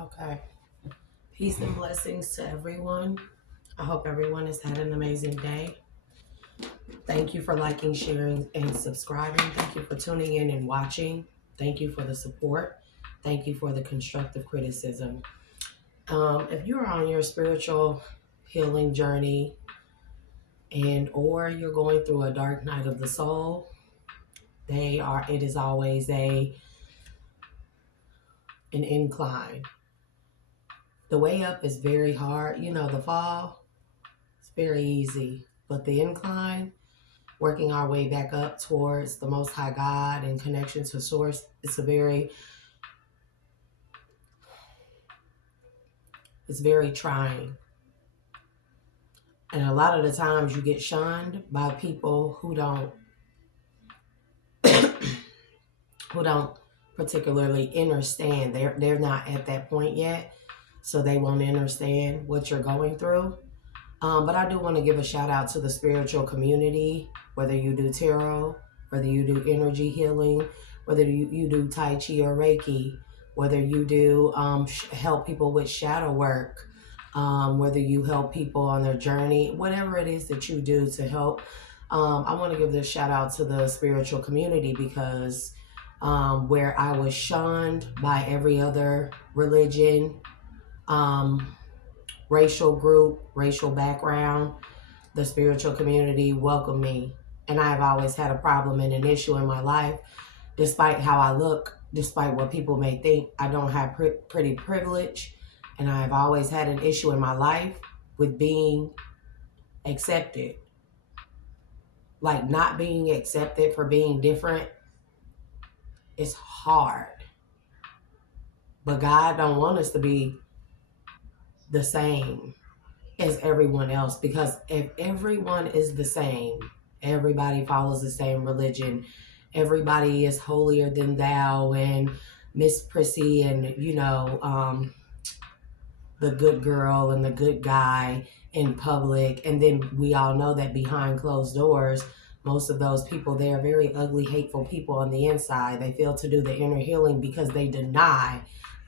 Okay. Peace and blessings to everyone. I hope everyone has had an amazing day. Thank you for liking, sharing, and subscribing. Thank you for tuning in and watching. Thank you for the support. Thank you for the constructive criticism. If you're on your spiritual healing journey and or you're going through a dark night of the soul, it is always an incline. The way up is very hard. The fall, it's very easy. But the incline, working our way back up towards the Most High God and connection to Source, it's very trying. And a lot of the times you get shunned by people who don't particularly understand. They're not at that point yet, so they won't understand what you're going through. But I do want to give a shout out to the spiritual community, whether you do tarot, whether you do energy healing, whether you do Tai Chi or Reiki, whether you do help people with shadow work, whether you help people on their journey, whatever it is that you do to help. I want to give this shout out to the spiritual community because where I was shunned by every other religion, racial group, racial background, the spiritual community welcomed me. And I've always had a problem and an issue in my life, despite how I look, despite what people may think. I don't have pretty privilege, and I've always had an issue in my life with being accepted. Like not being accepted for being different is hard. But God don't want us to be the same as everyone else, because if everyone is the same, everybody follows the same religion, everybody is holier than thou and Miss Prissy and the good girl and the good guy in public, and then we all know that behind closed doors most of those people, they are very ugly, hateful people on the inside. They fail to do the inner healing because they deny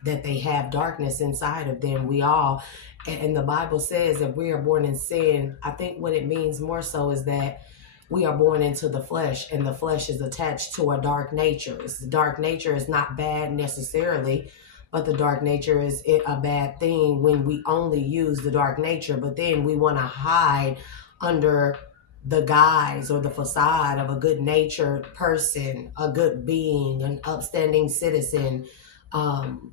that they have darkness inside of them. We all, and the Bible says that we are born in sin. I think what it means more so is that we are born into the flesh, and the flesh is attached to a dark nature. The dark nature is not bad necessarily, but the dark nature is a bad thing when we only use the dark nature, but then we want to hide under the guise or the facade of a good natured person, a good being, an upstanding citizen, and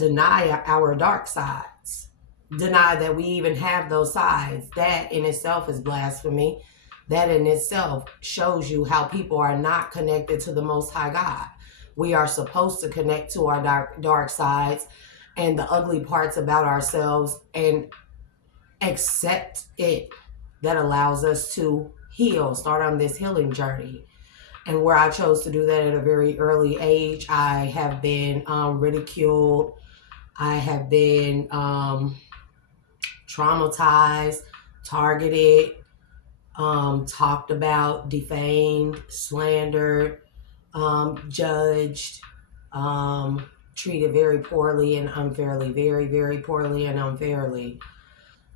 deny our dark sides, deny that we even have those sides. That in itself is blasphemy. That in itself shows you how people are not connected to the Most High God. We are supposed to connect to our dark sides and the ugly parts about ourselves and accept it. That allows us to heal, start on this healing journey. And where I chose to do that at a very early age, I have been ridiculed. I have been traumatized, targeted, talked about, defamed, slandered, judged, treated very poorly and unfairly, very, very poorly and unfairly.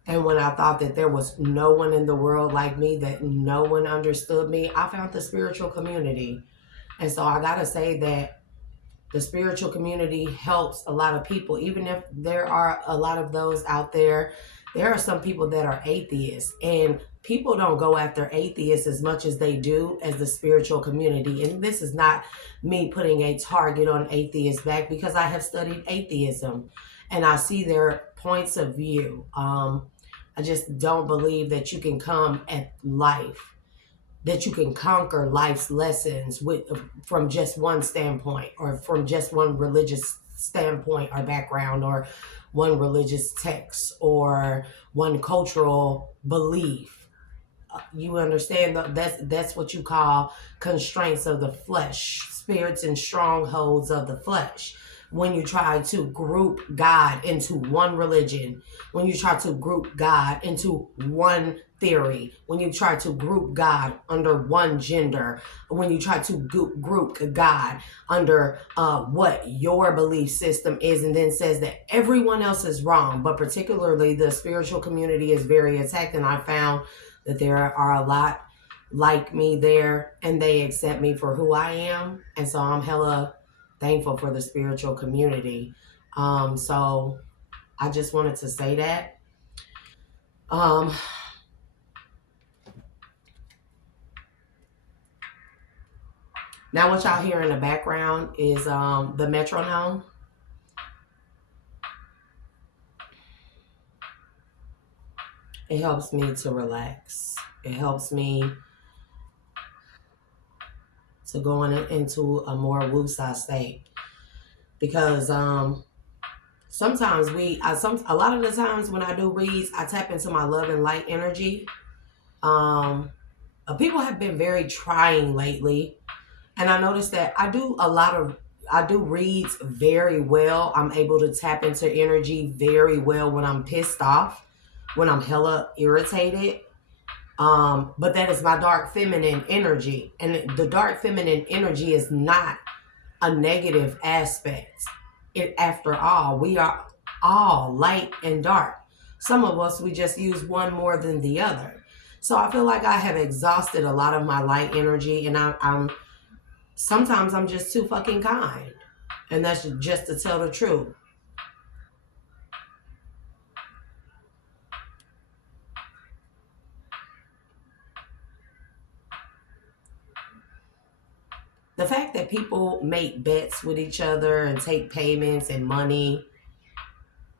And when I thought that there was no one in the world like me, that no one understood me, I found the spiritual community. And so I got to say that the spiritual community helps a lot of people. Even if there are a lot of those out there, there are some people that are atheists. And people don't go after atheists as much as they do as the spiritual community. And this is not me putting a target on atheists back, because I have studied atheism and I see their points of view. I just don't believe that you can come at life, that you can conquer life's lessons from just one standpoint, or from just one religious standpoint or background, or one religious text, or one cultural belief. You understand? That's what you call constraints of the flesh, spirits and strongholds of the flesh. when you try to group God into one religion, when you try to group God into one theory, when you try to group God under one gender, when you try to group God under what your belief system is, and then says that everyone else is wrong, but particularly the spiritual community is very attacked. And I found that there are a lot like me there, and they accept me for who I am. And so I'm hella thankful for the spiritual community. So I just wanted to say that. Now what y'all hear in the background is the metronome. It helps me to relax. It helps me to go into a more woosah state, because sometimes a lot of the times when I do reads, I tap into my love and light energy. People have been very trying lately, and I noticed that I do reads very well. I'm able to tap into energy very well when I'm pissed off, when I'm hella irritated. But that is my dark feminine energy. And the dark feminine energy is not a negative aspect. After all, we are all light and dark. Some of us, we just use one more than the other. So I feel like I have exhausted a lot of my light energy, and sometimes I'm just too fucking kind. And that's just to tell the truth. The fact that people make bets with each other and take payments and money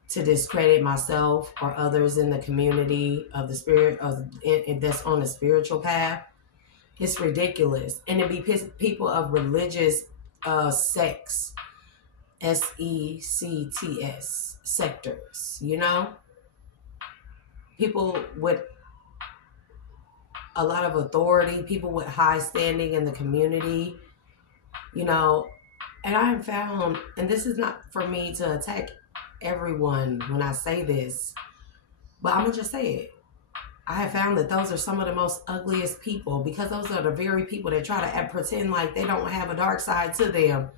to discredit myself or others in the community of the spirit that's on the spiritual path, it's ridiculous. And it be people of religious sects, SECTS, sectors, people with a lot of authority, people with high standing in the community, and I have found, and this is not for me to attack everyone when I say this, but I'm gonna just say it. I have found that those are some of the most ugliest people, because those are the very people that try to pretend like they don't have a dark side to them.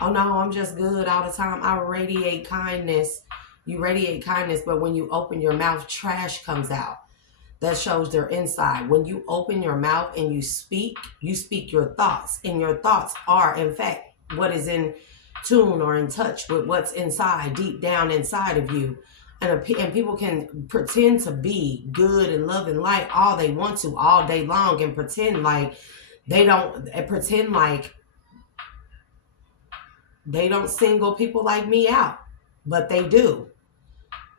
Oh no, I'm just good all the time. I radiate kindness. You radiate kindness, but when you open your mouth, trash comes out. That shows their inside. When you open your mouth and you speak your thoughts. And your thoughts are, in fact, what is in tune or in touch with what's inside, deep down inside of you. And people can pretend to be good and love and light all they want to all day long, and pretend like they don't single people like me out. But they do.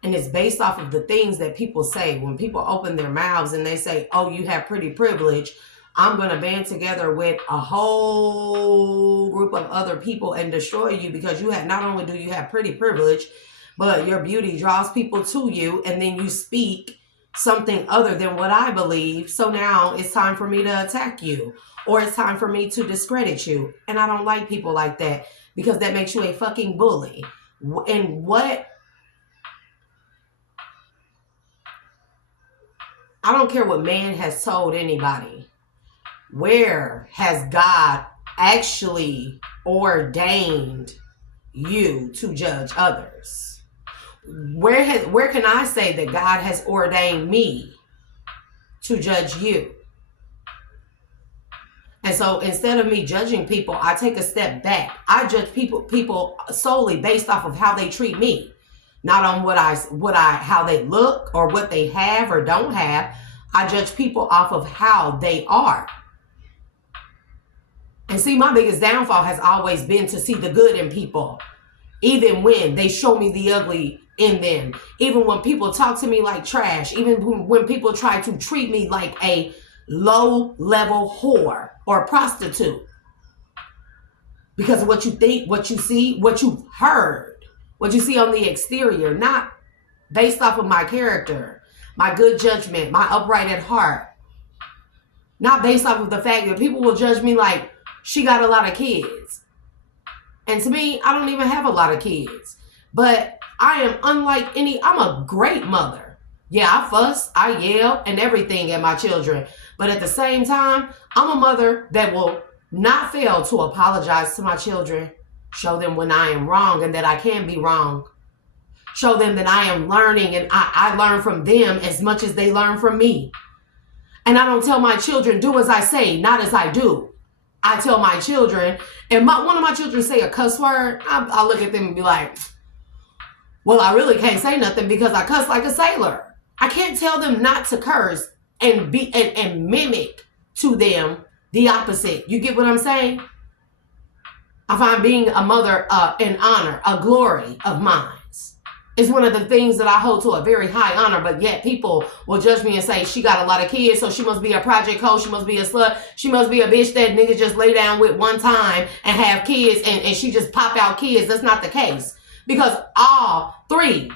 And it's based off of the things that people say. When people open their mouths and they say, oh, you have pretty privilege, I'm going to band together with a whole group of other people and destroy you, because not only do you have pretty privilege, but your beauty draws people to you, and then you speak something other than what I believe. So now it's time for me to attack you, or it's time for me to discredit you. And I don't like people like that, because that makes you a fucking bully. And I don't care what man has told anybody. Where has God actually ordained you to judge others? Where can I say that God has ordained me to judge you? And so instead of me judging people, I take a step back. I judge people solely based off of how they treat me. Not on how they look or what they have or don't have. I judge people off of how they are. And see, my biggest downfall has always been to see the good in people, even when they show me the ugly in them. Even when people talk to me like trash, even when people try to treat me like a low-level whore or prostitute. Because of what you think, what you see, what you've heard. What you see on the exterior, not based off of my character, my good judgment, my upright at heart. Not based off of the fact that people will judge me like she got a lot of kids. And to me, I don't even have a lot of kids. But I am unlike I'm a great mother. Yeah, I fuss, I yell, and everything at my children. But at the same time, I'm a mother that will not fail to apologize to my children, show them when I am wrong and that I can be wrong. Show them that I am learning and I learn from them as much as they learn from me. And I don't tell my children, do as I say, not as I do. I tell my children, and one of my children say a cuss word, I look at them and be like, well, I really can't say nothing because I cuss like a sailor. I can't tell them not to curse and mimic to them the opposite. You get what I'm saying? I find being a mother an honor, a glory of mine. It's one of the things that I hold to a very high honor, but yet people will judge me and say, she got a lot of kids, so she must be a project hoe, she must be a slut, she must be a bitch that nigga just lay down with one time and have kids and she just pop out kids. That's not the case. Because all three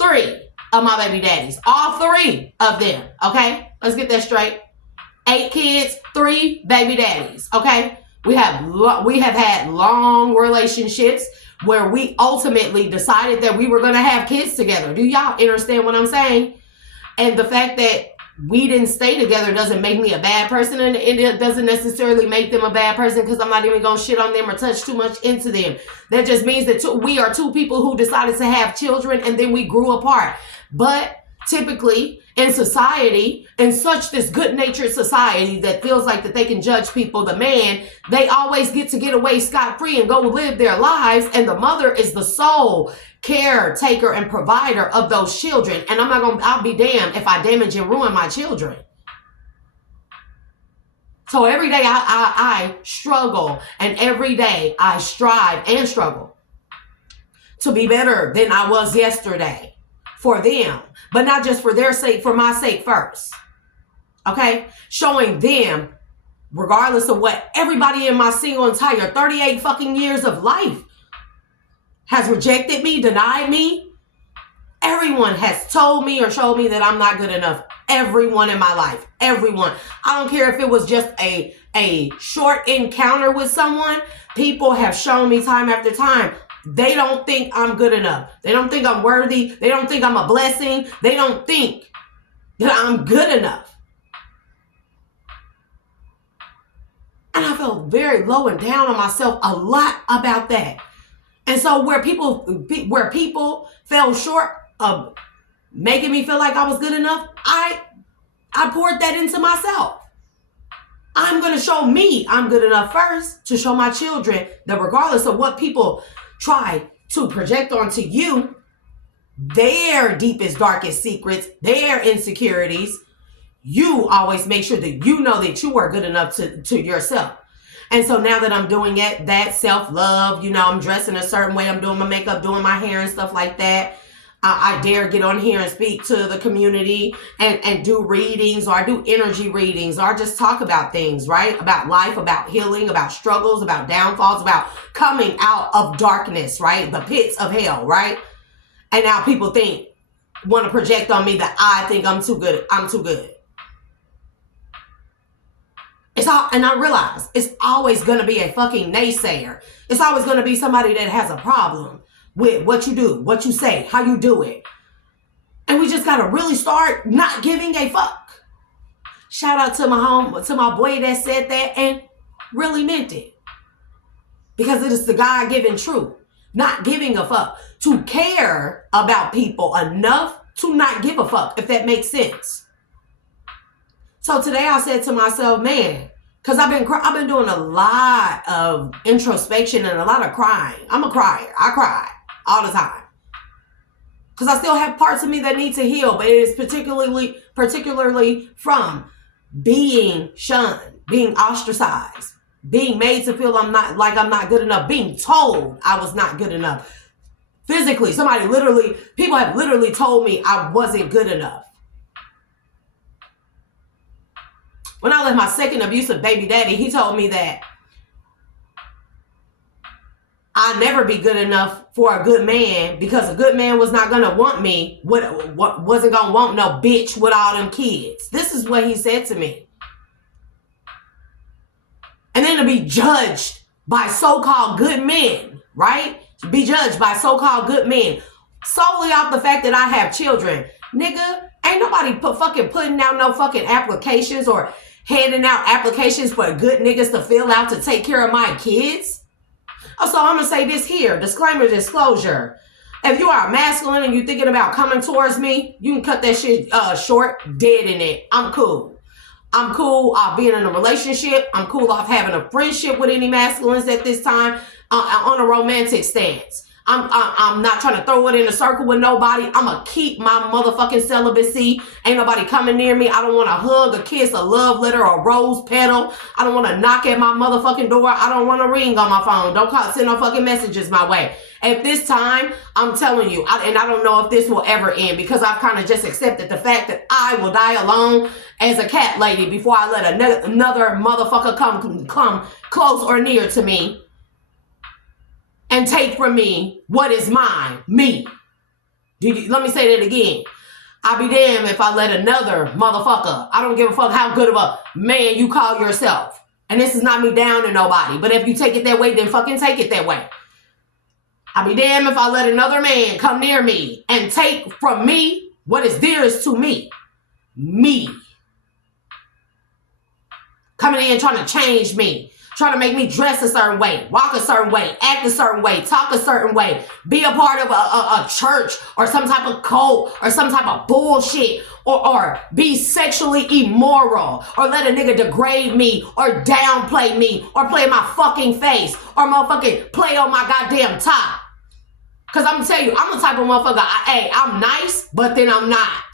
of my baby daddies, all three of them, okay? Let's get that straight. 8 kids, 3 baby daddies, okay? We have had long relationships where we ultimately decided that we were going to have kids together. Do y'all understand what I'm saying? And the fact that we didn't stay together doesn't make me a bad person, and it doesn't necessarily make them a bad person because I'm not even going to shit on them or touch too much into them. That just means that we are 2 people who decided to have children and then we grew apart. But typically in society, in such this good-natured society that feels like that they can judge people, the man, they always get away scot-free and go live their lives, and the mother is the sole caretaker and provider of those children. And I'll be damned if I damage and ruin my children. So every day I struggle, and every day I strive and struggle to be better than I was yesterday for them. But not just for their sake, for my sake first. Okay? Showing them, regardless of what everybody in my single entire 38 fucking years of life has rejected me, denied me. Everyone has told me or showed me that I'm not good enough. Everyone in my life. Everyone. I don't care if it was just a short encounter with someone. People have shown me time after time. They don't think I'm good enough. They don't think I'm worthy. They don't think I'm a blessing. They don't think that I'm good enough. And I felt very low and down on myself a lot about that. And so where people fell short of making me feel like I was good enough, I poured that into myself. I'm going to show me I'm good enough first to show my children that regardless of what people try to project onto you, their deepest, darkest secrets, their insecurities, you always make sure that you know that you are good enough to yourself. And so now that I'm doing it, that self-love, I'm dressing a certain way, I'm doing my makeup, doing my hair and stuff like that. I dare get on here and speak to the community and do readings, or I do energy readings, or I just talk about things, right? About life, about healing, about struggles, about downfalls, about coming out of darkness, right? The pits of hell, right? And now people want to project on me that I think I'm too good. I'm too good. And I realize it's always going to be a fucking naysayer. It's always going to be somebody that has a problem with what you do, what you say, how you do it. And we just got to really start not giving a fuck. Shout out to my boy that said that and really meant it. Because it is the God-given truth. Not giving a fuck. To care about people enough to not give a fuck, if that makes sense. So today I said to myself, man, because I've been doing a lot of introspection and a lot of crying. I'm a crier. I cry all the time. Because I still have parts of me that need to heal, but it is particularly from being shunned, being ostracized, being made to feel I'm not good enough, being told I was not good enough. Physically, people have literally told me I wasn't good enough. When I left my second abusive baby daddy, he told me that I'd never be good enough for a good man because a good man was not going to want me, wasn't going to want no bitch with all them kids. This is what he said to me. And then to be judged by so-called good men right? Be judged by so-called good men solely off the fact that I have children. Nigga, ain't nobody fucking putting out no fucking applications or handing out applications for good niggas to fill out to take care of my kids. Also, I'm going to say this here. Disclaimer, disclosure. If you are masculine and you're thinking about coming towards me, you can cut that shit short, dead in it. I'm cool. I'm cool off being in a relationship. I'm cool off having a friendship with any masculines at this time on a romantic stance. I'm not trying to throw it in a circle with nobody. I'm going to keep my motherfucking celibacy. Ain't nobody coming near me. I don't want to hug, a kiss, a love letter, or a rose petal. I don't want to knock at my motherfucking door. I don't want a ring on my phone. Don't send no fucking messages my way. At this time, I'm telling you, and I don't know if this will ever end because I've kind of just accepted the fact that I will die alone as a cat lady before I let another motherfucker come close or near to me and take from me what is mine, me. Let me say that again. I'll be damned if I let another motherfucker, I don't give a fuck how good of a man you call yourself. And this is not me down to nobody, but if you take it that way, then fucking take it that way. I'll be damned if I let another man come near me and take from me what is dearest to me. Me. Coming in trying to change me. Trying to make me dress a certain way, walk a certain way, act a certain way, talk a certain way, be a part of a church or some type of cult or some type of bullshit or be sexually immoral or let a nigga degrade me or downplay me or play in my fucking face or motherfucking play on my goddamn top. Because I'm going to tell you, I'm the type of motherfucker, I'm nice, but then I'm not.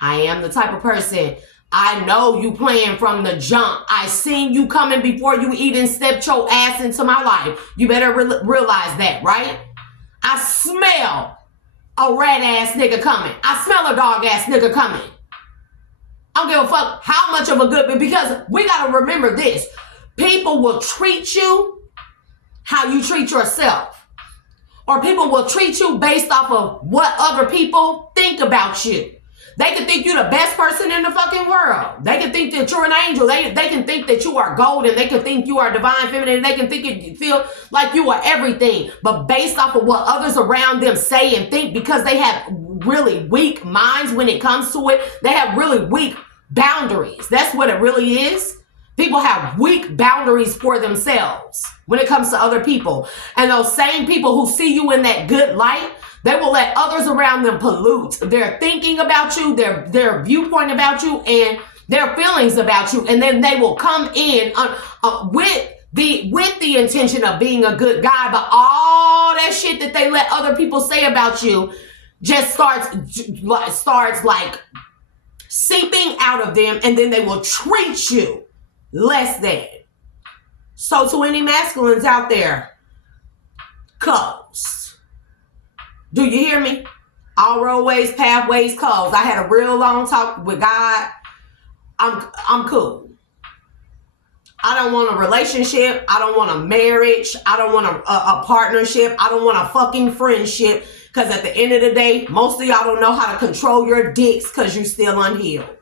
I am the type of person, I know you playing from the jump. I seen you coming before you even stepped your ass into my life. You better realize that, right? I smell a rat ass nigga coming. I smell a dog ass nigga coming. I don't give a fuck how much of a good, because we got to remember this. People will treat you how you treat yourself. Or people will treat you based off of what other people think about you. They can think you're the best person in the fucking world. They can think that you're an angel. They can think that you are golden. They can think you are divine feminine. They can think you feel like you are everything. But based off of what others around them say and think, because they have really weak minds when it comes to it, they have really weak boundaries. That's what it really is. People have weak boundaries for themselves when it comes to other people. And those same people who see you in that good light, they will let others around them pollute their thinking about you, their viewpoint about you, and their feelings about you. And then they will come in with the intention of being a good guy, but all that shit that they let other people say about you just starts like seeping out of them, and then they will treat you less than. So to any masculines out there, close. Do you hear me? All roadways, pathways closed. I had a real long talk with God. I'm cool. I don't want a relationship. I don't want a marriage. I don't want a partnership. I don't want a fucking friendship. Because at the end of the day, most of y'all don't know how to control your dicks because you're still unhealed.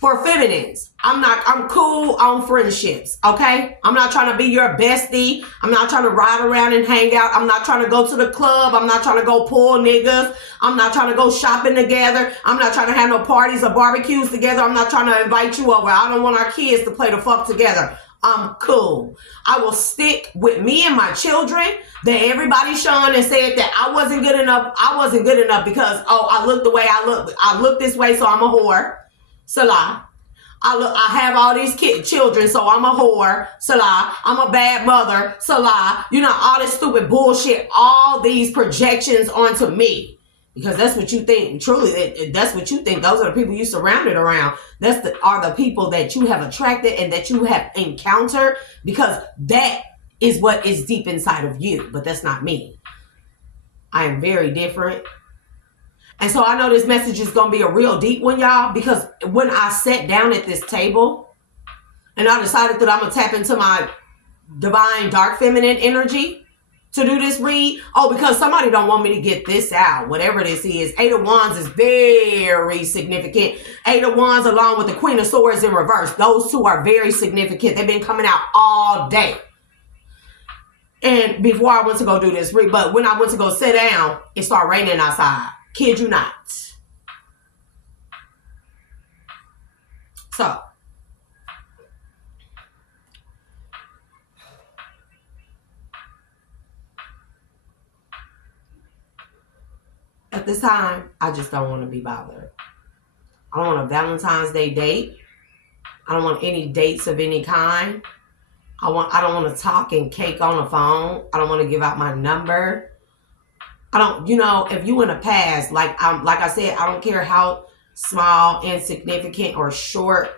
For feminines, I'm cool on friendships, okay? I'm not trying to be your bestie. I'm not trying to ride around and hang out. I'm not trying to go to the club. I'm not trying to go pull niggas. I'm not trying to go shopping together. I'm not trying to have no parties or barbecues together. I'm not trying to invite you over. I don't want our kids to play the fuck together. I'm cool. I will stick with me and my children. That everybody shone and said that I wasn't good enough. I wasn't good enough because, I look the way I look. I look this way, so I'm a whore. Salah. I have all these children, so I'm a whore. Salah. I'm a bad mother. Salah. You know, all this stupid bullshit. All these projections onto me. Because that's what you think. Truly, that's what you think. Those are the people you surrounded around. Are the people that you have attracted and that you have encountered. Because that is what is deep inside of you. But that's not me. I am very different. And so I know this message is going to be a real deep one, y'all, because when I sat down at this table and I decided that I'm going to tap into my divine dark feminine energy to do this read, because somebody don't want me to get this out, whatever this is. 8 of Wands is very significant. 8 of Wands along with the Queen of Swords in reverse. Those two are very significant. They've been coming out all day. And before I went to go do this, but when I went to go sit down, it started raining outside. Kid you not. So, at this time, I just don't want to be bothered. I don't want a Valentine's Day date. I don't want any dates of any kind. I don't want to talk and cake on the phone. I don't want to give out my number. I don't, if you in the past, like I said, I don't care how small, insignificant, or short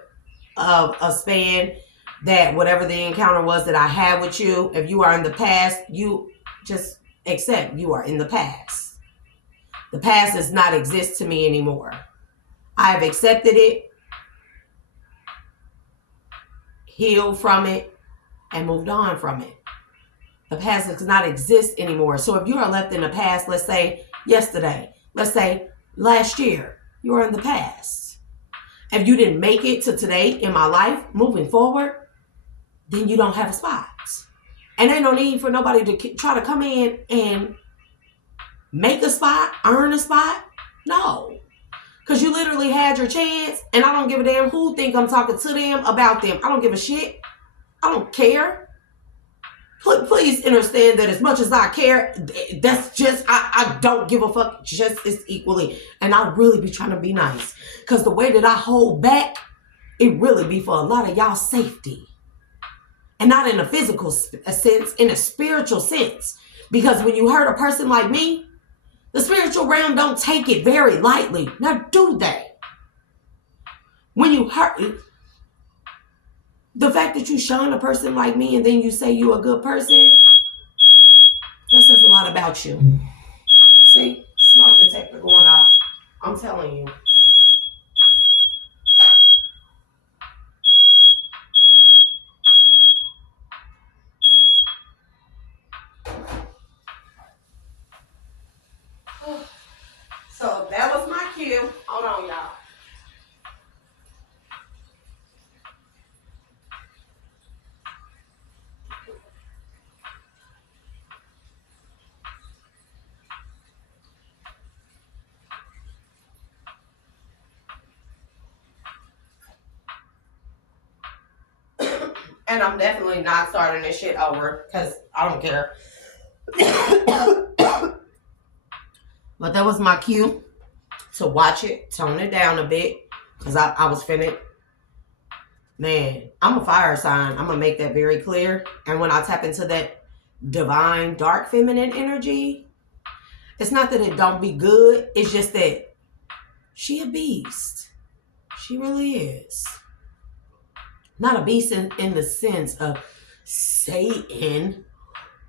of a span that whatever the encounter was that I had with you, if you are in the past, you just accept you are in the past. The past does not exist to me anymore. I have accepted it, healed from it, and moved on from it. The past does not exist anymore. So if you are left in the past, let's say yesterday, let's say last year, you are in the past. If you didn't make it to today in my life, moving forward, then you don't have a spot. And ain't no need for nobody to try to come in and make a spot, earn a spot. No. Because you literally had your chance, and I don't give a damn who think I'm talking to them about them. I don't give a shit. I don't care. Please understand that as much as I care, that's just, I don't give a fuck just as equally. And I really be trying to be nice. Because the way that I hold back, it really be for a lot of y'all safety. And not in a physical sense, in a spiritual sense. Because when you hurt a person like me, the spiritual realm don't take it very lightly. Now, do they? When you hurt, the fact that you shun a person like me and then you say you're a good person, that says a lot about you. See? Smoke detector going off. I'm telling you. So that was my cue. Hold on, y'all. And I'm definitely not starting this shit over because I don't care. But that was my cue to watch it, tone it down a bit, because I was finna. Man, I'm a fire sign. I'm going to make that very clear. And when I tap into that divine, dark feminine energy, it's not that it don't be good. It's just that she a beast. She really is. Not a beast in the sense of Satan,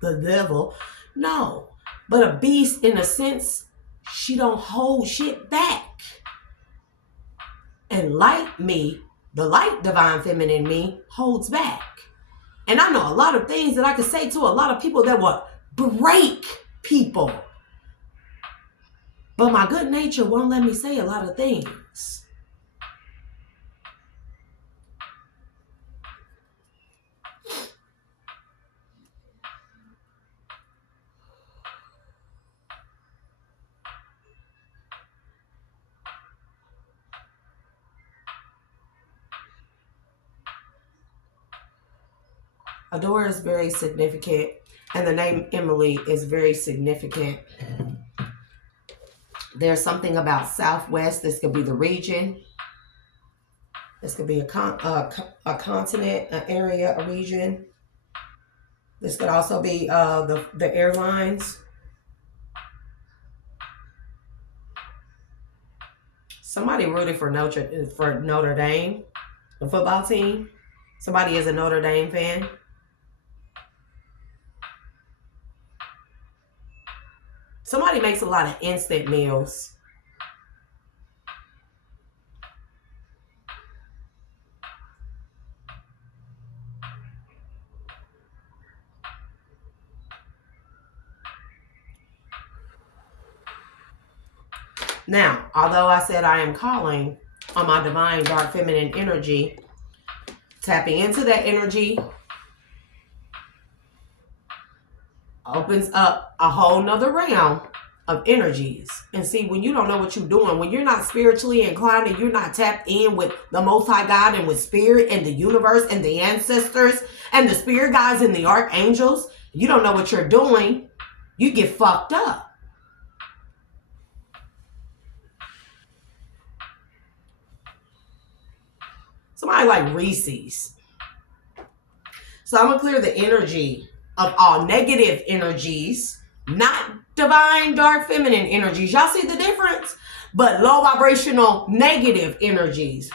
the devil. No. But a beast in a sense, she don't hold shit back. And like me, the light divine feminine me holds back. And I know a lot of things that I could say to a lot of people that will break people. But my good nature won't let me say a lot of things. Adora is very significant, and the name Emily is very significant. There's something about Southwest. This could be the region. This could be a continent, an area, a region. This could also be the airlines. Somebody rooted for Notre Dame, the football team. Somebody is a Notre Dame fan. Somebody makes a lot of instant meals. Now, although I said I am calling on my divine dark feminine energy, tapping into that energy, opens up a whole nother realm of energies. And see, when you don't know what you're doing, when you're not spiritually inclined and you're not tapped in with the Most High God and with spirit and the universe and the ancestors and the spirit guides and the archangels, you don't know what you're doing, you get fucked up. Somebody like Reese's. So I'm going to clear the energy of all negative energies, not divine, dark, feminine energies. Y'all see the difference? But low vibrational, negative energies.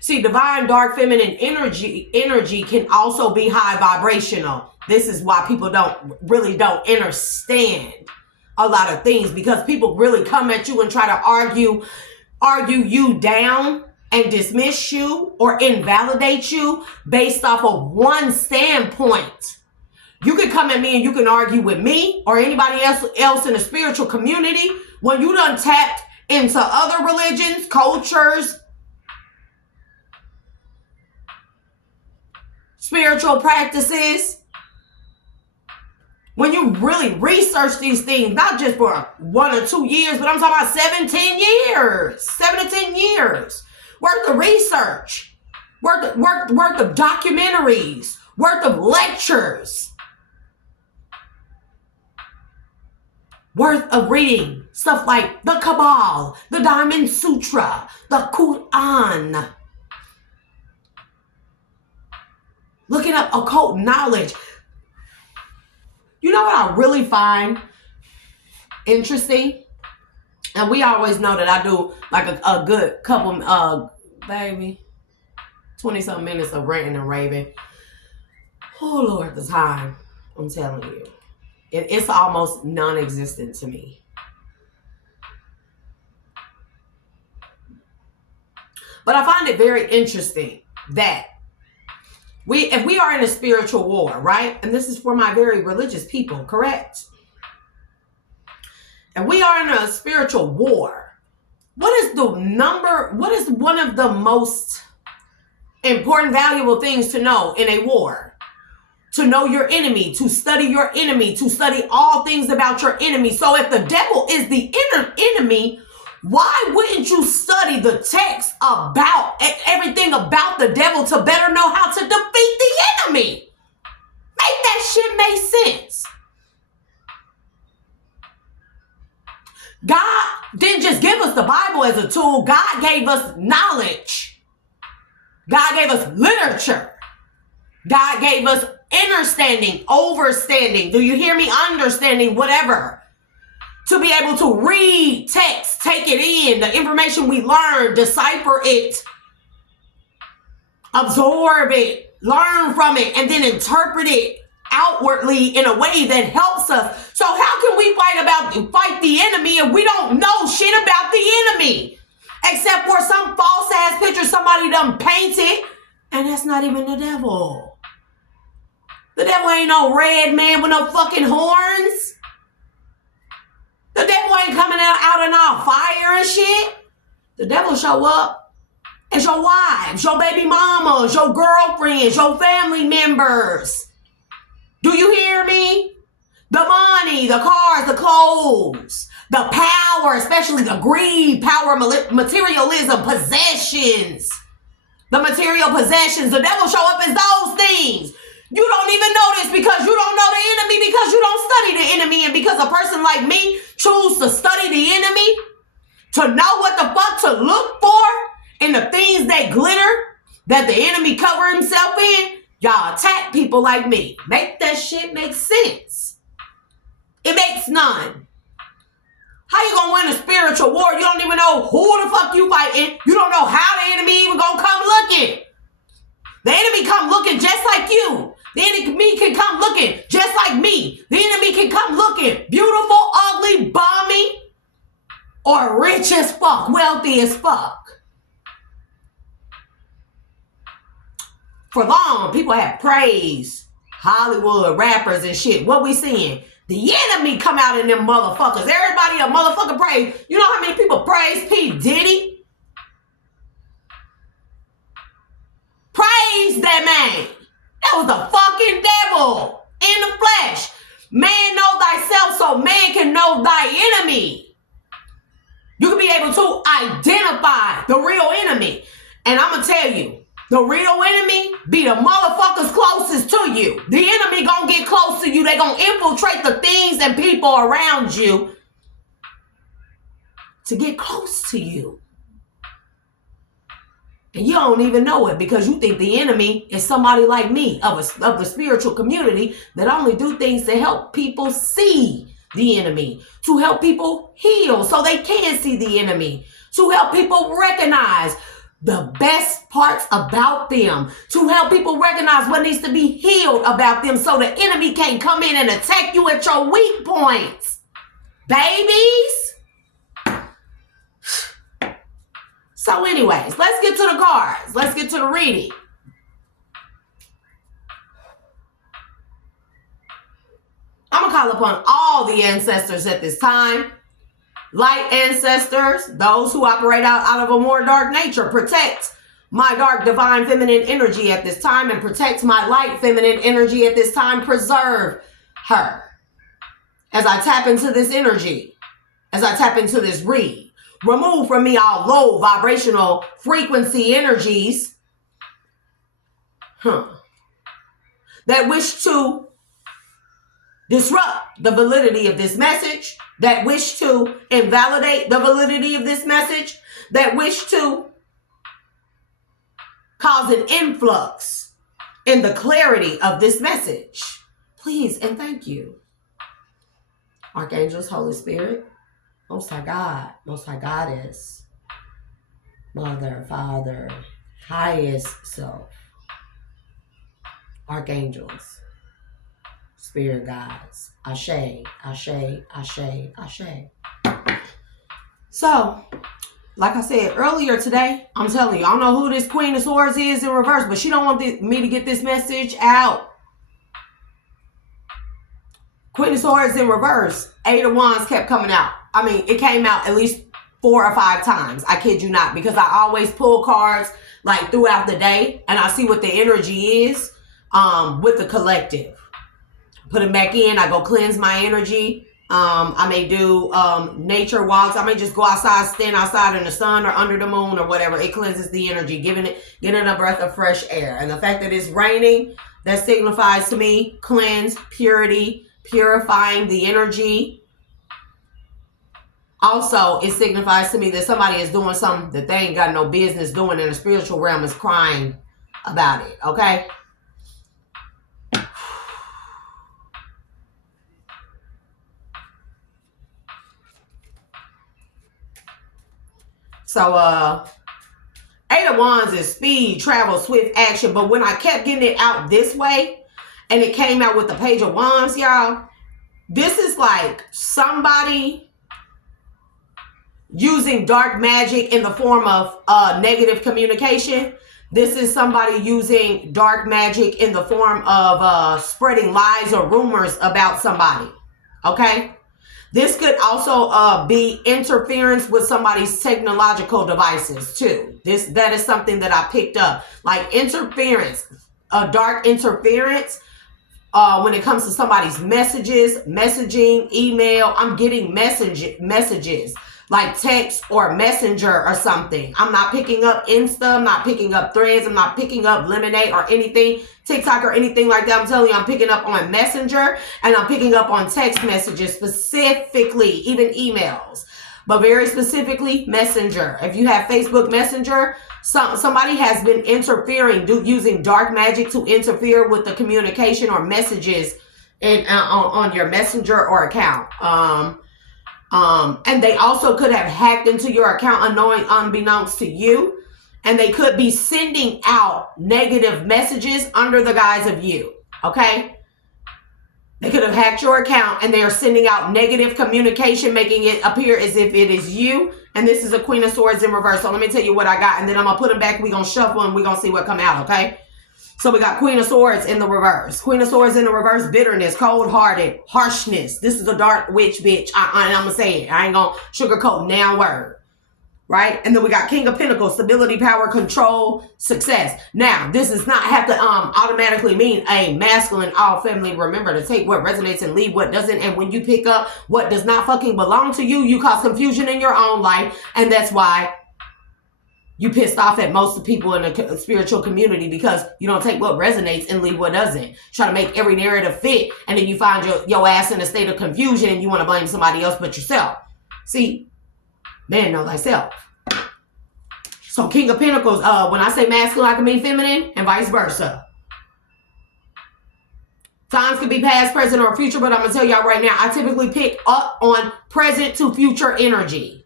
See, divine, dark, feminine energy can also be high vibrational. This is why people don't understand a lot of things, because people really come at you and try to argue you down and dismiss you or invalidate you based off of one standpoint. You can come at me and you can argue with me or anybody else in the spiritual community. When you done tapped into other religions, cultures, spiritual practices, when you really research these things, not just for 1 or 2 years, but I'm talking about 7 to 10 years worth of research, worth of documentaries, worth of lectures, worth of reading stuff like the Kabbalah, the Diamond Sutra, the Quran, looking up occult knowledge. You know what I really find interesting? And we always know that I do like a good couple, 20-something minutes of ranting and raving. Oh, Lord, the time. I'm telling you. It's almost non-existent to me. But I find it very interesting that if we are in a spiritual war, right? And this is for my very religious people, correct? And we are in a spiritual war. What is one of the most important, valuable things to know in a war? To know your enemy, to study your enemy, to study all things about your enemy. So if the devil is the enemy, why wouldn't you study the text about everything about the devil to better know how to defeat the enemy? Make that shit make sense. God didn't just give us the Bible as a tool. God gave us knowledge. God gave us literature. God gave us understanding, overstanding. Do you hear me? Understanding, whatever. To be able to read text, take it in, the information we learn, decipher it, absorb it, learn from it, and then interpret it outwardly in a way that helps us. So how can we fight the enemy if we don't know shit about the enemy? Except for some false ass picture somebody done painted, and that's not even the devil. The devil ain't no red man with no fucking horns. The devil ain't coming out in all fire and shit. The devil show up as your wives, your baby mamas, your girlfriends, your family members. Do you hear me? The money, the cars, the clothes, the power, especially the greed, power, materialism, possessions. The material possessions. The devil show up as those things. You don't even know this because you don't know the enemy, because you don't study the enemy, and because a person like me choose to study the enemy, to know what the fuck to look for in the things that glitter, that the enemy cover himself in, y'all attack people like me. Make that shit make sense. It makes none. How you gonna win a spiritual war? You don't even know who the fuck you fighting. You don't know how the enemy even gonna come looking. The enemy come looking just like you. The enemy can come looking just like me. The enemy can come looking beautiful, ugly, balmy, or rich as fuck, wealthy as fuck. For long, people have praised Hollywood rappers and shit. What we seeing? The enemy come out in them motherfuckers. Everybody a motherfucker praise. You know how many people praise P. Diddy? Praise that man. That was the fucking devil in the flesh. Man, know thyself so man can know thy enemy. You can be able to identify the real enemy. And I'm going to tell you, the real enemy be the motherfuckers closest to you. The enemy going to get close to you. They going to infiltrate the things and people around you to get close to you. And you don't even know it because you think the enemy is somebody like me of the spiritual community that only do things to help people see the enemy, to help people heal so they can see the enemy, to help people recognize the best parts about them, to help people recognize what needs to be healed about them so the enemy can't come in and attack you at your weak points. Babies. So anyways, let's get to the cards. Let's get to the reading. I'm going to call upon all the ancestors at this time. Light ancestors, those who operate out of a more dark nature, protect my dark divine feminine energy at this time and protect my light feminine energy at this time. Preserve her as I tap into this energy, as I tap into this read. Remove from me all low vibrational frequency energies that wish to disrupt the validity of this message, that wish to invalidate the validity of this message, that wish to cause an influx in the clarity of this message. Please and thank you. Archangels, Holy Spirit, Most High God, Most High Goddess, Mother, Father, Highest Self, Archangels, Spirit Guides, Ashe, Ashe, Ashe, Ashe. So, like I said earlier today, I'm telling you, I don't know who this Queen of Swords is in reverse, but she don't want me to get this message out. Queen of Swords in reverse, Eight of Wands kept coming out. I mean, it came out at least 4 or 5 times. I kid you not, because I always pull cards like throughout the day and I see what the energy is with the collective. Put it back in. I go cleanse my energy. I may do nature walks. I may just go outside, stand outside in the sun or under the moon or whatever. It cleanses the energy, getting a breath of fresh air. And the fact that it's raining, that signifies to me cleanse, purity, purifying the energy. Also, it signifies to me that somebody is doing something that they ain't got no business doing, and the spiritual realm is crying about it, okay? So, Eight of Wands is speed, travel, swift action. But when I kept getting it out this way, and it came out with the Page of Wands, y'all, this is like somebody using dark magic in the form of negative communication. This is somebody using dark magic in the form of spreading lies or rumors about somebody, okay? This could also be interference with somebody's technological devices too. That is something that I picked up. Like interference, dark interference when it comes to somebody's messages, messaging, email. I'm getting messages like text or messenger or something. I'm not picking up Insta. I'm not picking up Threads. I'm not picking up Lemonade or anything, TikTok or anything like that. I'm telling you, I'm picking up on Messenger and I'm picking up on text messages specifically, even emails, but very specifically Messenger. If you have Facebook Messenger, somebody has been interfering, using dark magic to interfere with the communication or messages on your Messenger or account. And they also could have hacked into your account unbeknownst to you. And they could be sending out negative messages under the guise of you. Okay? They could have hacked your account and they are sending out negative communication, making it appear as if it is you. And this is a Queen of Swords in reverse. So let me tell you what I got. And then I'm going to put them back. We're going to shuffle and we're going to see what come out. Okay? So we got Queen of Swords in the reverse. Queen of Swords in the reverse, bitterness, cold-hearted, harshness. This is a dark witch, bitch. And I'm going to say it. I ain't going to sugarcoat now word. right? And then we got King of Pentacles, stability, power, control, success. Now, this does not have to automatically mean a masculine, all feminine. Remember to take what resonates and leave what doesn't. And when you pick up what does not fucking belong to you, you cause confusion in your own life. And that's why you pissed off at most of the people in the spiritual community, because you don't take what resonates and leave what doesn't. Try to make every narrative fit, and then you find your ass in a state of confusion and you want to blame somebody else but yourself. See, man, know thyself. So King of Pentacles, when I say masculine, I can mean feminine, and vice versa. Times could be past, present, or future, but I'm going to tell y'all right now, I typically pick up on present to future energy.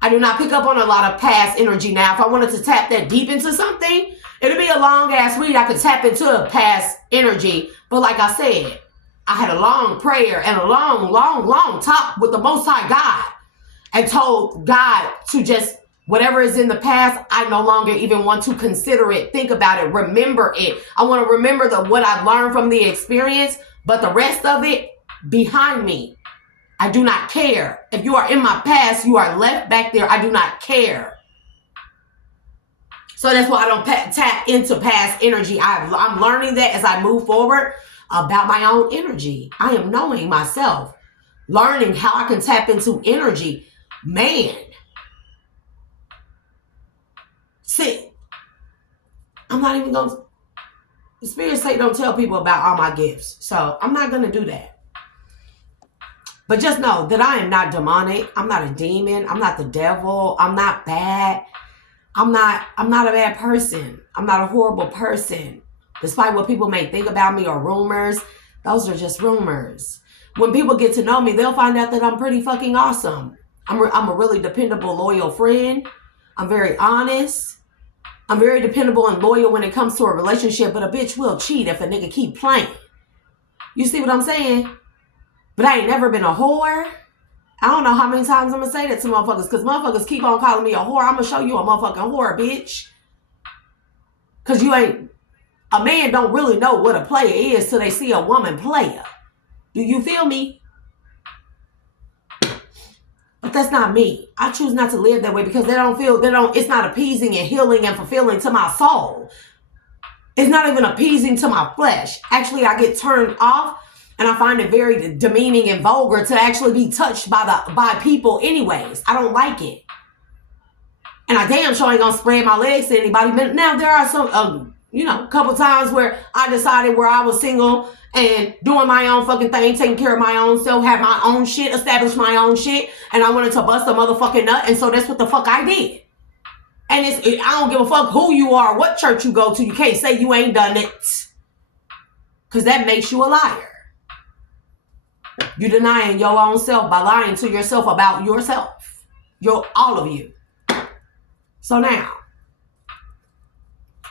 I do not pick up on a lot of past energy. Now, if I wanted to tap that deep into something, it'd be a long ass read. I could tap into past energy. But like I said, I had a long prayer and a long talk with the Most High God, and told God to just, whatever is in the past, I no longer even want to consider it, think about it, remember it. I want to remember what I've learned from the experience, but the rest of it behind me. I do not care. If you are in my past, you are left back there. I do not care. So that's why I don't tap into past energy. I'm learning that as I move forward about my own energy. I am knowing myself, learning how I can tap into energy. Man. See, I'm not even going to, the spirits say don't tell people about all my gifts. So I'm not going to do that. But just know that I am not demonic. I'm not a demon. I'm not the devil. I'm not bad. I'm not a bad person. I'm not a horrible person. Despite what people may think about me or rumors, those are just rumors. When people get to know me, they'll find out that I'm pretty fucking awesome. I'm a really dependable, loyal friend. I'm very honest. I'm very dependable and loyal when it comes to a relationship, but a bitch will cheat if a nigga keep playing. You see what I'm saying? But I ain't never been a whore. I don't know how many times I'm going to say that to motherfuckers, because motherfuckers keep on calling me a whore. I'm going to show you a motherfucking whore, bitch. Because you ain't, a man don't really know what a player is till they see a woman player. Do you feel me? But that's not me. I choose not to live that way because it's not appeasing and healing and fulfilling to my soul. It's not even appeasing to my flesh. Actually, I get turned off. And I find it very demeaning and vulgar to actually be touched by people anyways. I don't like it. And I damn sure ain't gonna spread my legs to anybody. But now there are some, a couple times where I decided where I was single and doing my own fucking thing, taking care of my own self, have my own shit, establish my own shit. And I wanted to bust a motherfucking nut. And so that's what the fuck I did. And I don't give a fuck who you are, what church you go to. You can't say you ain't done it. Because that makes you a liar. You're denying your own self by lying to yourself about yourself. All of you. So now,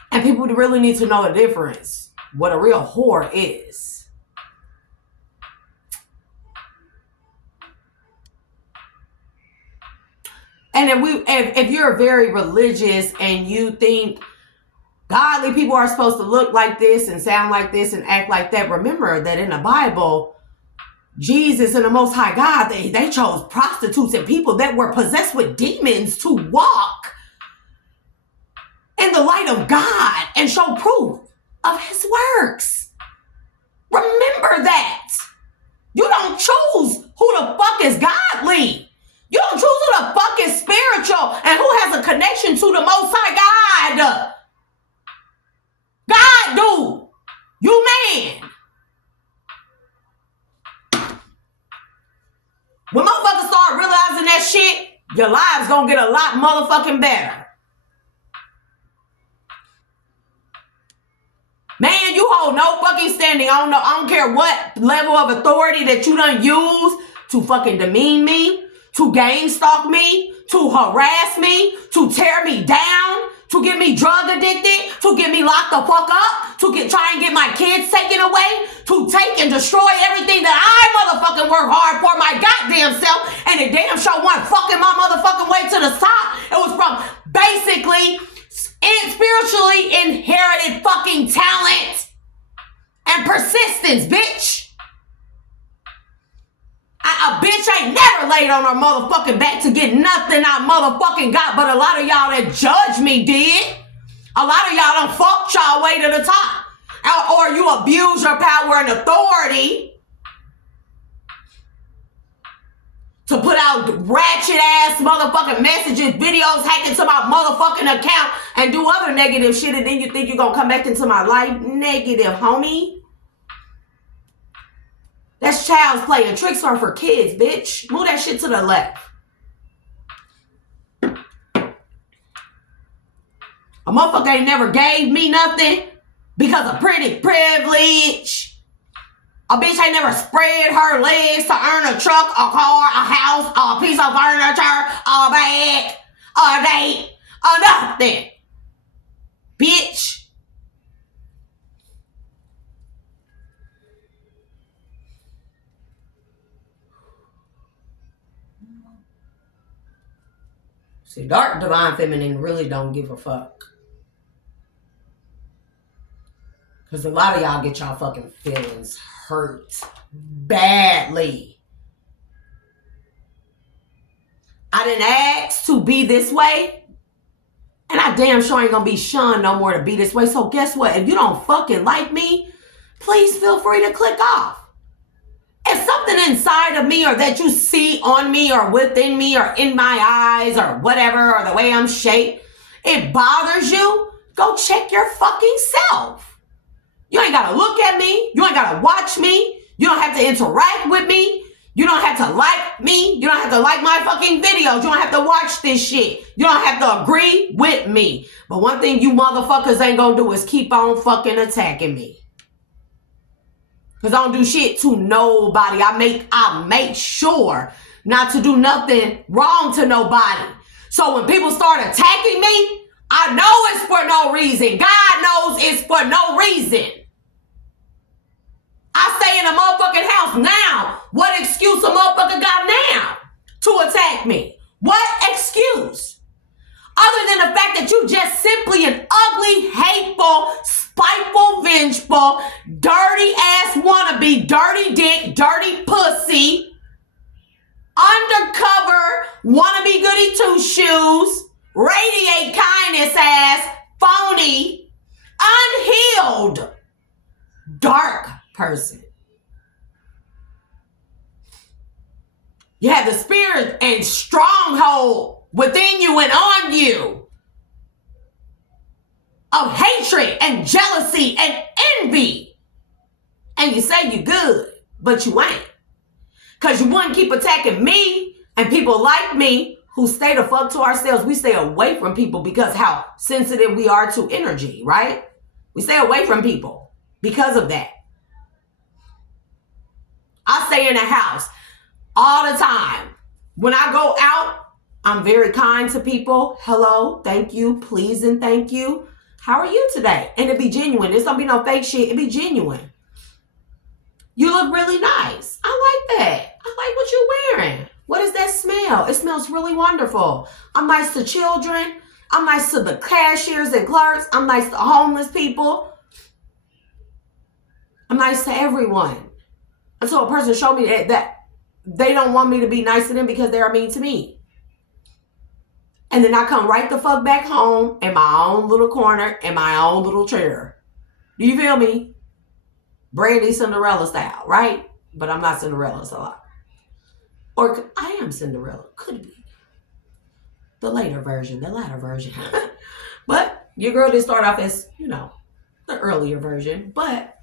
and people really need to know the difference, what a real whore is. And if you're very religious and you think godly people are supposed to look like this and sound like this and act like that, remember that in the Bible, Jesus and the Most High God, they chose prostitutes and people that were possessed with demons to walk in the light of God and show proof of his works. Remember that. You don't choose who the fuck is godly. You don't choose who the fuck is spiritual and who has a connection to the Most High God. God do. You man. When motherfuckers start realizing that shit, your lives gonna get a lot motherfucking better. Man, you hold no fucking standing. I don't care what level of authority that you done use to fucking demean me, to gang stalk me, to harass me, to tear me down, to get me drug addicted, to get me locked the fuck up, to try and get my kids taken away, to take and destroy everything that I motherfucking work hard for my goddamn self, and it damn sure wasn't fucking my motherfucking way to the top. It was from basically spiritually inherited fucking talent and persistence, bitch. A bitch ain't never laid on her motherfucking back to get nothing I motherfucking got, but a lot of y'all that judge me did. A lot of y'all done fucked y'all way to the top. Or you abuse your power and authority to put out ratchet ass motherfucking messages, videos, hack into my motherfucking account and do other negative shit, and then you think you're gonna come back into my life? Negative, homie. That's child's play, and tricks are for kids, bitch. Move that shit to the left. A motherfucker ain't never gave me nothing because of pretty privilege. A bitch ain't never spread her legs to earn a truck, a car, a house, a piece of furniture, a bag, a date, a nothing. Bitch. See, dark divine feminine really don't give a fuck. Because a lot of y'all get y'all fucking feelings hurt badly. I didn't ask to be this way. And I damn sure ain't gonna be shunned no more to be this way. So guess what? If you don't fucking like me, please feel free to click off. If something inside of me or that you see on me or within me or in my eyes or whatever, or the way I'm shaped, it bothers you, go check your fucking self. You ain't got to look at me. You ain't got to watch me. You don't have to interact with me. You don't have to like me. You don't have to like my fucking videos. You don't have to watch this shit. You don't have to agree with me. But one thing you motherfuckers ain't going to do is keep on fucking attacking me. Because I don't do shit to nobody. I make sure not to do nothing wrong to nobody. So when people start attacking me, I know it's for no reason. God knows it's for no reason. I stay in a motherfucking house now. What excuse a motherfucker got now to attack me? What excuse? Other than the fact that you just simply an ugly, hateful, spiteful, vengeful, dirty ass wannabe, dirty dick, dirty pussy, undercover, wannabe goody two shoes, radiate kindness ass, phony, unhealed, dark person. You have the spirit and stronghold within you and on you of hatred and jealousy and envy. And you say you're good, but you ain't. Because you wouldn't keep attacking me and people like me who stay the fuck to ourselves. We stay away from people because how sensitive we are to energy, right? We stay away from people because of that. I stay in the house all the time. When I go out, I'm very kind to people. Hello, thank you, please, and thank you. How are you today? And it be genuine. There's don't be no fake shit. It be genuine. You look really nice. I like that. I like what you're wearing. What is that smell? It smells really wonderful. I'm nice to children. I'm nice to the cashiers and clerks. I'm nice to homeless people. I'm nice to everyone. Until a person showed me that they don't want me to be nice to them because they are mean to me. And then I come right the fuck back home in my own little corner in my own little chair. Do you feel me? Brandy Cinderella style, right? But I'm not Cinderella, so or I am Cinderella. Could be. The later version, the latter version. But your girl did start off as, the earlier version. But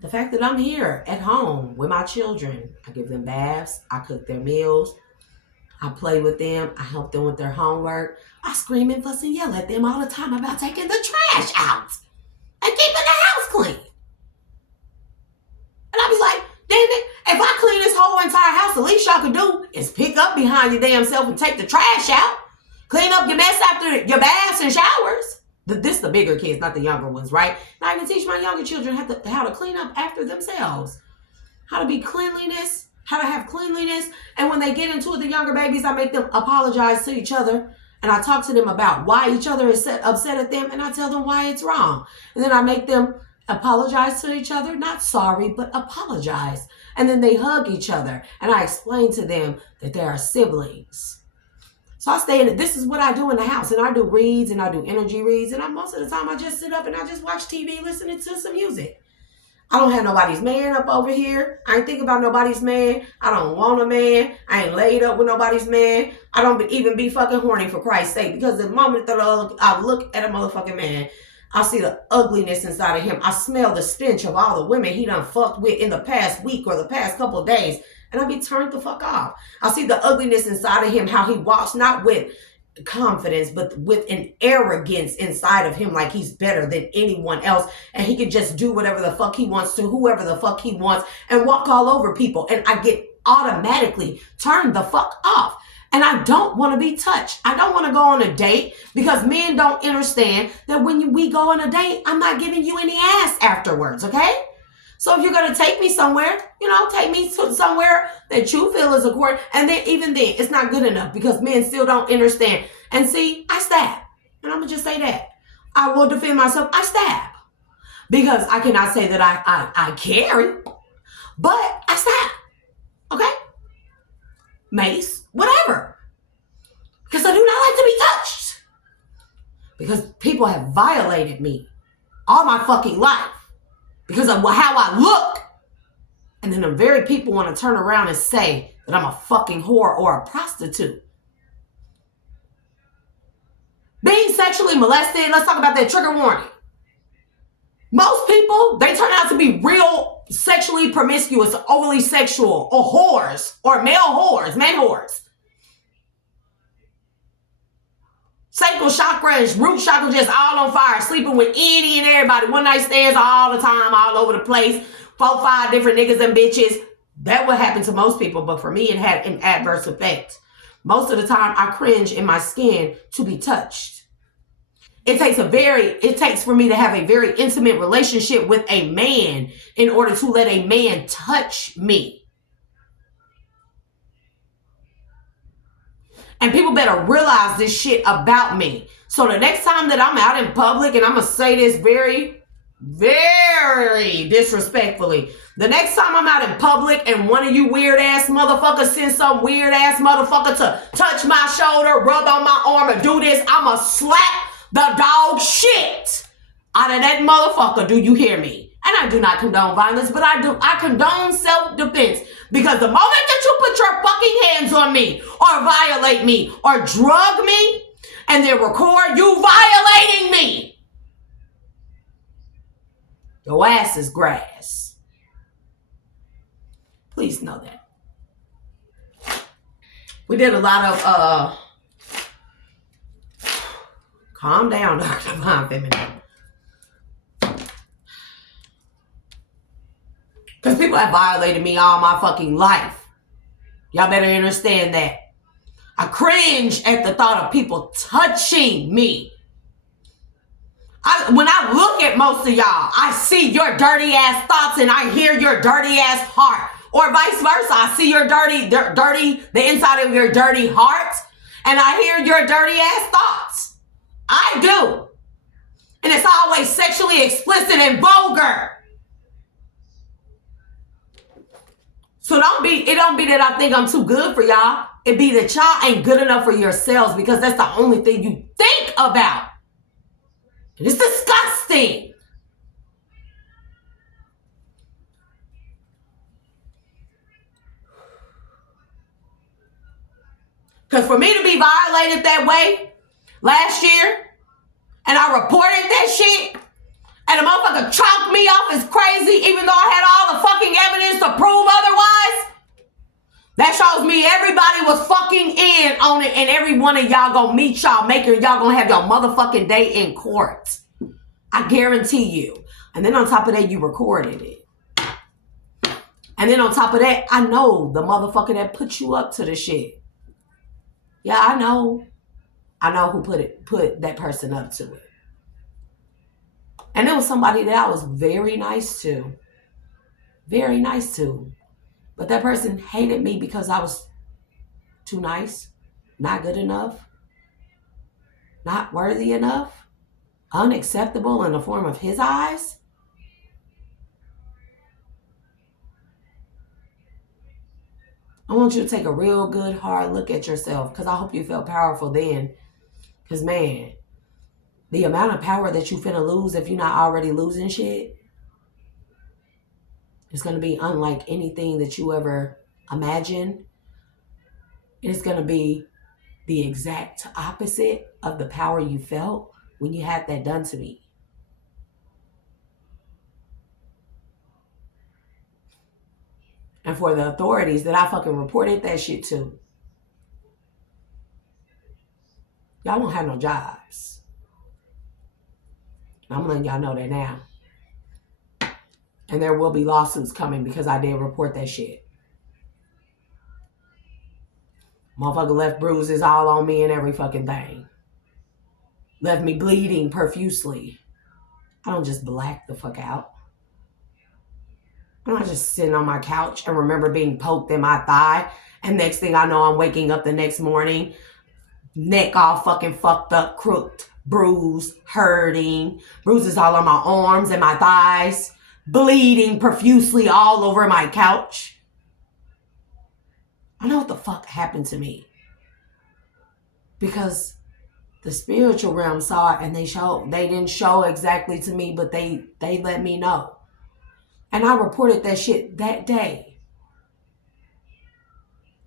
the fact that I'm here at home with my children, I give them baths, I cook their meals, I play with them, I help them with their homework, I scream and fuss and yell at them all the time about taking the trash out and keeping the house clean. And I be like, damn it, if I clean this whole entire house, the least y'all can do is pick up behind your damn self and take the trash out. Clean up your mess after your baths and showers. This the bigger kids, not the younger ones, right? And I even teach my younger children how to clean up after themselves. How to be cleanliness, how to have cleanliness. And when they get into it, the younger babies, I make them apologize to each other. And I talk to them about why each other is upset at them. And I tell them why it's wrong. And then I make them apologize to each other, not sorry, but apologize. And then they hug each other. And I explain to them that they are siblings. So I stay in it. This is what I do in the house. And I do reads and I do energy reads. And most of the time I just sit up and I just watch TV listening to some music. I don't have nobody's man up over here. I ain't think about nobody's man. I don't want a man. I ain't laid up with nobody's man. I don't even be fucking horny, for Christ's sake. Because the moment that I look at a motherfucking man, I see the ugliness inside of him. I smell the stench of all the women he done fucked with in the past week or the past couple of days. And I be turned the fuck off. I see the ugliness inside of him, how he walks, not with confidence, but with an arrogance inside of him, like he's better than anyone else, and he can just do whatever the fuck he wants to whoever the fuck he wants and walk all over people. And I get automatically turned the fuck off. And I don't want to be touched. I don't want to go on a date, because men don't understand that when we go on a date, I'm not giving you any ass afterwards, okay? So if you're going to take me somewhere, take me to somewhere that you feel is important. And then even then, it's not good enough, because men still don't understand. And see, I stab. And I'm going to just say that. I will defend myself. I stab. Because I cannot say that I carry, but I stab. Okay? Mace, whatever. Because I do not like to be touched. Because people have violated me all my fucking life. Because of how I look. And then the very people want to turn around and say that I'm a fucking whore or a prostitute. Being sexually molested, let's talk about that trigger warning. Most people, they turn out to be real sexually promiscuous, overly sexual, or whores, or male whores, men whores. Sacral chakra and root chakra just all on fire, sleeping with any and everybody. One night stands all the time, all over the place. 4, 5 different niggas and bitches. That would happen to most people, but for me, it had an adverse effect. Most of the time, I cringe in my skin to be touched. It takes for me to have a very intimate relationship with a man in order to let a man touch me. And people better realize this shit about me. So the next time that I'm out in public, and I'm going to say this very, very disrespectfully. The next time I'm out in public and one of you weird ass motherfuckers send some weird ass motherfucker to touch my shoulder, rub on my arm, or do this, I'm going to slap the dog shit out of that motherfucker. Do you hear me? And I do not condone violence, but I condone self-defense. Because the moment that you put your fucking hands on me, or violate me, or drug me, and then record you violating me, your ass is grass. Please know that. We did a lot of, calm down, Dr. Divine Feminine. Because people have violated me all my fucking life. Y'all better understand that. I cringe at the thought of people touching me. When I look at most of y'all, I see your dirty ass thoughts and I hear your dirty ass heart. Or vice versa. I see your the inside of your dirty heart, and I hear your dirty ass thoughts. I do. And it's always sexually explicit and vulgar. So it don't be that I think I'm too good for y'all. It be that y'all ain't good enough for yourselves, because that's the only thing you think about. And it's disgusting. Because for me to be violated that way last year, and I reported that shit, and a motherfucker chalked me off as crazy, even though I had all the fucking evidence to prove otherwise, that shows me everybody was fucking in on it, and every one of y'all gonna meet y'all maker. Y'all gonna have your motherfucking day in court. I guarantee you. And then on top of that, you recorded it. And then on top of that, I know the motherfucker that put you up to the shit. Yeah, I know. I know who put that person up to it. And it was somebody that I was very nice to. Very nice to. But that person hated me because I was too nice, not good enough, not worthy enough, unacceptable in the form of his eyes. I want you to take a real good hard look at yourself, because I hope you felt powerful then. Because, man, the amount of power that you finna lose if you're not already losing shit is going to be unlike anything that you ever imagined. It's going to be the exact opposite of the power you felt when you had that done to me. And for the authorities that I fucking reported that shit to, y'all won't have no jobs. I'm letting y'all know that now. And there will be lawsuits coming because I did report that shit. Motherfucker left bruises all on me and every fucking thing. Left me bleeding profusely. I don't just black the fuck out. I'm not just sitting on my couch and remember being poked in my thigh. And next thing I know, I'm waking up the next morning, neck all fucking fucked up, crooked, bruised, hurting, bruises all on my arms and my thighs, bleeding profusely all over my couch. I know what the fuck happened to me. Because the spiritual realm saw it and they didn't show exactly to me, but they let me know. And I reported that shit that day.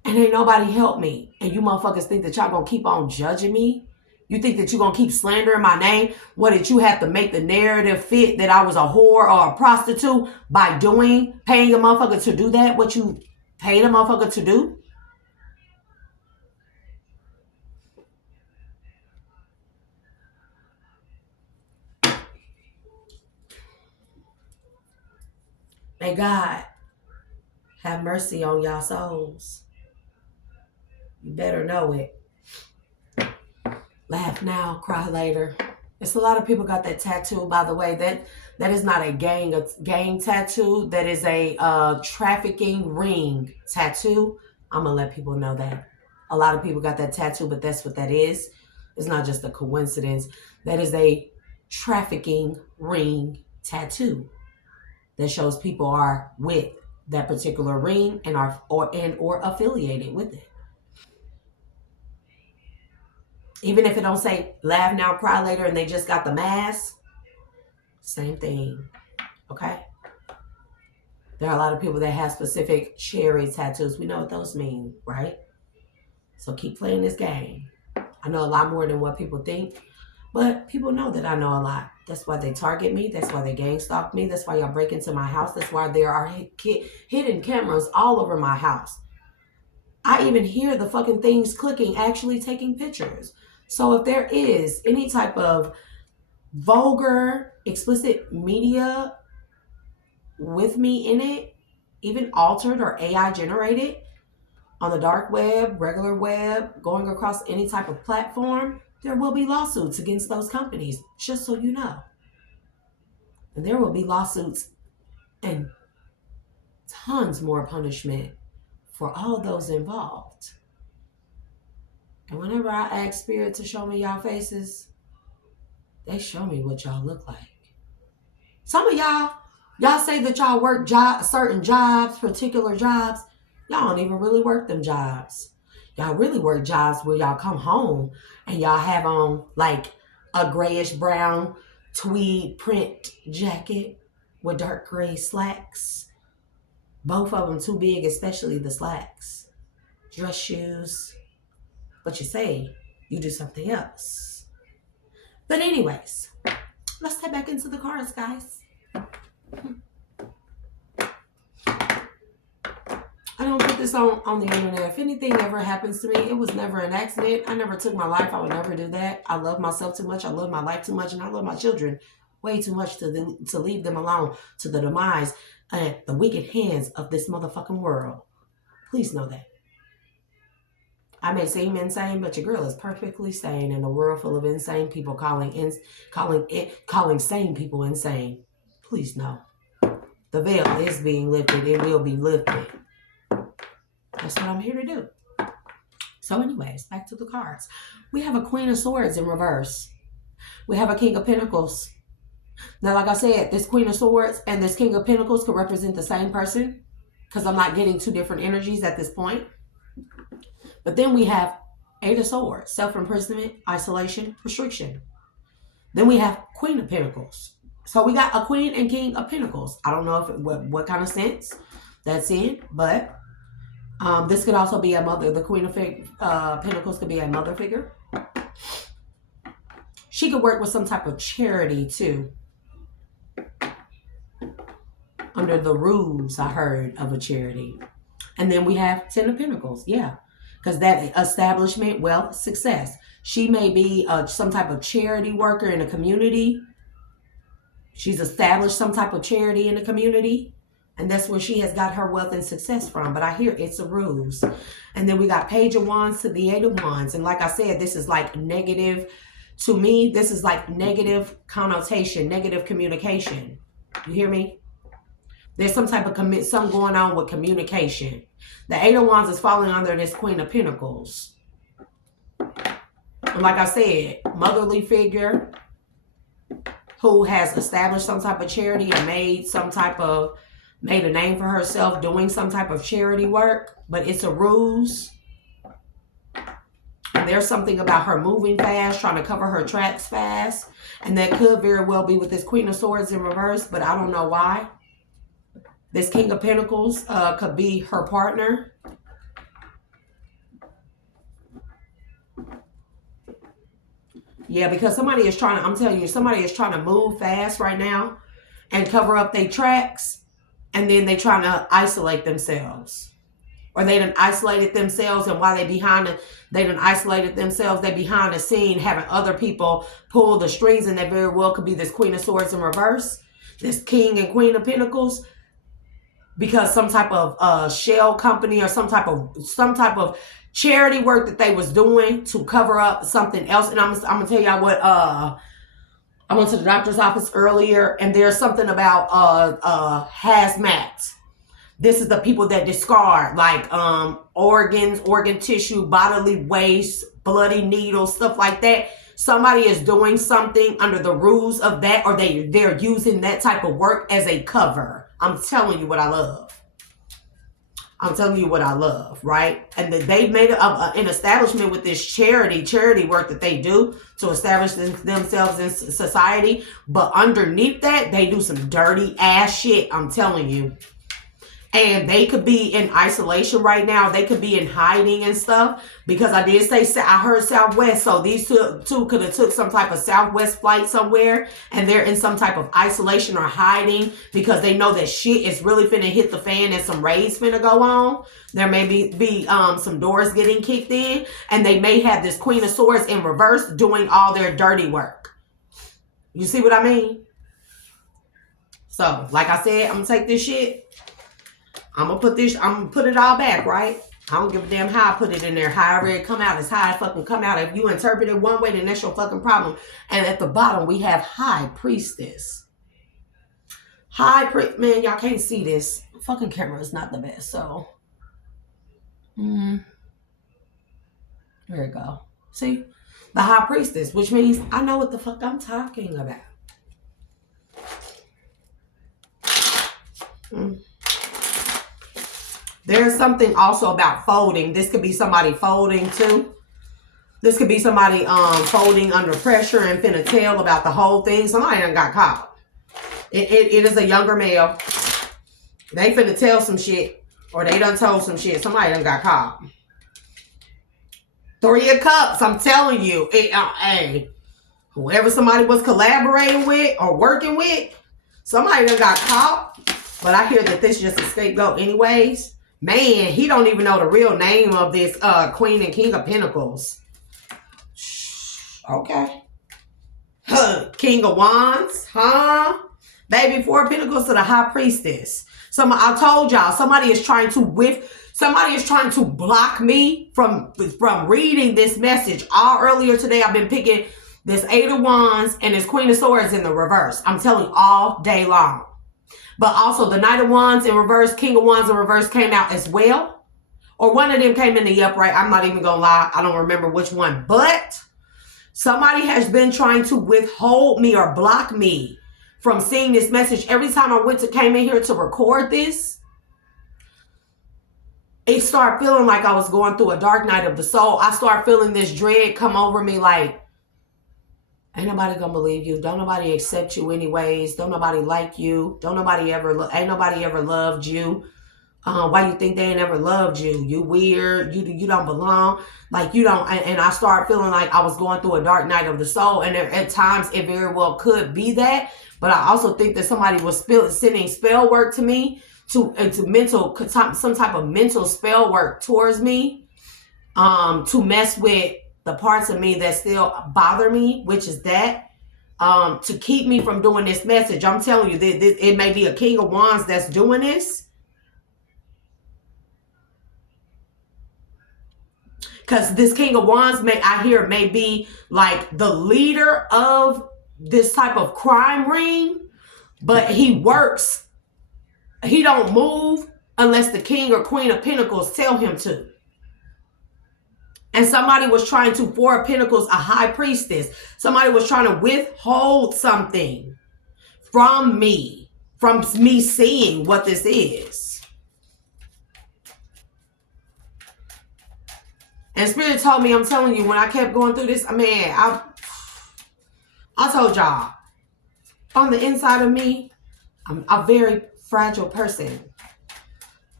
And ain't nobody helped me. And you motherfuckers think that y'all gonna keep on judging me? You think that you gonna keep slandering my name? What, did you have to make the narrative fit that I was a whore or a prostitute by paying a motherfucker to do that? What you paid a motherfucker to do? May God have mercy on y'all souls. You better know it. Laugh now, cry later. It's a lot of people got that tattoo, by the way. That is not a gang tattoo. That is a trafficking ring tattoo. I'm going to let people know that. A lot of people got that tattoo, but that's what that is. It's not just a coincidence. That is a trafficking ring tattoo that shows people are with that particular ring and are or affiliated with it. Even if it don't say laugh now, cry later, and they just got the mask, same thing. Okay? There are a lot of people that have specific cherry tattoos. We know what those mean, right? So keep playing this game. I know a lot more than what people think, but people know that I know a lot. That's why they target me. That's why they gang stalk me. That's why y'all break into my house. That's why there are hidden cameras all over my house. I even hear the fucking things clicking, actually taking pictures. So if there is any type of vulgar, explicit media with me in it, even altered or AI generated, on the dark web, regular web, going across any type of platform, there will be lawsuits against those companies, just so you know. And there will be lawsuits and tons more punishment for all those involved. And whenever I ask Spirit to show me y'all faces, they show me what y'all look like. Some of y'all say that y'all work certain jobs, particular jobs. Y'all don't even really work them jobs. Y'all really work jobs where y'all come home and y'all have on like a grayish brown tweed print jacket with dark gray slacks. Both of them too big, especially the slacks. Dress shoes. But you say you do something else. But anyways, let's head back into the cards, guys. I don't put this on the internet. If anything ever happens to me, it was never an accident. I never took my life. I would never do that. I love myself too much. I love my life too much. And I love my children way too much to leave them alone to the demise and the wicked hands of this motherfucking world. Please know that. I may seem insane, but your girl is perfectly sane in a world full of insane people calling sane people insane. Please know. The veil is being lifted. It will be lifted. That's what I'm here to do. So anyways, back to the cards. We have a Queen of Swords in reverse. We have a King of Pentacles. Now, like I said, this Queen of Swords and this King of Pentacles could represent the same person. because I'm not getting two different energies at this point. But then we have Eight of Swords, self-imprisonment, isolation, restriction. Then we have Queen of Pentacles. So we got a Queen and King of Pentacles. I don't know if what kind of sense that's in, but this could also be a mother. The Queen of Pentacles could be a mother figure. She could work with some type of charity too. Under the rules, I heard of a charity. And then we have Ten of Pentacles. Yeah. Because that establishment, wealth, success. She may be some type of charity worker in a community. She's established some type of charity in the community. And that's where she has got her wealth and success from. But I hear it's a ruse. And then we got Page of Wands to the Eight of Wands. And like I said, this is like negative. To me, this is like negative connotation, negative communication. You hear me? There's some type of something going on with communication. The Eight of Wands is falling under this Queen of Pentacles. And like I said, motherly figure who has established some type of charity and made a name for herself doing some type of charity work, but it's a ruse. And there's something about her moving fast, trying to cover her tracks fast. And that could very well be with this Queen of Swords in reverse, but I don't know why. This King of Pentacles could be her partner. Yeah, because somebody is trying to, I'm telling you, somebody is trying to move fast right now and cover up their tracks. And then they trying to isolate themselves. Or they done isolated themselves, and while they done isolated themselves, they behind the scene having other people pull the strings, and that very well could be this Queen of Swords in reverse. This King and Queen of Pentacles. Because some type of shell company or some type of charity work that they was doing to cover up something else. And I'm gonna tell y'all what, I went to the doctor's office earlier, and there's something about hazmat. This is the people that discard like organs, organ tissue, bodily waste, bloody needles, stuff like that. Somebody is doing something under the rules of that, or they're using that type of work as a cover. I'm telling you what I love. I'm telling you what I love, right? And they've made an establishment with this charity work that they do to establish themselves in society. But underneath that, they do some dirty ass shit, I'm telling you. And they could be in isolation right now. They could be in hiding and stuff. Because I did say, I heard Southwest. So these two could have took some type of Southwest flight somewhere. And they're in some type of isolation or hiding. Because they know that shit is really finna hit the fan and some raids finna go on. There may be some doors getting kicked in. And they may have this Queen of Swords in reverse doing all their dirty work. You see what I mean? So, like I said, I'm gonna take this shit. I'm gonna put it all back, right? I don't give a damn how I put it in there. However it come out is how it fucking come out. If you interpret it one way, then that's your fucking problem. And at the bottom, we have High Priestess. Man, y'all can't see this. Fucking camera is not the best, so. There you go. See? The High Priestess, which means I know what the fuck I'm talking about. There's something also about folding. This could be somebody folding too. This could be somebody folding under pressure and finna tell about the whole thing. Somebody done got caught. It is a younger male. They finna tell some shit. Or they done told some shit. Somebody done got caught. Three of Cups. I'm telling you. Hey, whoever somebody was collaborating with or working with, somebody done got caught. But I hear that this is just a scapegoat anyways. Man, he don't even know the real name of this Queen and King of Pentacles. Okay. King of Wands. Baby, Four of Pentacles to the High Priestess. I told y'all, somebody is trying to block me from reading this message. All earlier today, I've been picking this Eight of Wands and this Queen of Swords in the reverse. I'm telling you, all day long. But also the Knight of Wands in reverse, King of Wands in reverse came out as well. Or one of them came in the upright. I'm not even going to lie. I don't remember which one. But somebody has been trying to withhold me or block me from seeing this message. Every time I came in here to record this, it started feeling like I was going through a dark night of the soul. I started feeling this dread come over me like, ain't nobody gonna believe you. Don't nobody accept you anyways. Don't nobody like you. Ain't nobody ever loved you. Why you think they ain't ever loved you? You weird. You don't belong. Like you don't. And I started feeling like I was going through a dark night of the soul. And at times it very well could be that. But I also think that somebody was sending spell work to me to some type of mental spell work towards me, to mess with the parts of me that still bother me, which is that. To keep me from doing this message. I'm telling you, it may be a King of Wands that's doing this. Because this King of Wands, may be like the leader of this type of crime ring, but he works. He don't move unless the King or Queen of Pentacles tell him to. And somebody was trying to, Four of Pentacles, a High Priestess. Somebody was trying to withhold something from me seeing what this is. And Spirit told me, I'm telling you, when I kept going through this, I told y'all, on the inside of me, I'm a very fragile person.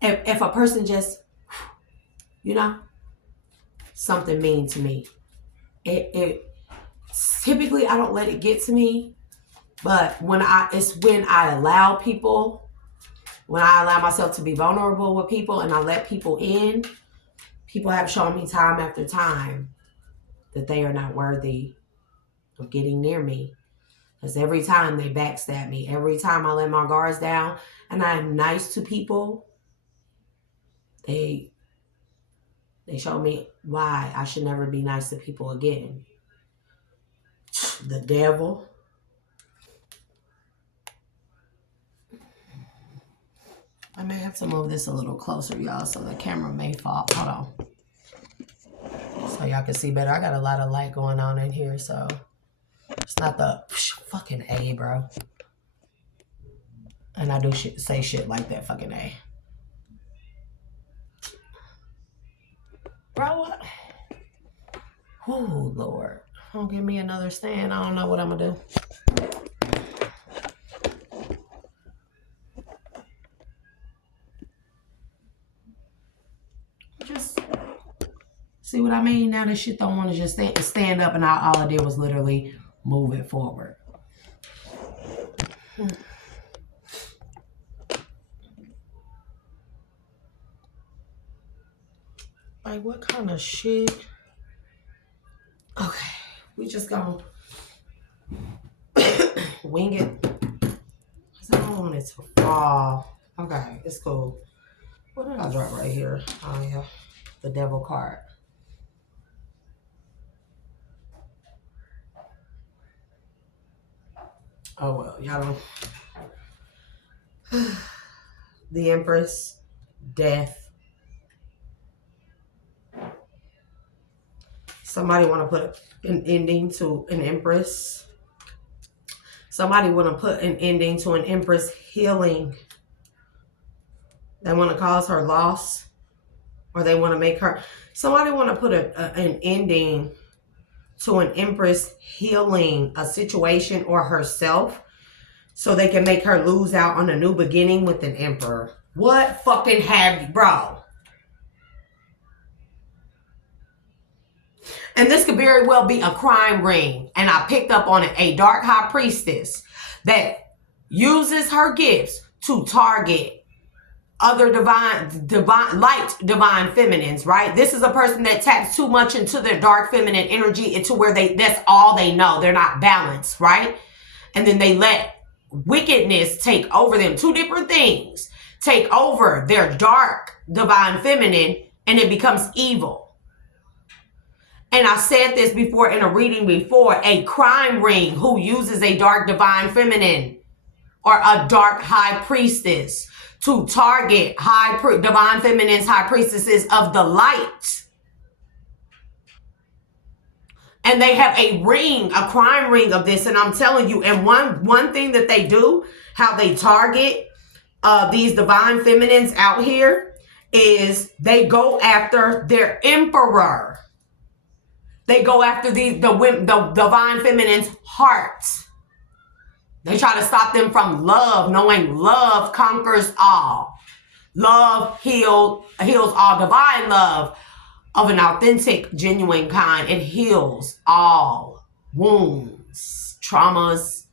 If a person just, something mean to me, it typically I don't let it get to me, but when I allow myself to be vulnerable with people and I let people in, people have shown me time after time that they are not worthy of getting near me. Because every time they backstab me, every time I let my guards down and I am nice to people, they show me why I should never be nice to people again. The devil. I may have to move this a little closer, y'all, so the camera may fall. Hold on. So y'all can see better. I got a lot of light going on in here, so it's not the fucking A, bro. And I do say shit like that, fucking A. Bro, what? Oh, Lord. Don't give me another stand. I don't know what I'm going to do. Just see what I mean? Now this shit don't want to just stand up, and all I did was literally move it forward. Like, what kind of shit? Okay, we just gonna wing it. Cause I don't want it to fall. Okay, it's cool. What did I drop right here? Oh, yeah. The devil card. Oh, well, y'all don't. The Empress. Death. Somebody want to put an ending to an Empress. Somebody want to put an ending to an Empress healing. They want to cause her loss. Or they want to make her... Somebody want to put an ending to an Empress healing a situation or herself. So they can make her lose out on a new beginning with an Emperor. What fucking have you... Bro. And this could very well be a crime ring. And I picked up on it. A dark high priestess that uses her gifts to target other divine feminines, right? This is a person that taps too much into their dark feminine energy, into where that's all they know. They're not balanced, right? And then they let wickedness take over them. Two different things take over their dark divine feminine, and it becomes evil. And I said this before in a reading before, a crime ring who uses a dark divine feminine or a dark high priestess to target divine feminines, high priestesses of the light. And they have a ring, a crime ring of this. And I'm telling you, and one thing that they do, how they target these divine feminines out here, is they go after their emperor. They go after the divine feminine's hearts. They try to stop them from love, knowing love conquers all. Love heals all. Divine love of an authentic, genuine kind. It heals all wounds, traumas,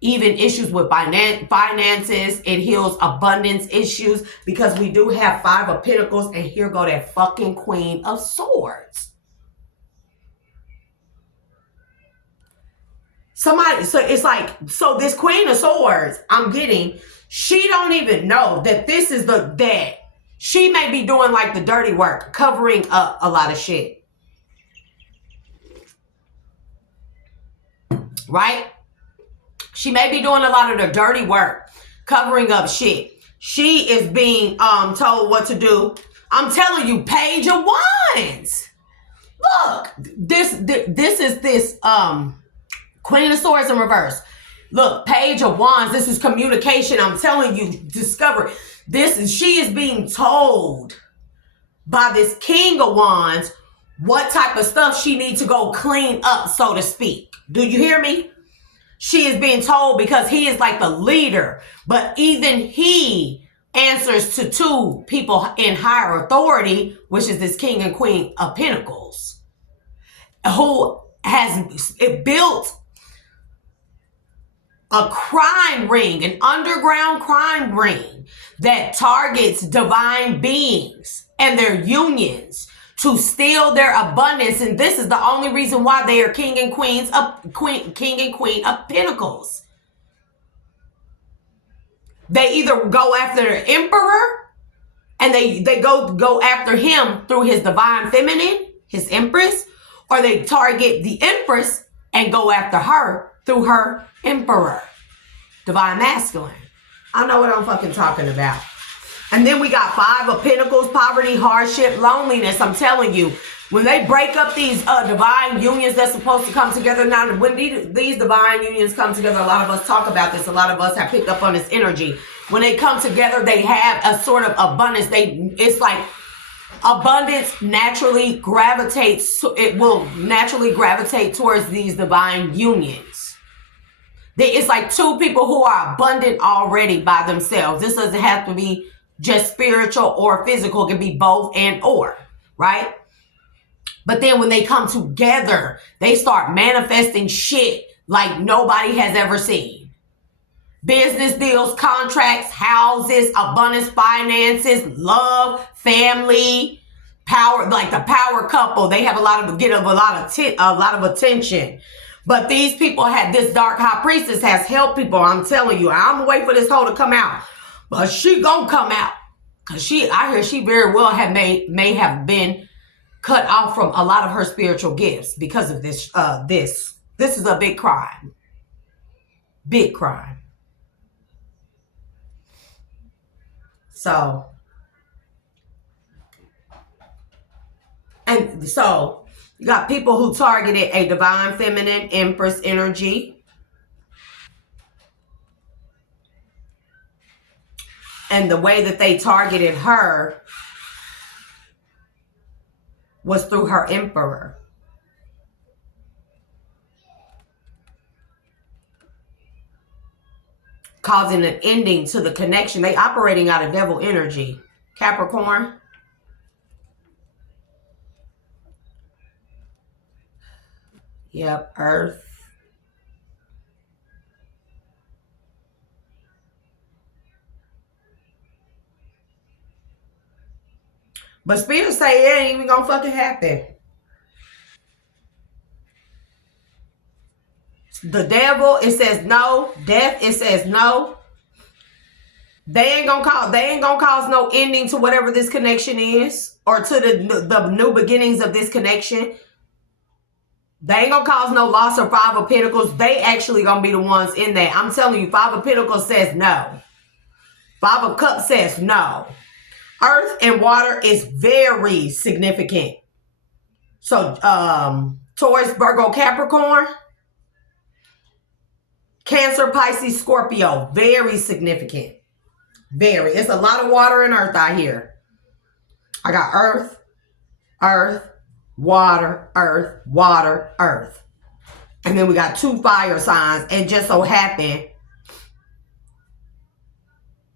even issues with finances. It heals abundance issues because we do have 5 of Pentacles, and here go that fucking Queen of Swords. Somebody, so it's like, so this Queen of Swords, I'm getting, she don't even know that this is that she may be doing like the dirty work, covering up a lot of shit. Right? She may be doing a lot of the dirty work, covering up shit. She is being told what to do. I'm telling you, Page of Wands. Look, this is this Queen of Swords in reverse. Look, Page of Wands, this is communication. I'm telling you, discover. She is being told by this King of Wands what type of stuff she needs to go clean up, so to speak. Do you hear me? She is being told because he is like the leader, but even he answers to 2 people in higher authority, which is this King and Queen of Pentacles, who has built a crime ring, an underground crime ring that targets divine beings and their unions to steal their abundance. And this is the only reason why they are King and Queen of Pentacles. They either go after the emperor, and they go after him through his divine feminine, his empress, or they target the empress and go after her through her emperor, divine masculine. I know what I'm fucking talking about. And then we got 5 of Pentacles, poverty, hardship, loneliness. I'm telling you, when they break up these divine unions that's supposed to come together, now when these divine unions come together, a lot of us talk about this, a lot of us have picked up on this energy. When they come together, they have a sort of abundance. It's like abundance naturally gravitates, it will naturally gravitate towards these divine unions. It's like 2 people who are abundant already by themselves. This doesn't have to be just spiritual or physical. It can be both and or, right? But then when they come together, they start manifesting shit like nobody has ever seen. Business deals, contracts, houses, abundance, finances, love, family, power, like the power couple. They have a lot of attention. But these people had, this dark high priestess has helped people. I'm telling you, I'm waiting for this hoe to come out. But she gonna come out. Cause I hear she very well may have been cut off from a lot of her spiritual gifts because of this. This is a big crime. Big crime. So, you got people who targeted a divine feminine empress energy. And the way that they targeted her was through her emperor. Causing an ending to the connection. They operating out of devil energy. Capricorn. Yep, Earth. But Spirit say it ain't even gonna fucking happen. The devil, it says no. Death, it says no. They ain't gonna cause no ending to whatever this connection is, or to the new beginnings of this connection. They ain't gonna cause no loss of 5 of Pentacles. They actually gonna be the ones in there. I'm telling you, 5 of Pentacles says no. 5 of Cups says no. Earth and water is very significant. So, Taurus, Virgo, Capricorn, Cancer, Pisces, Scorpio, very significant. Very. It's a lot of water and earth out here. I got earth, earth, water, earth, water, earth. And then we got 2 fire signs. And just so happened,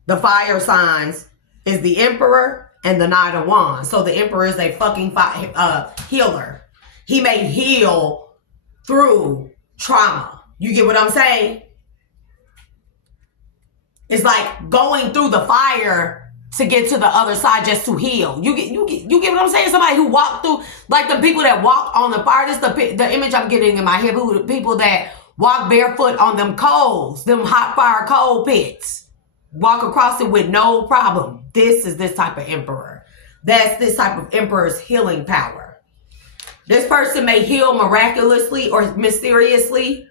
the fire signs is the Emperor and the Knight of Wands. So the Emperor is a fucking healer. He may heal through trauma. You get what I'm saying? It's like going through the fire to get to the other side just to heal. You get what I'm saying? Somebody who walked through, like the people that walk on the fire. This is the image I'm getting in my head. The people that walk barefoot on them coals, them hot fire coal pits. Walk across it with no problem. This is this type of emperor. That's this type of emperor's healing power. This person may heal miraculously or mysteriously.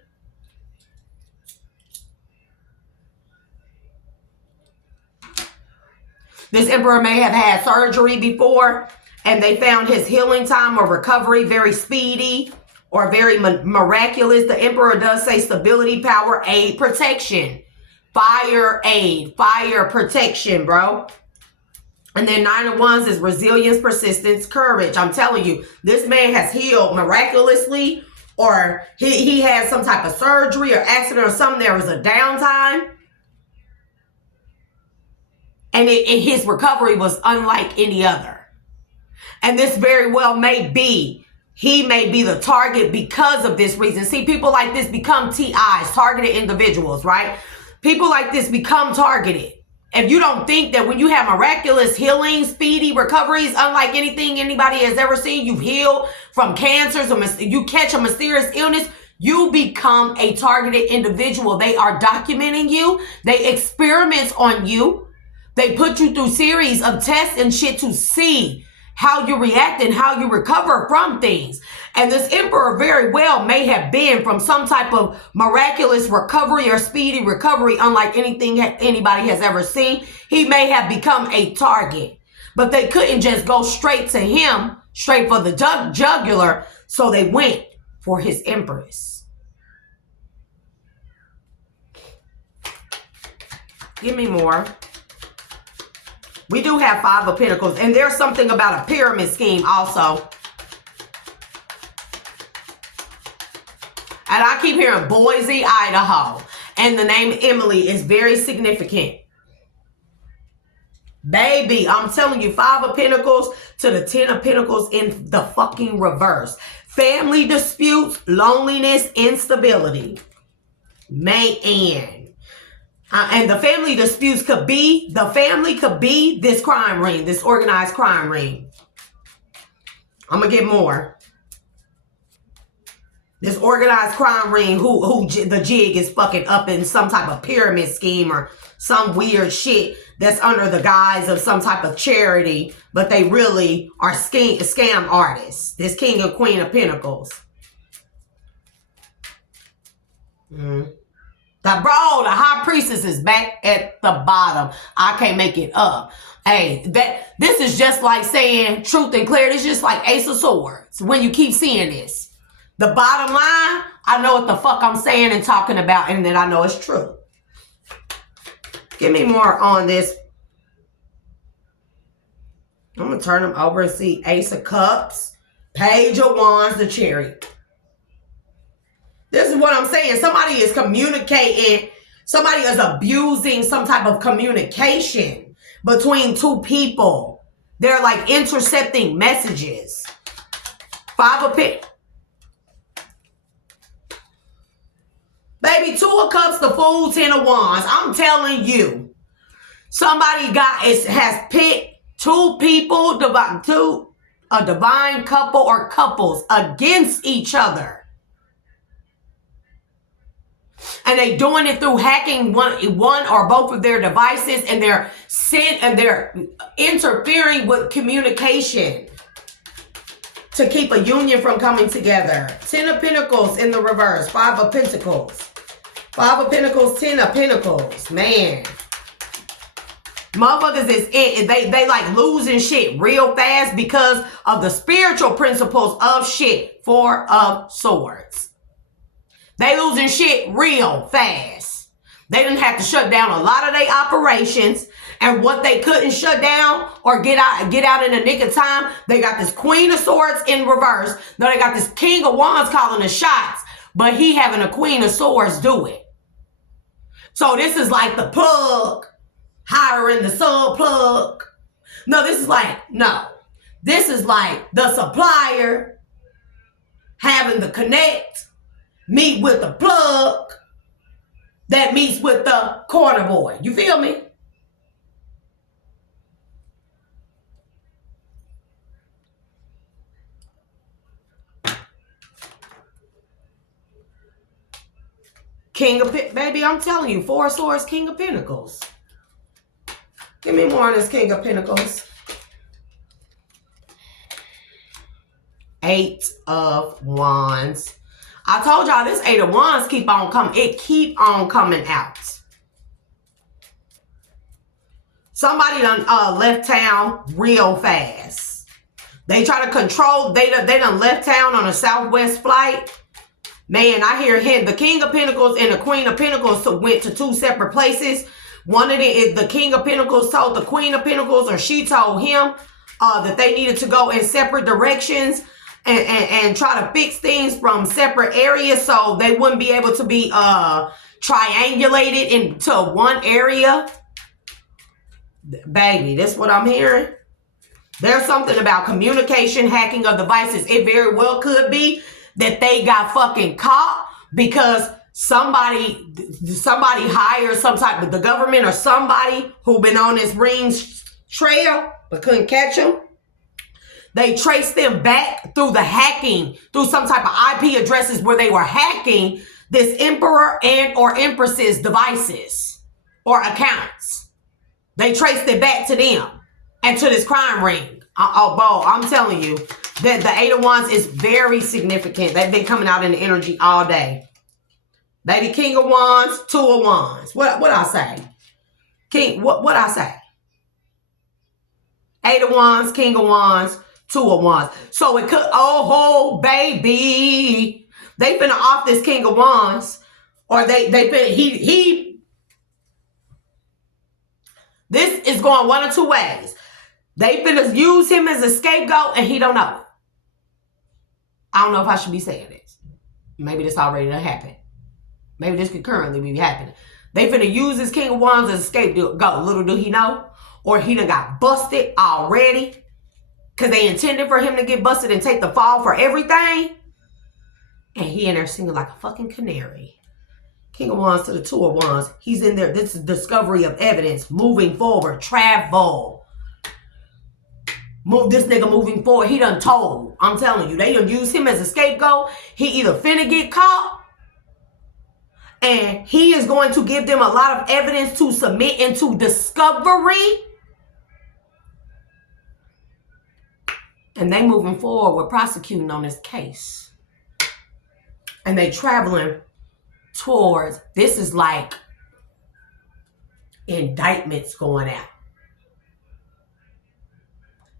This emperor may have had surgery before and they found his healing time or recovery very speedy or very miraculous. The emperor does say stability, power, aid, protection. Fire aid, fire protection, bro. And then 9 of Wands is resilience, persistence, courage. I'm telling you, this man has healed miraculously, or he had some type of surgery or accident or something. There was a downtime. And his recovery was unlike any other. And this very well may be, he may be the target because of this reason. See, people like this become TIs, targeted individuals, right? People like this become targeted. If you don't think that when you have miraculous healing, speedy recoveries, unlike anything anybody has ever seen, you've healed from cancers or you catch a mysterious illness, you become a targeted individual. They are documenting you. They experiment on you. They put you through series of tests and shit to see how you react and how you recover from things. And this emperor very well may have been from some type of miraculous recovery or speedy recovery, unlike anything anybody has ever seen. He may have become a target, but they couldn't just go straight to him, straight for the jugular. So they went for his empress. Give me more. We do have 5 of Pentacles, and there's something about a pyramid scheme also. And I keep hearing Boise, Idaho. And the name Emily is very significant. Baby, I'm telling you, 5 of Pentacles to the 10 of Pentacles in the fucking reverse. Family disputes, loneliness, instability. Man. And the family disputes could be, this crime ring, this organized crime ring. I'm going to get more. This organized crime ring who the jig is fucking up in some type of pyramid scheme or some weird shit that's under the guise of some type of charity, but they really are scam artists. This King and Queen of Pentacles. The High Priestess is back at the bottom. I can't make it up. Hey, this is just like saying truth and clarity. It's just like Ace of Swords when you keep seeing this. The bottom line, I know what the fuck I'm saying and talking about, and that I know it's true. Give me more on this. I'm going to turn them over and see Ace of Cups, Page of Wands, the Chariot. This is what I'm saying. Somebody is communicating. Somebody is abusing some type of communication between 2 people. They're like intercepting messages. 5 of Pentacles. Baby, 2 of Cups, the Fool, 10 of Wands. I'm telling you. Somebody has picked 2 people, a divine couple or couples against each other. And they doing it through hacking one or both of their devices, and they're interfering with communication to keep a union from coming together. 10 of Pentacles in the reverse. 5 of Pentacles. 5 of Pentacles, 10 of Pentacles. Man. Motherfuckers they like losing shit real fast because of the spiritual principles of shit. 4 of Swords. They losing shit real fast. They didn't have to shut down a lot of their operations, And what they couldn't shut down or get out in the nick of time, they got this Queen of Swords in reverse. No, they got this King of Wands calling the shots, but he having a Queen of Swords do it. So this is like the plug hiring the sub plug. No, this is like, no. This is like the supplier having the connect meet with the plug that meets with the corner boy. You feel me? King of baby, I'm telling you, 4 of Swords, King of Pentacles. Give me more on this King of Pentacles. 8 of Wands. I told y'all this 8 of Wands keep on coming. It keep on coming out. Somebody done left town real fast. They try to control. They done left town on a Southwest flight. Man, I hear him. The King of Pentacles and the Queen of Pentacles went to 2 separate places. One of the King of Pentacles told the Queen of Pentacles, or she told him that they needed to go in separate directions and try to fix things from separate areas so they wouldn't be able to be triangulated into one area. Baby, that's what I'm hearing. There's something about communication, hacking of devices. It very well could be that they got fucking caught because somebody hired some type of the government or somebody who been on this rings trail but couldn't catch them. They traced them back through the hacking, through some type of IP addresses where they were hacking this emperor and or empress's devices or accounts. They traced it back to them and to this crime ring. Oh, I'm telling you that the 8 of Wands is very significant. They've been coming out in the energy all day. Baby, King of Wands, 2 of Wands. What I say? King, what I say? 8 of Wands, King of Wands, 2 of Wands. So it could, oh, baby. They finna off this King of Wands. Or they finna, this is going one of 2 ways. They finna use him as a scapegoat and he don't know it. I don't know if I should be saying this. Maybe this already done happened. Maybe this could currently be happening. They finna use this King of Wands as a scapegoat. Little do he know. Or he done got busted already. Because they intended for him to get busted and take the fall for everything. And he in there singing like a fucking canary. King of Wands to the 2 of Wands. He's in there. This is discovery of evidence. Moving forward. Travel. Move this nigga moving forward. He done told. I'm telling you. They done use him as a scapegoat. He either finna get caught. And he is going to give them a lot of evidence to submit into discovery. And they moving forward with prosecuting on this case. And they traveling towards, this is like indictments going out.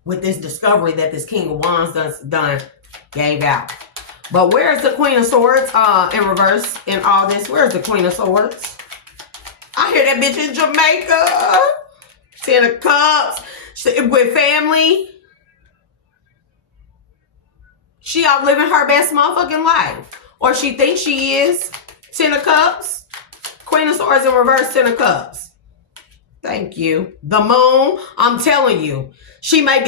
With this discovery that this King of Wands done gave out. But where's the Queen of Swords in reverse in all this? Where's the Queen of Swords? I hear that bitch in Jamaica. 10 of Cups. With family. She out living her best motherfucking life. Or she thinks she is. 10 of Cups. Queen of Swords in reverse, 10 of Cups. Thank you. The Moon, I'm telling you. She may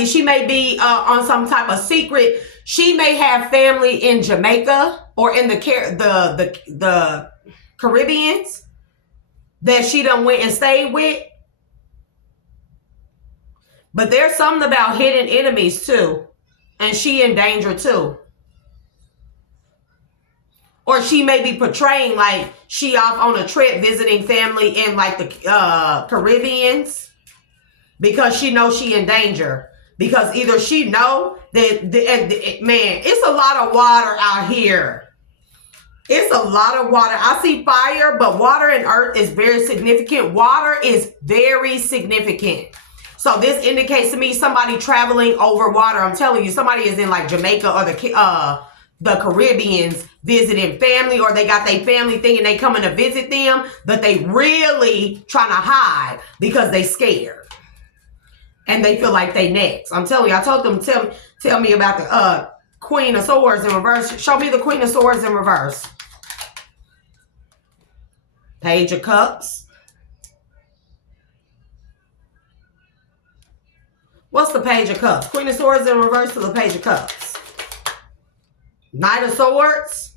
be on some type of secret. She may have family in Jamaica or in the Caribbeans that she done went and stayed with. But there's something about hidden enemies too. And she in danger too. Or she may be portraying like she off on a trip visiting family in like the Caribbeans. Because she knows she in danger. Because either she know that, man, it's a lot of water out here. It's a lot of water. I see fire, but water and earth is very significant. Water is very significant. So this indicates to me somebody traveling over water. I'm telling you, somebody is in like Jamaica or the Caribbeans visiting family, or they got their family thinking they coming to visit them, but they really trying to hide because they scared. And they feel like they next. I'm telling you, I told them, tell me about the Queen of Swords in reverse. Show me the Queen of Swords in reverse. Page of Cups. What's the Page of Cups? Queen of Swords in reverse to the Page of Cups. Knight of Swords.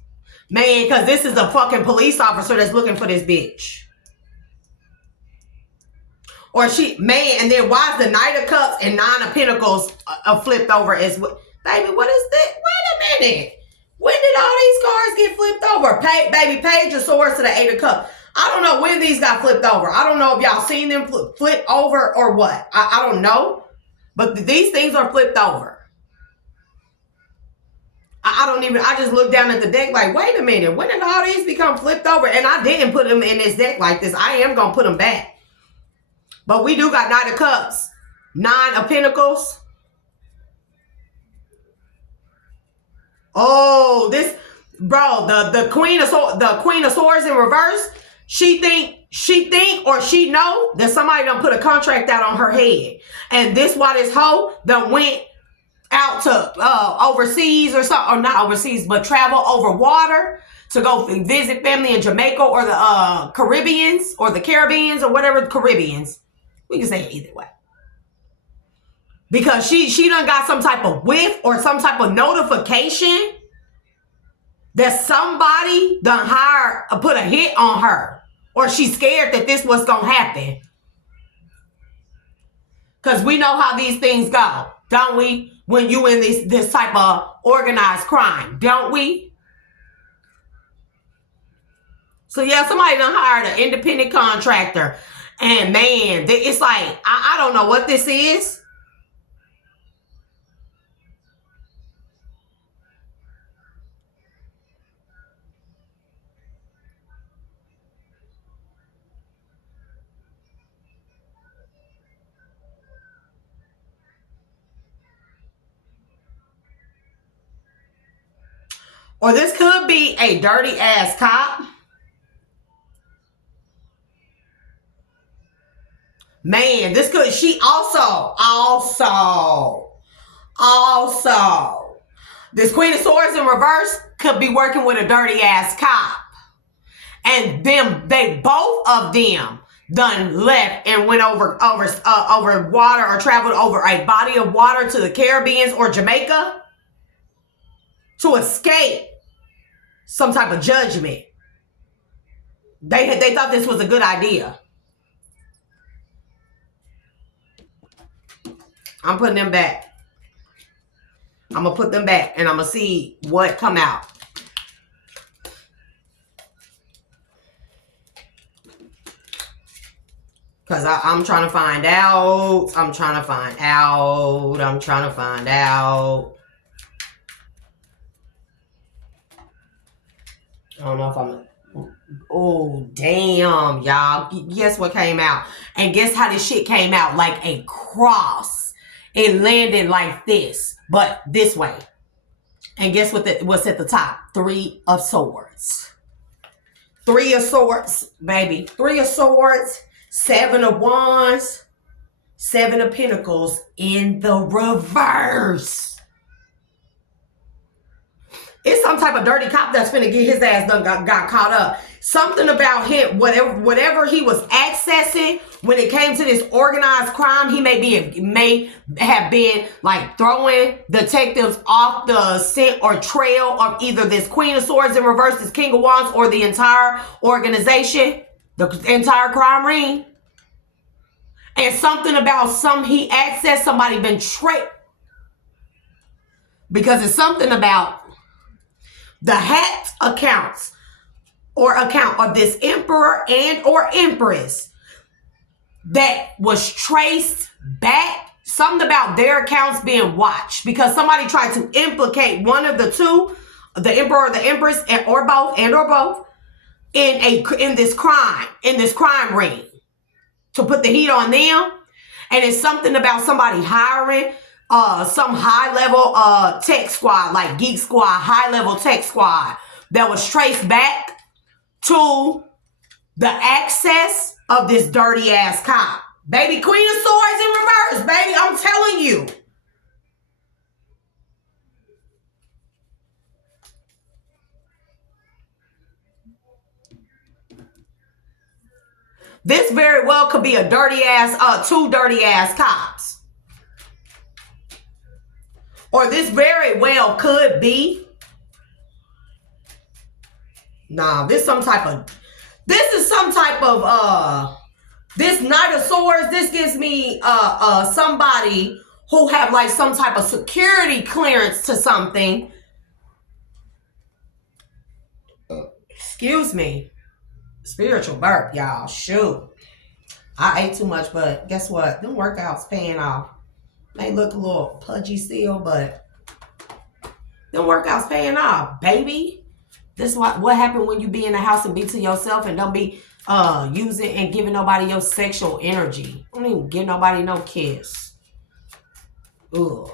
Man, because this is a fucking police officer that's looking for this bitch. Or she, man, and then why is the Knight of Cups and Nine of Pentacles flipped over as well? Baby, what is that? Wait a minute. When did all these cards get flipped over? Baby, Page of Swords to the Eight of Cups. I don't know when these got flipped over. I don't know if y'all seen them flip over or what. I don't know. But these things are flipped over. I just looked down at the deck like, wait a minute. When did all these become flipped over? And I didn't put them in this deck like this. I am going to put them back. But we do got Knight of Cups, Nine of Pentacles. Oh, this, bro, the Queen of Swords in reverse. She think or she know that somebody done put a contract out on her head. And this why this hoe done went out to overseas or something, or not overseas, but travel over water to go visit family in Jamaica or the Caribbeans or the Caribbeans or whatever, Caribbeans. We can say it either way. Because she done got some type of whiff or some type of notification that somebody done put a hit on her. Or she's scared that this was going to happen. Because we know how these things go, don't we? When you in this type of organized crime, don't we? So yeah, somebody done hired an independent contractor. And man, it's like, I don't know what this is. Or this could be a dirty ass cop. Man, this could, she also, this Queen of Swords in reverse could be working with a dirty ass cop. And both of them done left and went over water or traveled over a body of water to the Caribbean or Jamaica to escape some type of judgment. They thought this was a good idea. I'm putting them back. I'm going to put them back and I'm going to see what come out. Because I'm trying to find out. I don't know if I'm... Oh, damn, y'all. Guess what came out? And guess how this shit came out? Like a cross. It landed like this, but this way. And guess what's at the top? Three of Swords. Three of Swords, baby. Three of Swords. Seven of Wands. Seven of Pentacles in the reverse. It's some type of dirty cop that's finna get his ass done got caught up. Something about him, whatever he was accessing when it came to this organized crime, he may have been like throwing detectives off the scent or trail of either this Queen of Swords in reverse, this King of Wands, or the entire organization, the entire crime ring. And something about he accessed somebody been tricked. Because it's something about the hacked accounts or account of this emperor and or empress that was traced back. Something about their accounts being watched because somebody tried to implicate one of the two, the emperor or the empress, or both, in this crime ring to put the heat on them. And it's something about somebody hiring some high-level tech squad, like Geek Squad, high-level tech squad, that was traced back to the access of this dirty-ass cop Baby, Queen of Swords in reverse, baby. I'm telling you. This very well could be a dirty ass, two dirty ass cops. Or this very well could be. Nah, this is some type of this Knight of Swords. This gives me somebody who have like some type of security clearance to something. Excuse me. Spiritual burp, y'all. Shoot. I ate too much, but guess what? Them workouts paying off. May look a little pudgy still, but them workouts paying off, baby. This is what happened when you be in the house and be to yourself and don't be using and giving nobody your sexual energy. Don't even give nobody no kiss. Ugh.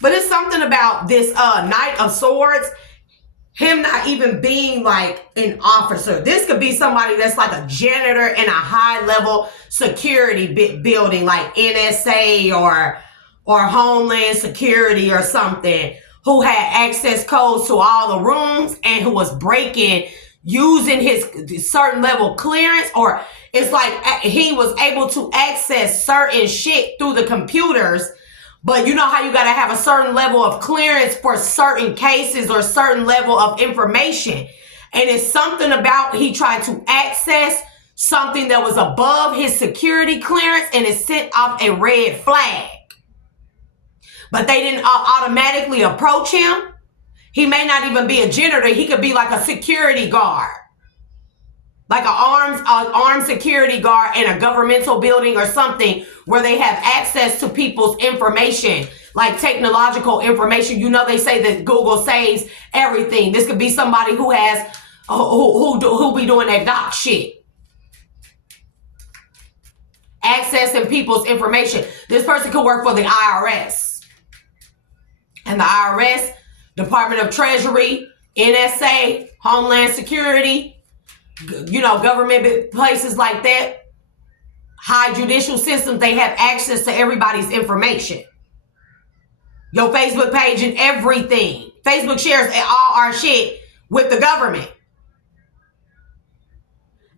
But it's something about this Knight of Swords. Him not even being like an officer. This could be somebody that's like a janitor in a high level security building like NSA or Homeland Security or something, who had access codes to all the rooms and who was breaking using his certain level clearance, or it's like he was able to access certain shit through the computers. But you know how you got to have a certain level of clearance for certain cases or certain level of information. And it's something about he tried to access something that was above his security clearance and it sent off a red flag. But they didn't automatically approach him. He may not even be a janitor. He could be like a security guard. Like an armed security guard in a governmental building or something where they have access to people's information, like technological information. You know, they say that Google saves everything. This could be somebody who has, who be doing that doc shit. Accessing people's information. This person could work for the IRS. And the IRS, Department of Treasury, NSA, Homeland Security, you know, government places like that, high judicial systems, they have access to everybody's information. Your Facebook page and everything. Facebook shares all our shit with the government.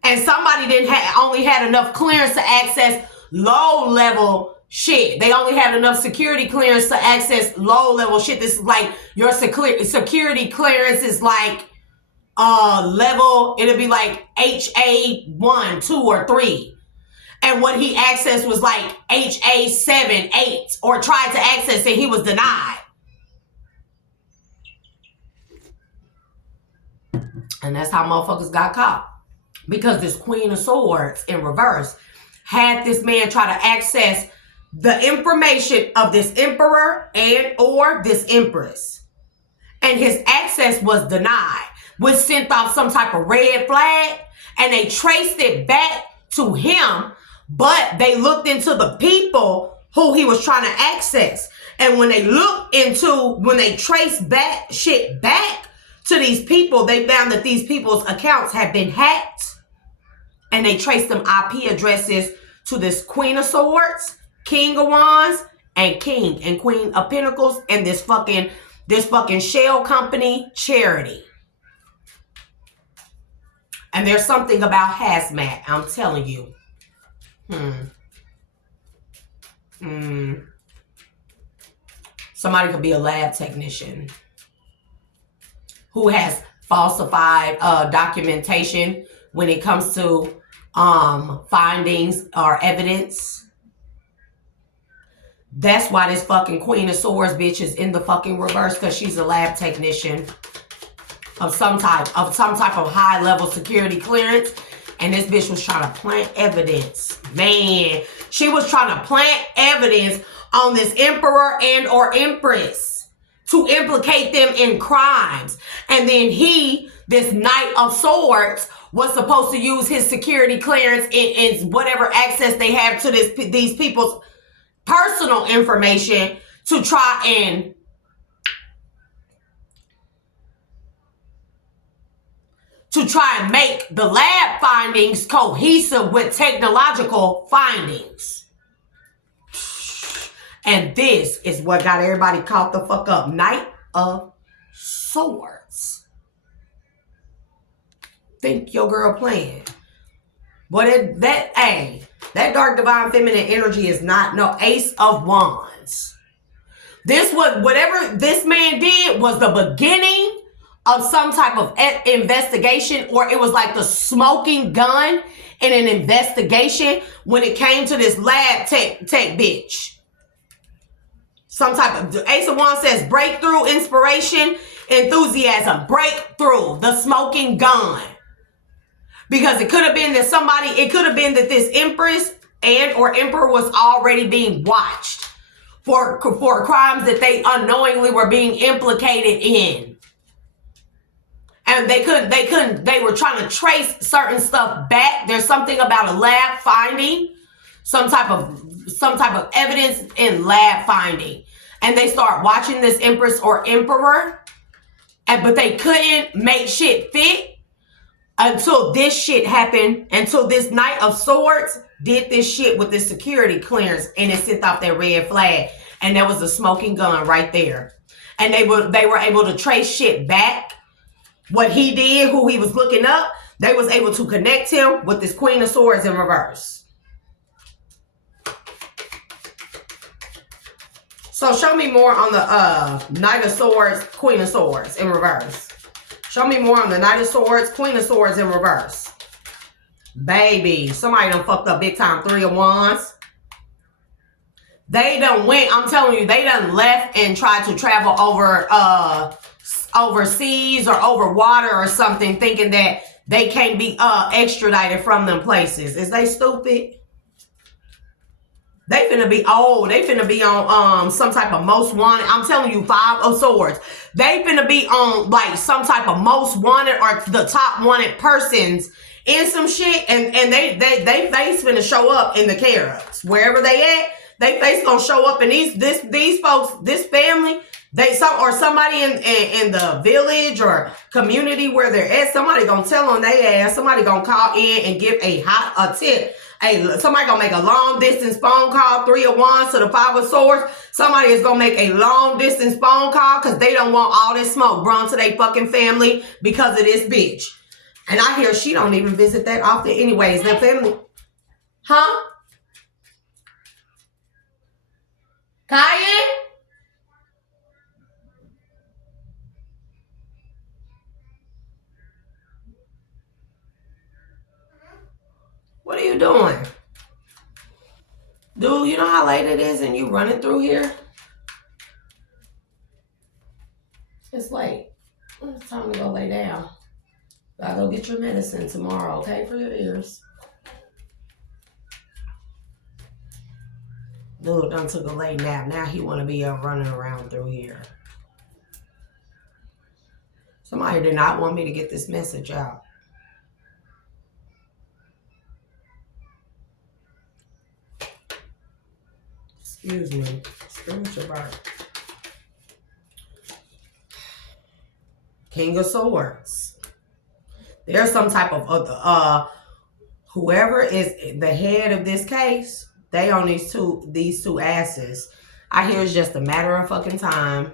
And somebody only had enough clearance to access low level shit. They only had enough security clearance to access low level shit. This is like your security clearance is like level, it'll be like HA1, 2, or 3. And what he accessed was like HA7, 8, or tried to access it, he was denied. And that's how motherfuckers got caught. Because this Queen of Swords in reverse had this man try to access the information of this emperor and or this empress. And his access was denied, which sent off some type of red flag, and they traced it back to him, but they looked into the people who he was trying to access. And when they traced back shit back to these people, they found that these people's accounts had been hacked, and they traced them IP addresses to this Queen of Swords, King of Wands, and King and Queen of Pentacles, and this fucking shell company, Charity. And there's something about hazmat, I'm telling you. Somebody could be a lab technician who has falsified documentation when it comes to findings or evidence. That's why this fucking Queen of Swords bitch is in the fucking reverse, because she's a lab technician of some type of high level security clearance. And this bitch was trying to plant evidence. Man, she was trying to plant evidence on this emperor and or empress to implicate them in crimes. And then this Knight of Swords, was supposed to use his security clearance in whatever access they have to these people's personal information to try and to try and make the lab findings cohesive with technological findings. And this is what got everybody caught the fuck up. Knight of Swords. Think your girl playing. But that dark divine feminine energy is not no Ace of Wands. This was, whatever this man did was the beginning of some type of investigation, or it was like the smoking gun in an investigation when it came to this lab tech bitch. Some type of, Ace of Wands says breakthrough, inspiration, enthusiasm, breakthrough, the smoking gun. Because it could have been that it could have been that this Empress and or Emperor was already being watched for crimes that they unknowingly were being implicated in. And they were trying to trace certain stuff back. There's something about a lab finding, some type of evidence in lab finding. And they start watching this Empress or Emperor, but they couldn't make shit fit until this shit happened, until this Knight of Swords did this shit with this security clearance, and it sent off that red flag. And there was a smoking gun right there. And they were able to trace shit back. What he did, who he was looking up, they was able to connect him with this Queen of Swords in reverse. So show me more on the Knight of Swords, Queen of Swords in reverse. Show me more on the Knight of Swords, Queen of Swords in reverse. Baby, somebody done fucked up big time. 3 of Wands. They done went, I'm telling you, they done left and tried to travel over overseas or over water or something, thinking that they can't be extradited from them places. Is they stupid? They finna be old. They finna be on some type of most wanted. I'm telling you, 5 of Swords. They finna be on like some type of most wanted or the top wanted persons in some shit, and they face finna show up in the Caribs. Wherever they at, they face gonna show up, and these folks, this family, somebody in the village or community where they're at, somebody gonna tell on their ass. Somebody gonna call in and give a tip. Hey, somebody gonna make a long distance phone call. 3 of Wands to the 5 of Swords. Somebody is gonna make a long distance phone call because they don't want all this smoke brought to their fucking family because of this bitch. And I hear she don't even visit that often anyways. Their family, huh? Kaya? What are you doing? Dude, you know how late it is and you running through here? It's late. It's time to go lay down. Gotta go get your medicine tomorrow, okay? For your ears. Dude done took a late nap. Now he want to be running around through here. Somebody did not want me to get this message out. Excuse me. Spiritual birth. King of Swords. There's some type of whoever is the head of this case, they on these two asses. I hear it's just a matter of fucking time.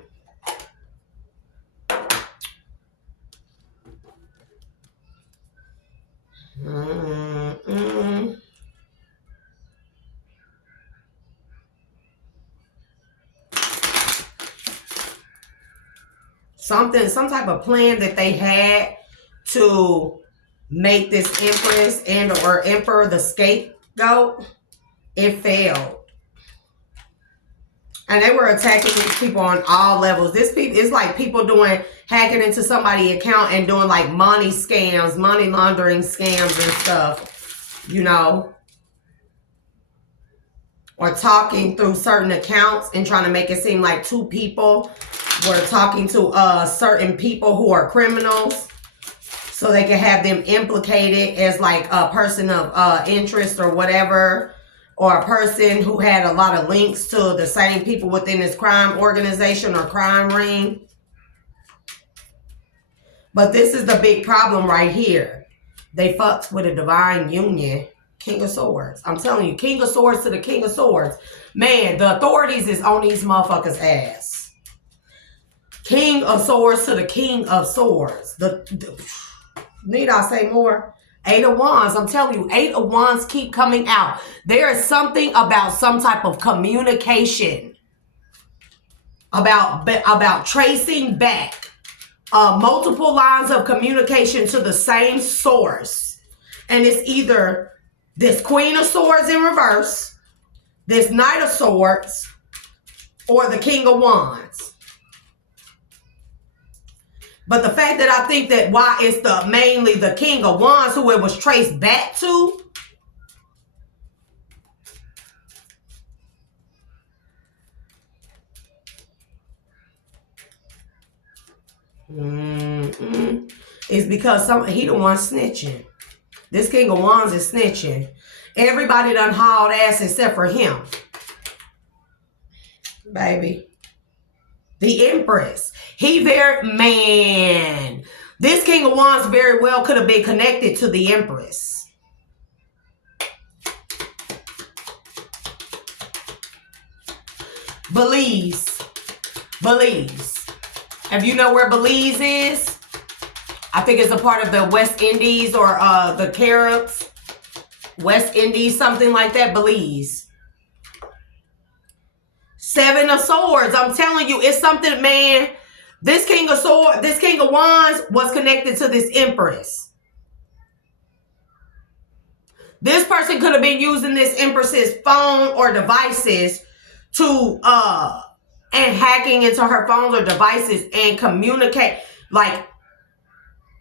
Some type of plan that they had to make this Empress and or Emperor the scapegoat, it failed. And they were attacking these people on all levels. It's like people hacking into somebody's account and doing like money scams, money laundering scams and stuff, you know. Or talking through certain accounts and trying to make it seem like two people were talking to certain people who are criminals so they can have them implicated as like a person of interest or whatever, or a person who had a lot of links to the same people within this crime organization or crime ring. But this is the big problem right here. They fucked with a divine union. King of Swords. I'm telling you, King of Swords to the King of Swords. Man, the authorities is on these motherfuckers' ass. King of Swords to the King of Swords. Need I say more? Eight of Wands. I'm telling you, Eight of Wands keep coming out. There is something about some type of communication. About tracing back multiple lines of communication to the same source. And it's either this Queen of Swords in reverse, this Knight of Swords, or the King of Wands. But the fact that I think that why it's mainly the King of Wands who it was traced back to. Is because he the one snitching. This King of Wands is snitching. Everybody done hauled ass except for him. Baby. The Empress. Man. This King of Wands very well could have been connected to the Empress. Belize. If you know where Belize is, I think it's a part of the West Indies or the Caribs. West Indies, something like that. Belize. Seven of Swords. I'm telling you, it's something, man. This King of Swords, this King of Wands was connected to this Empress. This person could have been using this Empress's phone or devices to and hacking into her phones or devices and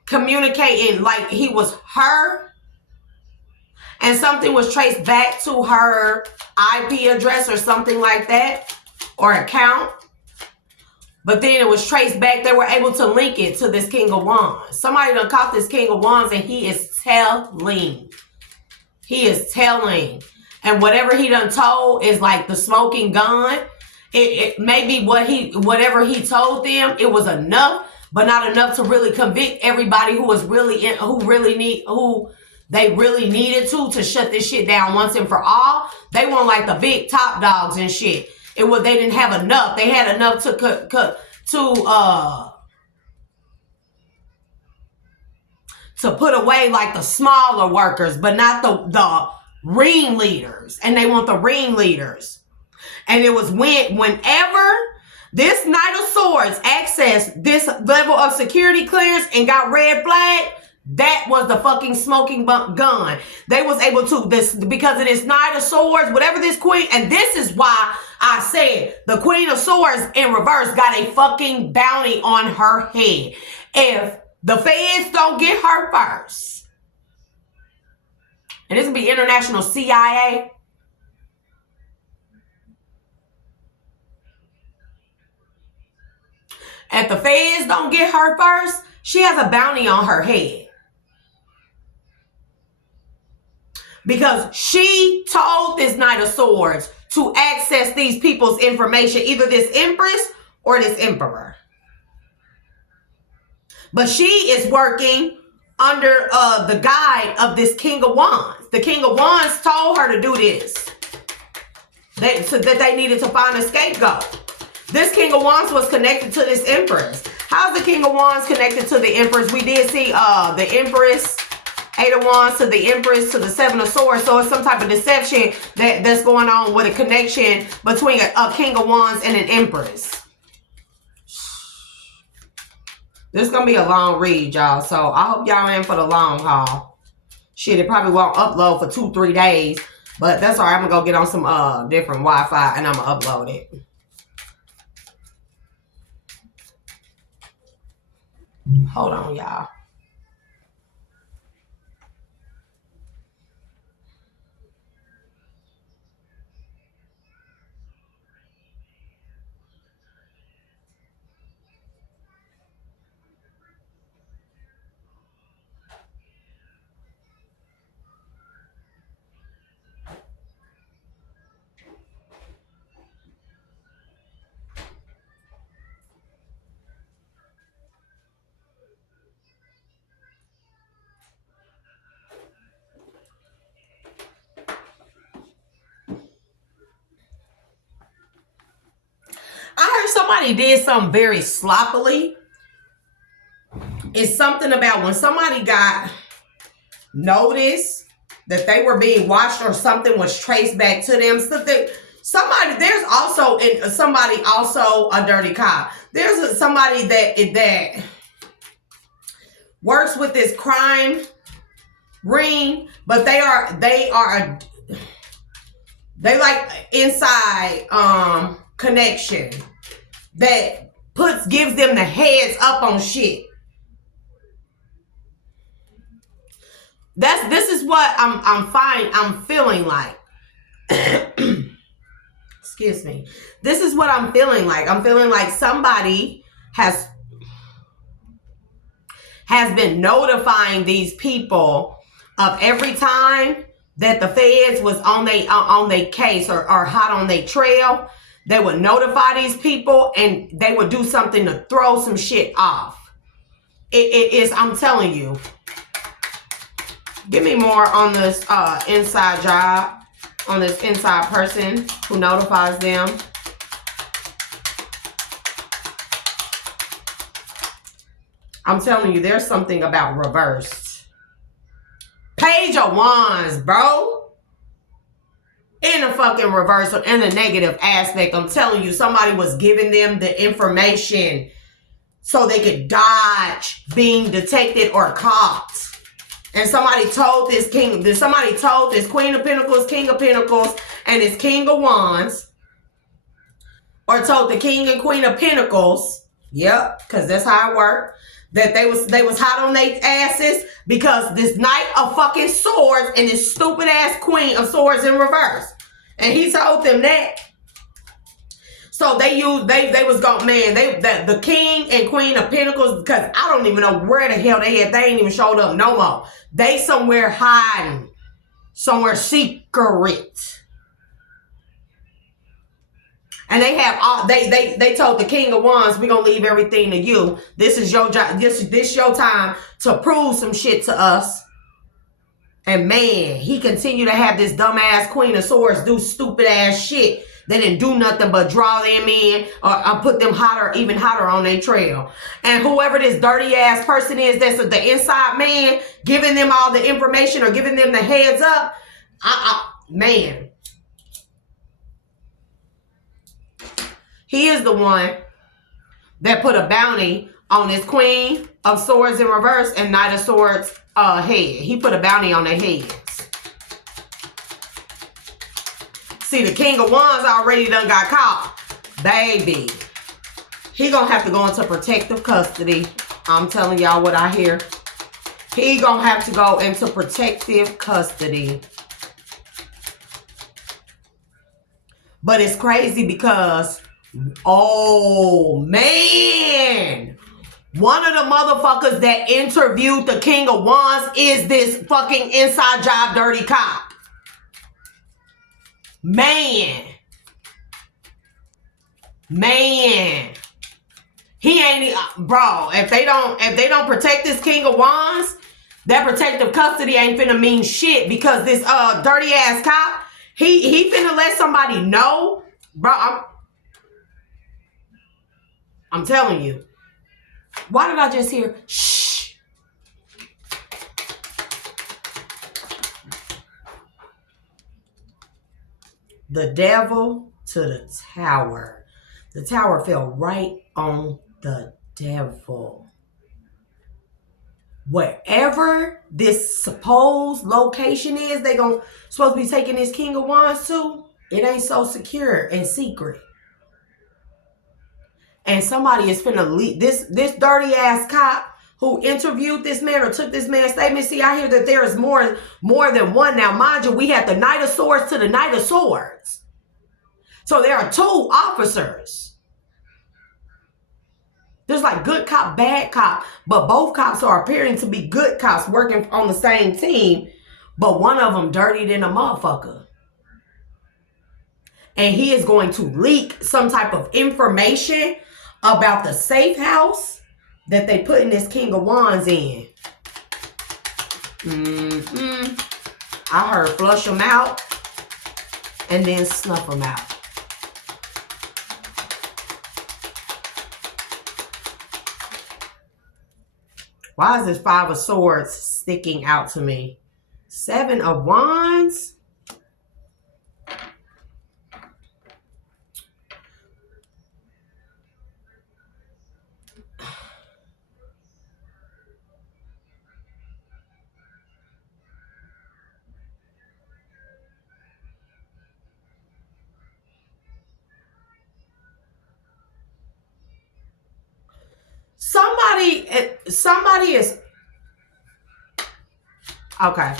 communicating like he was her, and something was traced back to her IP address or something like that, or account. But then it was traced back. They were able to link it to this King of Wands. Somebody done caught this King of Wands, and he is telling. He is telling. And whatever he done told is like the smoking gun. It maybe whatever he told them, it was enough, but not enough to really convict everybody who they really needed to shut this shit down once and for all. They weren't like the big top dogs and shit. They didn't have enough. They had enough to put away like the smaller workers, but not the ringleaders. And they want the ringleaders. And it was whenever this Knight of Swords accessed this level of security clearance and got red flag, that was the fucking smoking gun. They was able to, because of this Knight of Swords, whatever this queen, and this is why I said the Queen of Swords in reverse got a fucking bounty on her head. If the feds don't get her first, and this will be international CIA, if the feds don't get her first, she has a bounty on her head. Because she told this Knight of Swords to access these people's information, either this Empress or this Emperor. But she is working under the guide of this King of Wands. The King of Wands told her to do this. So that they needed to find a scapegoat. This King of Wands was connected to this Empress. How's the King of Wands connected to the Empress? We did see the Empress, Eight of Wands to the Empress to the Seven of Swords. So it's some type of deception that's going on with a connection between a King of Wands and an Empress. This is going to be a long read, y'all. So I hope y'all in for the long haul. Shit, it probably won't upload for 2-3 days. But that's all right. I'm going to go get on some different Wi-Fi and I'm going to upload it. Hold on, y'all. somebody did something very sloppily. It's something about when somebody got notice that they were being watched or something was traced back to them. There's also a dirty cop. There's somebody that works with this crime ring, but they like inside connection that gives them the heads up on shit. This is what I'm feeling like. Excuse me. This is what I'm feeling like. I'm feeling like somebody has been notifying these people of every time that the feds was on they case or hot on their trail. They would notify these people and they would do something to throw some shit off. It is, I'm telling you. Give me more on this inside job, on this inside person who notifies them. I'm telling you, there's something about reversed. Page of Wands, bro. In a fucking reversal, in a negative aspect. I'm telling you, somebody was giving them the information so they could dodge being detected or caught. And somebody told this Queen of Pentacles, King of Pentacles, and this King of Wands, or told the King and Queen of Pentacles, yep, because that's how it worked, that they was hot on their asses because this Knight of fucking Swords and this stupid ass Queen of Swords in reverse. And he told them that. So they was going, man, the King and Queen of Pentacles, because I don't even know where the hell they at. They ain't even showed up no more. They somewhere hiding. Somewhere secret. And they have all they told the King of Wands, we're gonna leave everything to you. This is your job, this your time to prove some shit to us. And man, he continued to have this dumbass Queen of Swords do stupid ass shit. They didn't do nothing but draw them in or put them even hotter on their trail. And whoever this dirty ass person is, that's the inside man, giving them all the information or giving them the heads up, man. He is the one that put a bounty on this Queen of Swords in reverse and Knight of Swords head. He put a bounty on their heads. See, the King of Wands already done got caught. Baby. He gonna have to go into protective custody. I'm telling y'all what I hear. He gonna have to go into protective custody. But it's crazy because, oh man, one of the motherfuckers that interviewed the King of Wands is this fucking inside job dirty cop. Man. He ain't, bro, if they don't protect this King of Wands, that protective custody ain't finna mean shit, because this dirty ass cop, he finna let somebody know, bro. I'm telling you. Why did I just hear shh? The devil to the tower. The tower fell right on the devil. Wherever this supposed location is, they supposed to be taking this King of Wands to, it ain't so secure and secret. And somebody is finna leak this dirty ass cop who interviewed this man or took this man's statement. See, I hear that there is more than one. Now, mind you, we have the Knight of Swords to the Knight of Swords. So there are two officers. There's like good cop, bad cop, but both cops are appearing to be good cops working on the same team, but one of them dirty than a motherfucker. And he is going to leak some type of information about the safe house that they putting this King of Wands in. I heard flush them out and then snuff them out. Why is this Five of Swords sticking out to me? Seven of Wands. Somebody is, okay.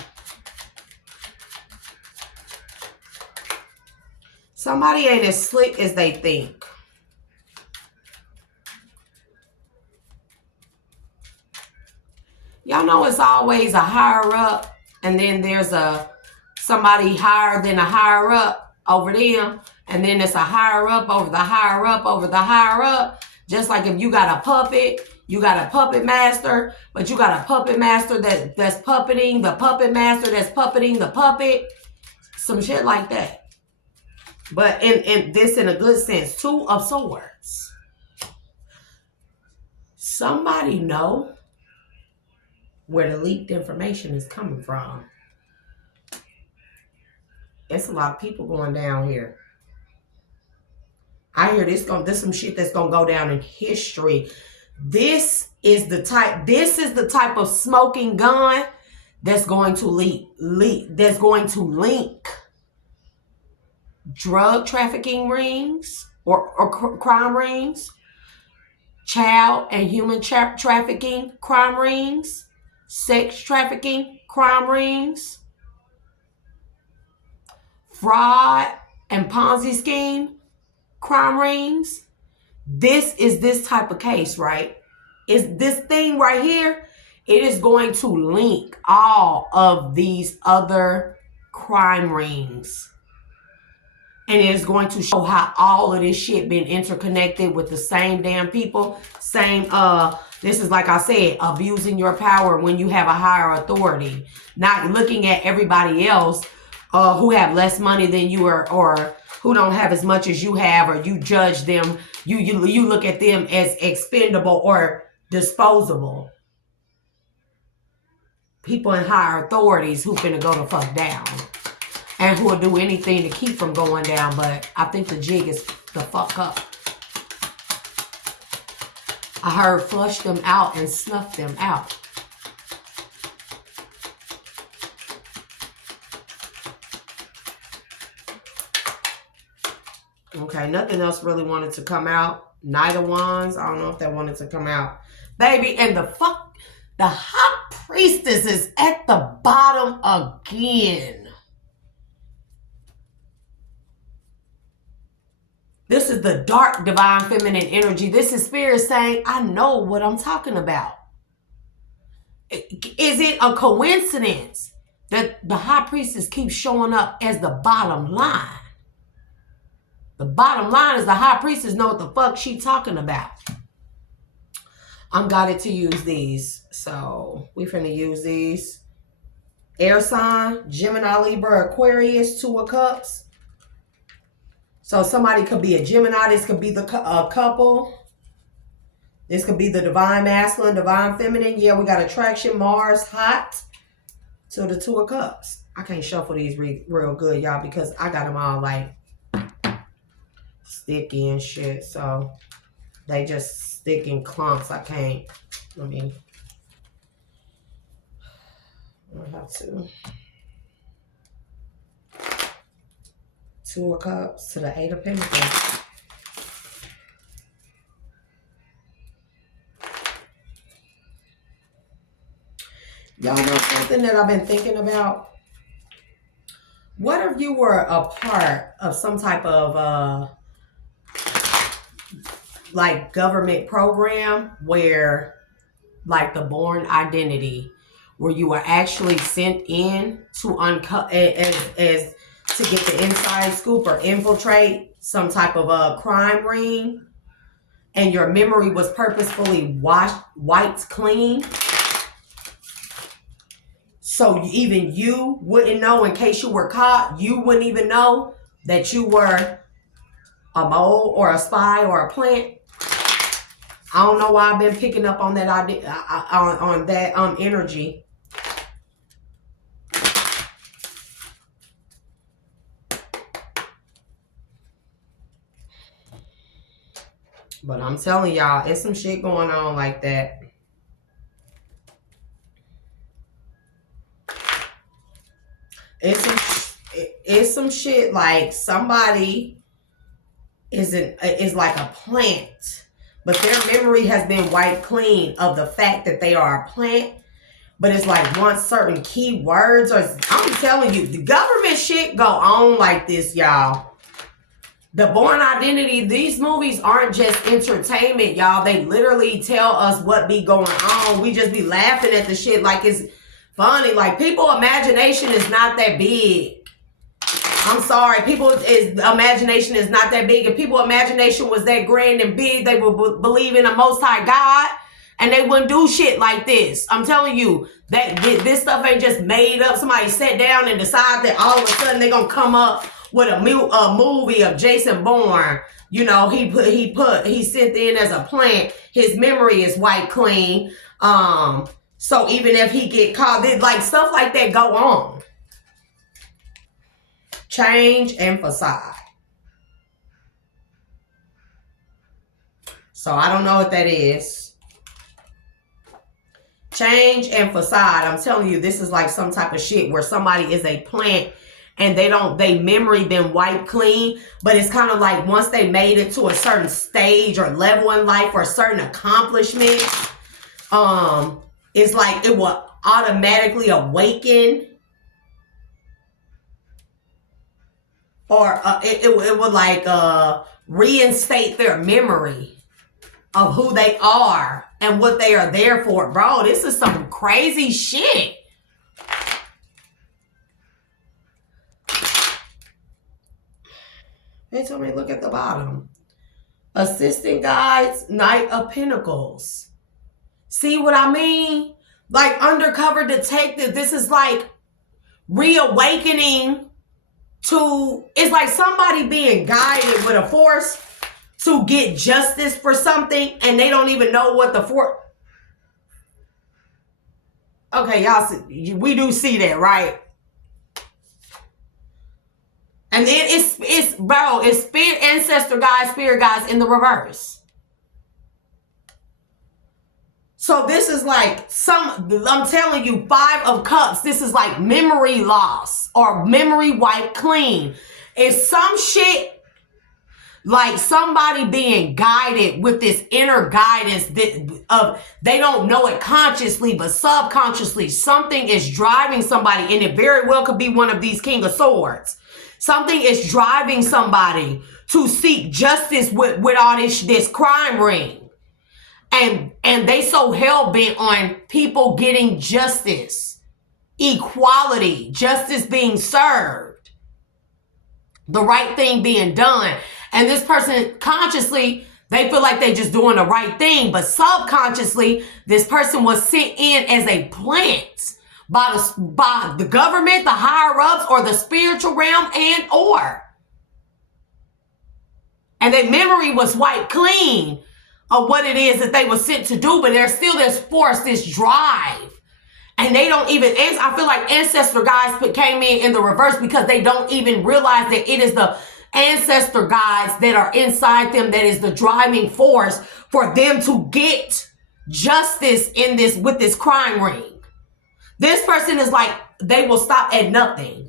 Somebody ain't as slick as they think. Y'all know it's always a higher up, and then there's somebody higher than a higher up over them, and then it's a higher up over the higher up over the higher up. Just like if you got a puppet, you got a puppet master, but you got a puppet master that's puppeting the puppet master that's puppeting the puppet. Some shit like that. But in this, in a good sense, Two of Swords. Somebody know where the leaked information is coming from. It's a lot of people going down here. I hear this some shit that's gonna go down in history. This is the type of smoking gun that's going to that's going to link drug trafficking rings or crime rings, child and human trafficking crime rings, sex trafficking crime rings, fraud and Ponzi scheme crime rings. This is this type of case, right? Is this thing right here? It is going to link all of these other crime rings. And it is going to show how all of this shit been interconnected with the same damn people. Same, this is like I said, abusing your power when you have a higher authority. Not looking at everybody else who have less money than you or who don't have as much as you have, or you judge them. You look at them as expendable or disposable. People in higher authorities who finna go the fuck down. And who will do anything to keep from going down. But I think the jig is the fuck up. I heard flush them out and snuff them out. Okay, nothing else really wanted to come out. Knight of Wands, I don't know if that wanted to come out. Baby, and the High Priestess is at the bottom again. This is the dark divine feminine energy. This is spirit saying, I know what I'm talking about. Is it a coincidence that the High Priestess keeps showing up as the bottom line? The bottom line is the High Priestess know what the fuck she talking about. I'm guided to use these. So we finna use these. Air sign, Gemini, Libra, Aquarius, Two of Cups. So somebody could be a Gemini. This could be the couple. This could be the divine masculine, divine feminine. Yeah, we got attraction, Mars, hot. To the Two of Cups. I can't shuffle these real good, y'all, because I got them all like sticky and shit. So they just stick in clumps. I can't. I have to. Two of Cups to the Eight of Pentacles. Y'all know something that I've been thinking about? What if you were a part of some type of like government program where like the Born Identity, where you are actually sent in to as to get the inside scoop or infiltrate some type of a crime ring, and your memory was purposefully wiped clean. So even you wouldn't know, in case you were caught, you wouldn't even know that you were a mole or a spy or a plant. I don't know why I've been picking up on that idea, on that energy. But I'm telling y'all, it's some shit going on like that. It's some shit like somebody is like a plant, but their memory has been wiped clean of the fact that they are a plant. But it's like once certain key words, or I'm telling you, the government shit go on like this, y'all. The Born Identity, these movies aren't just entertainment, y'all. They literally tell us what be going on. We just be laughing at the shit like it's funny. Like, people imagination is not that big. I'm sorry, people's imagination is not that big. If people's imagination was that grand and big, they would believe in a Most High God, and they wouldn't do shit like this. I'm telling you, that this stuff ain't just made up. Somebody sat down and decided that all of a sudden they're gonna come up with a movie of Jason Bourne. You know, he sent in as a plant. His memory is wiped clean. So even if he get caught, like stuff like that go on. Change and facade. So I don't know what that is. Change and facade. I'm telling you, this is like some type of shit where somebody is a plant and they memory been wiped clean, but it's kind of like once they made it to a certain stage or level in life or a certain accomplishment, it's like it will automatically awaken, or it would like reinstate their memory of who they are and what they are there for. Bro, this is some crazy shit. They told me to look at the bottom. Assistant Guides, Knight of Pentacles. See what I mean? Like undercover detective, this is like reawakening to, it's like somebody being guided with a force to get justice for something, and they don't even know what the force. Okay, y'all see, we do see that, right? And then it's spirit, ancestor guides, spirit guides in the reverse. So this is like I'm telling you, 5 of Cups. This is like memory loss or memory wiped clean. It's some shit like somebody being guided with this inner guidance that they don't know it consciously, but subconsciously something is driving somebody, and it very well could be one of these King of Swords. Something is driving somebody to seek justice with all this crime ring. And they so hell-bent on people getting justice, equality, justice being served, the right thing being done. And this person consciously, they feel like they're just doing the right thing, but subconsciously, this person was sent in as a plant by the government, the higher-ups, or the spiritual realm, and their memory was wiped clean of what it is that they were sent to do, but there's still this force, this drive. And they don't even, I feel like ancestor guides came in the reverse because they don't even realize that it is the ancestor guides that are inside them that is the driving force for them to get justice in this, with this crime ring. This person is like, they will stop at nothing.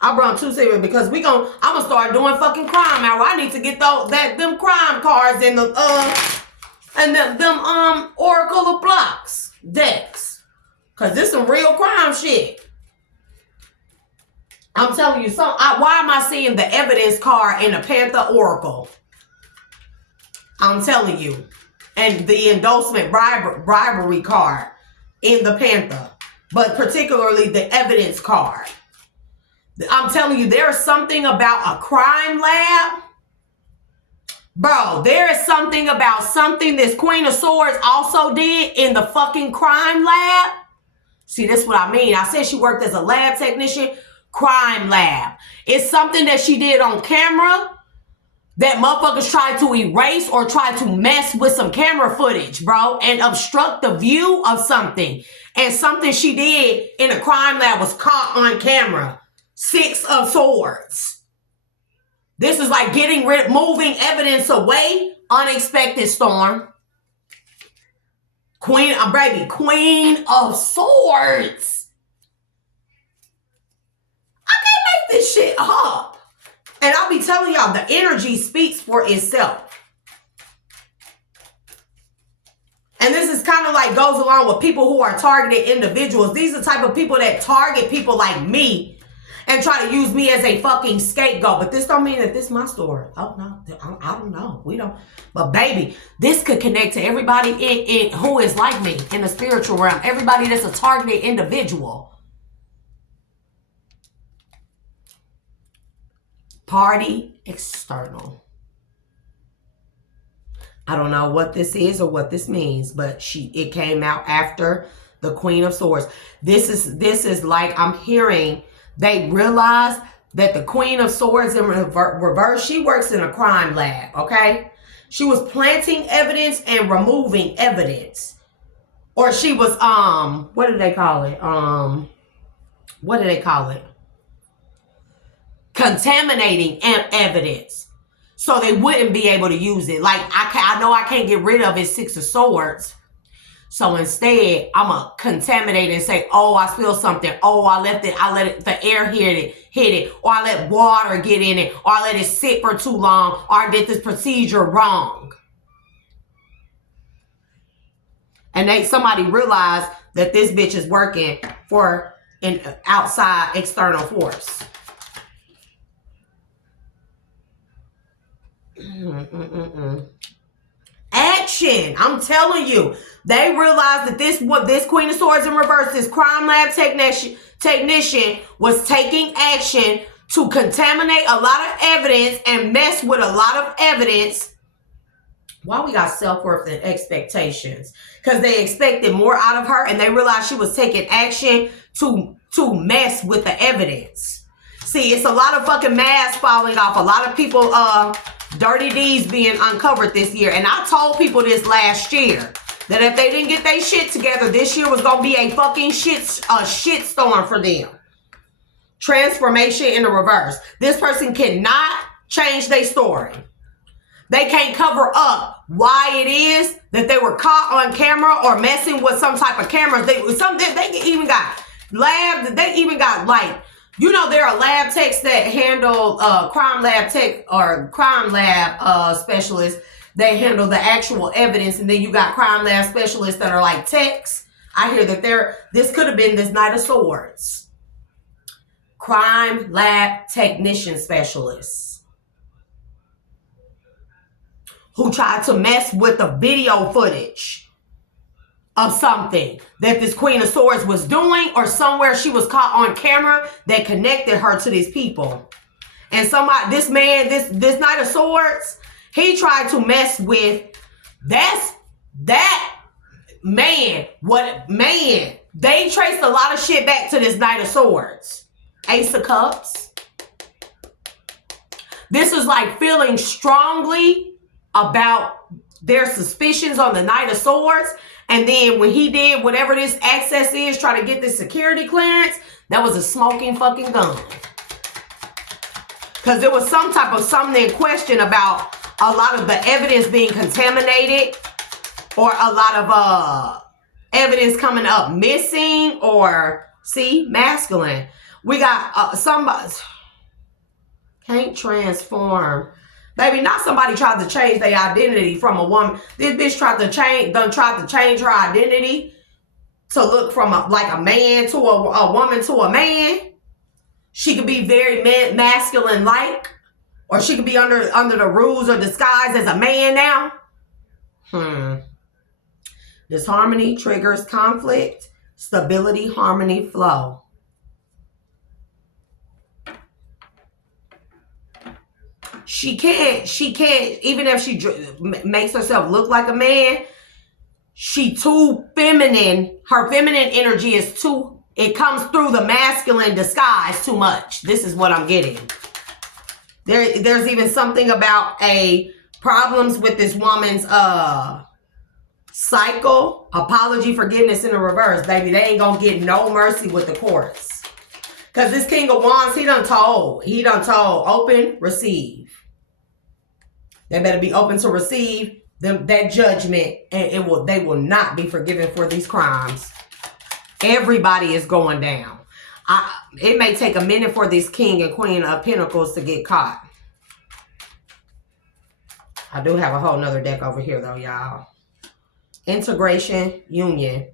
I brought 2 segments because I'm gonna start doing fucking crime hour. I need to get them crime cards in the them Oracle of Blocks decks, cause this some real crime shit. I'm telling you, why am I seeing the evidence card in the Panther Oracle? I'm telling you, and the endorsement bribery card in the Panther, but particularly the evidence card. I'm telling you, there is something about a crime lab. Bro, there is something about something this Queen of Swords also did in the fucking crime lab. See, that's what I mean. I said she worked as a lab technician. Crime lab. It's something that she did on camera. that motherfuckers try to erase or try to mess with some camera footage, bro, and obstruct the view of something. And something she did in a crime lab was caught on camera. 6 of Swords. This is like moving evidence away. Unexpected storm. Queen of Swords. I can't make this shit up. And I'll be telling y'all, the energy speaks for itself. And this is kind of like goes along with people who are targeted individuals. These are the type of people that target people like me and try to use me as a fucking scapegoat. But this don't mean that this is my story. Oh, no. I don't know. We don't. But baby, this could connect to everybody in who is like me in the spiritual realm. Everybody that's a targeted individual. Party external. I don't know what this is or what this means, but it came out after the Queen of Swords. This is like I'm hearing they realized that the Queen of Swords in reverse, she works in a crime lab, okay? She was planting evidence and removing evidence. Or she was what do they call it? What do they call it? Contaminating evidence, so they wouldn't be able to use it. Like I know I can't get rid of it, 6 of Swords. So instead, I'm gonna contaminate it and say, "Oh, I spilled something. Oh, I let the air hit it, or I let water get in it, or I let it sit for too long, or I did this procedure wrong." And somebody realized that this bitch is working for an outside external force. Action. I'm telling you, they realized that this Queen of Swords in reverse, this crime lab technician was taking action to contaminate a lot of evidence and mess with a lot of evidence. Why we got self-worth and expectations? Because they expected more out of her and they realized she was taking action to mess with the evidence. See, it's a lot of fucking masks falling off. A lot of people, dirty deeds being uncovered this year. And I told people this last year that if they didn't get their shit together, this year was going to be a fucking shitstorm for them. Transformation in the reverse. This person cannot change their story. They can't cover up why it is that they were caught on camera or messing with some type of cameras. They even got lab. They even got like, you know, there are lab techs that handle crime lab tech or crime lab specialists. They handle the actual evidence, and then you got crime lab specialists that are like techs. I hear that this could have been this Knight of Swords. Crime lab technician specialists who tried to mess with the video footage of something that this Queen of Swords was doing, or somewhere she was caught on camera that connected her to these people. And this Knight of Swords, he tried to mess with that man. They traced a lot of shit back to this Knight of Swords. Ace of Cups. This is like feeling strongly about their suspicions on the Knight of Swords. And then when he did whatever this access is, try to get this security clearance, that was a smoking fucking gun. Because there was some type of something in question about a lot of the evidence being contaminated, or a lot of evidence coming up missing, or see, masculine. We got somebody can't transform. Baby, not somebody tried to change their identity from a woman. This bitch tried to change her identity to look from like a man to a woman to a man. She could be very masculine-like, or she could be under the rules or disguise as a man now. Disharmony triggers conflict, stability, harmony, flow. She can't, even if she makes herself look like a man, she too feminine. Her feminine energy is it comes through the masculine disguise too much. This is what I'm getting. There's even something about a problems with this woman's cycle. Apology, forgiveness in the reverse, baby. They ain't gonna get no mercy with the courts. Because this King of Wands, he done told, open, receive. They better be open to receive that judgment, and they will not be forgiven for these crimes. Everybody is going down. It may take a minute for this King and Queen of Pentacles to get caught. I do have a whole nother deck over here though, y'all. Integration, union.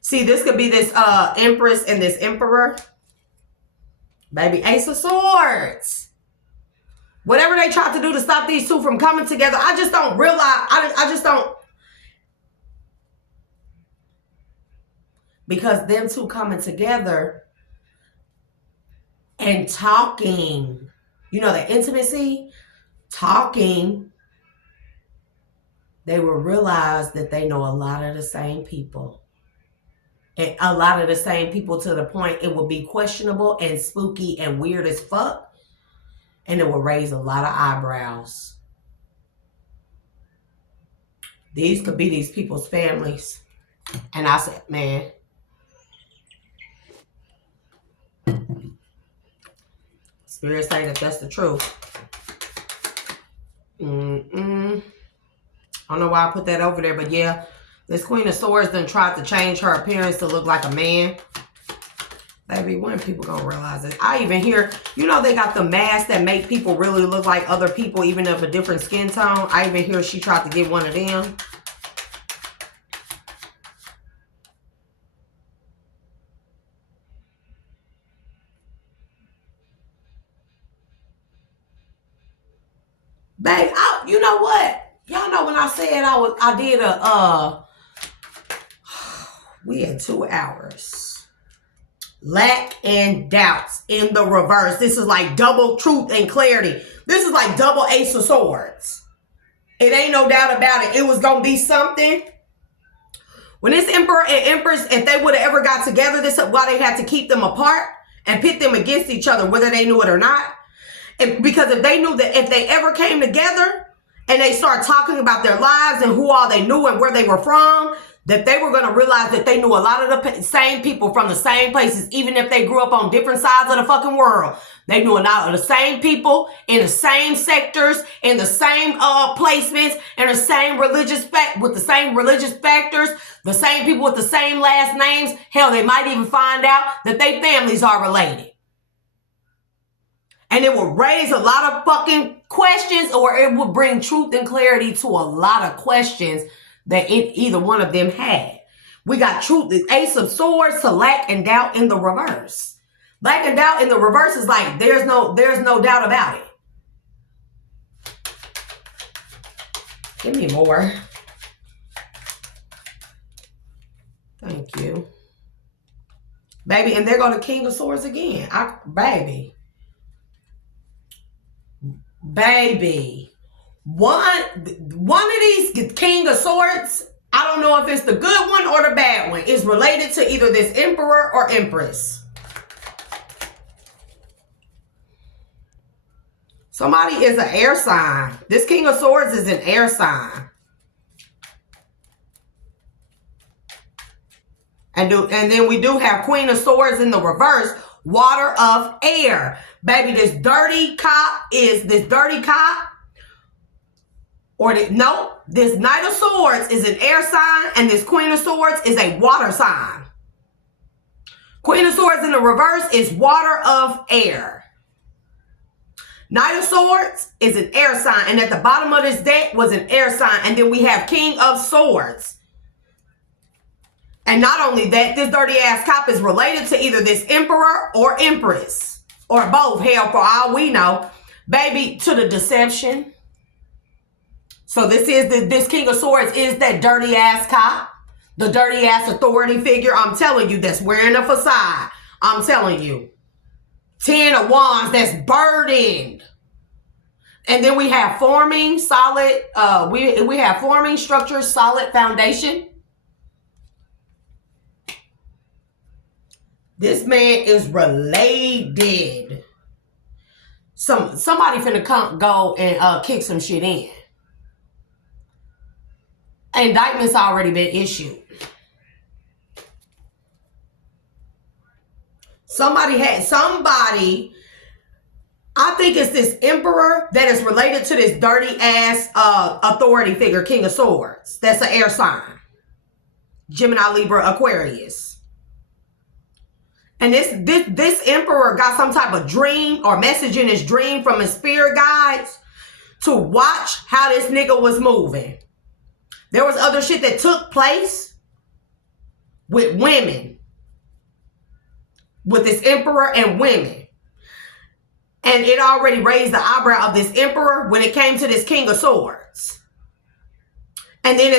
See, this could be this Empress and this Emperor. Baby, Ace of Swords. Whatever they tried to do to stop these two from coming together, I just don't realize. I just don't. Because them two coming together and talking, you know, the intimacy, talking, they will realize that they know a lot of the same people. And a lot of the same people to the point it will be questionable and spooky and weird as fuck. And it will raise a lot of eyebrows. These could be these people's families. And I said, man. Spirit say that that's the truth. I don't know why I put that over there, but yeah. This Queen of Swords done tried to change her appearance to look like a man. Baby, when people gonna realize it? I even hear, you know, they got the masks that make people really look like other people, even of a different skin tone. I even hear she tried to get one of them. Babe, you know what? Y'all know when I said I did we had 2 hours. Lack and doubts in the reverse. This is like double truth and clarity. This is like double Ace of Swords. It ain't no doubt about it. It was going to be something. When this Emperor and Empress, if they would have ever got together, this is why they had to keep them apart and pit them against each other, whether they knew it or not. Because if they knew that if they ever came together and they start talking about their lives and who all they knew and where they were from, that they were going to realize that they knew a lot of the same people from the same places, even if they grew up on different sides of the fucking world. They knew a lot of the same people in the same sectors, in the same placements, in the same with the same religious factors, the same people with the same last names. Hell, they might even find out that their families are related. And it will raise a lot of fucking questions, or it will bring truth and clarity to a lot of questions that either one of them had. We got truth, the Ace of Swords to lack and doubt in the reverse. Lack and doubt in the reverse is like there's no doubt about it. Give me more. Thank you. Baby, and they're going to King of Swords again. Baby. One of these King of Swords, I don't know if it's the good one or the bad one, is related to either this Emperor or Empress. Somebody is an air sign. This King of Swords is an air sign. And then we do have Queen of Swords in the reverse, water of air. Baby, this dirty cop, this Knight of Swords is an air sign, and this Queen of Swords is a water sign. Queen of Swords in the reverse is water of air. Knight of Swords is an air sign, and at the bottom of this deck was an air sign, and then we have King of Swords. And not only that, this dirty ass cop is related to either this Emperor or Empress, or both, hell, for all we know. Baby, to the deception. So this King of Swords is that dirty ass cop, the dirty ass authority figure. I'm telling you, that's wearing a facade. I'm telling you. 10 of Wands, that's burdened. And then we have forming solid, we have forming structure, solid foundation. This man is related. somebody finna go and kick some shit in. Indictment's already been issued. Somebody, I think it's this emperor that is related to this dirty ass authority figure, King of Swords. That's an air sign. Gemini, Libra, Aquarius. And this emperor got some type of dream or message in his dream from his spirit guides to watch how this nigga was moving. There was other shit that took place with women. With this emperor and women. And it already raised the eyebrow of this emperor when it came to this King of Swords. And then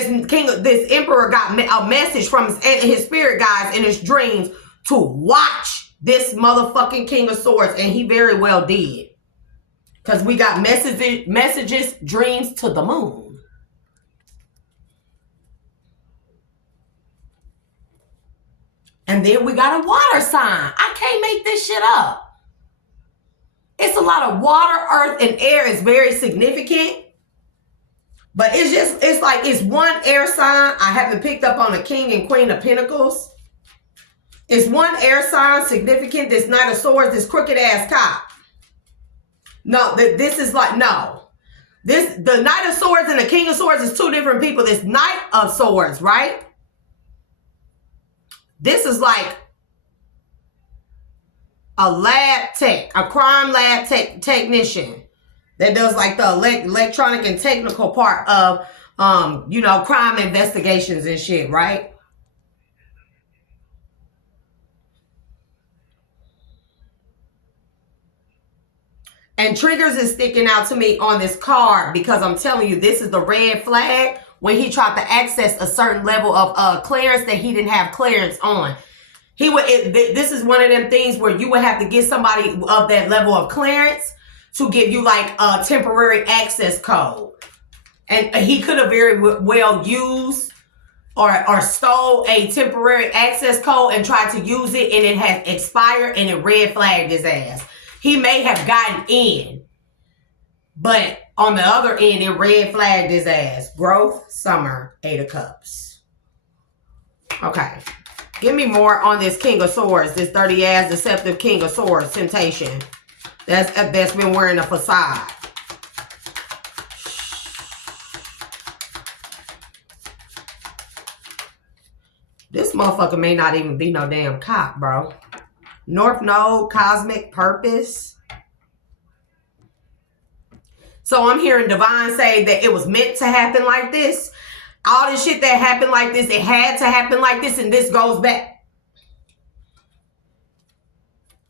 this emperor got a message from his spirit guides in his dreams to watch this motherfucking King of Swords. And he very well did. Because we got messages, dreams to the moon. And then we got a water sign. I can't make this shit up. It's a lot of water, earth, and air is very significant. But it's one air sign. I haven't picked up on the King and Queen of Pentacles. It's one air sign significant. This Knight of Swords, this crooked ass cop. No, this is like, no. The Knight of Swords and the King of Swords is two different people. This Knight of Swords, right? This is like a lab tech, a crime lab technician that does like the electronic and technical part of, crime investigations and shit, right? And triggers is sticking out to me on this card because I'm telling you, this is the red flag when he tried to access a certain level of clearance that he didn't have clearance on. This is one of them things where you would have to get somebody of that level of clearance to give you like a temporary access code. And he could have very well used or stole a temporary access code and tried to use it and it had expired and it red flagged his ass. He may have gotten in, but on the other end, it red flagged his ass. Growth, Summer, 8 of Cups. Okay. Give me more on this King of Swords, this dirty ass, deceptive King of Swords, temptation. That's been wearing a facade. This motherfucker may not even be no damn cop, bro. North Node, cosmic purpose. So I'm hearing Divine say that it was meant to happen like this. All this shit that happened like this, it had to happen like this, and this goes back.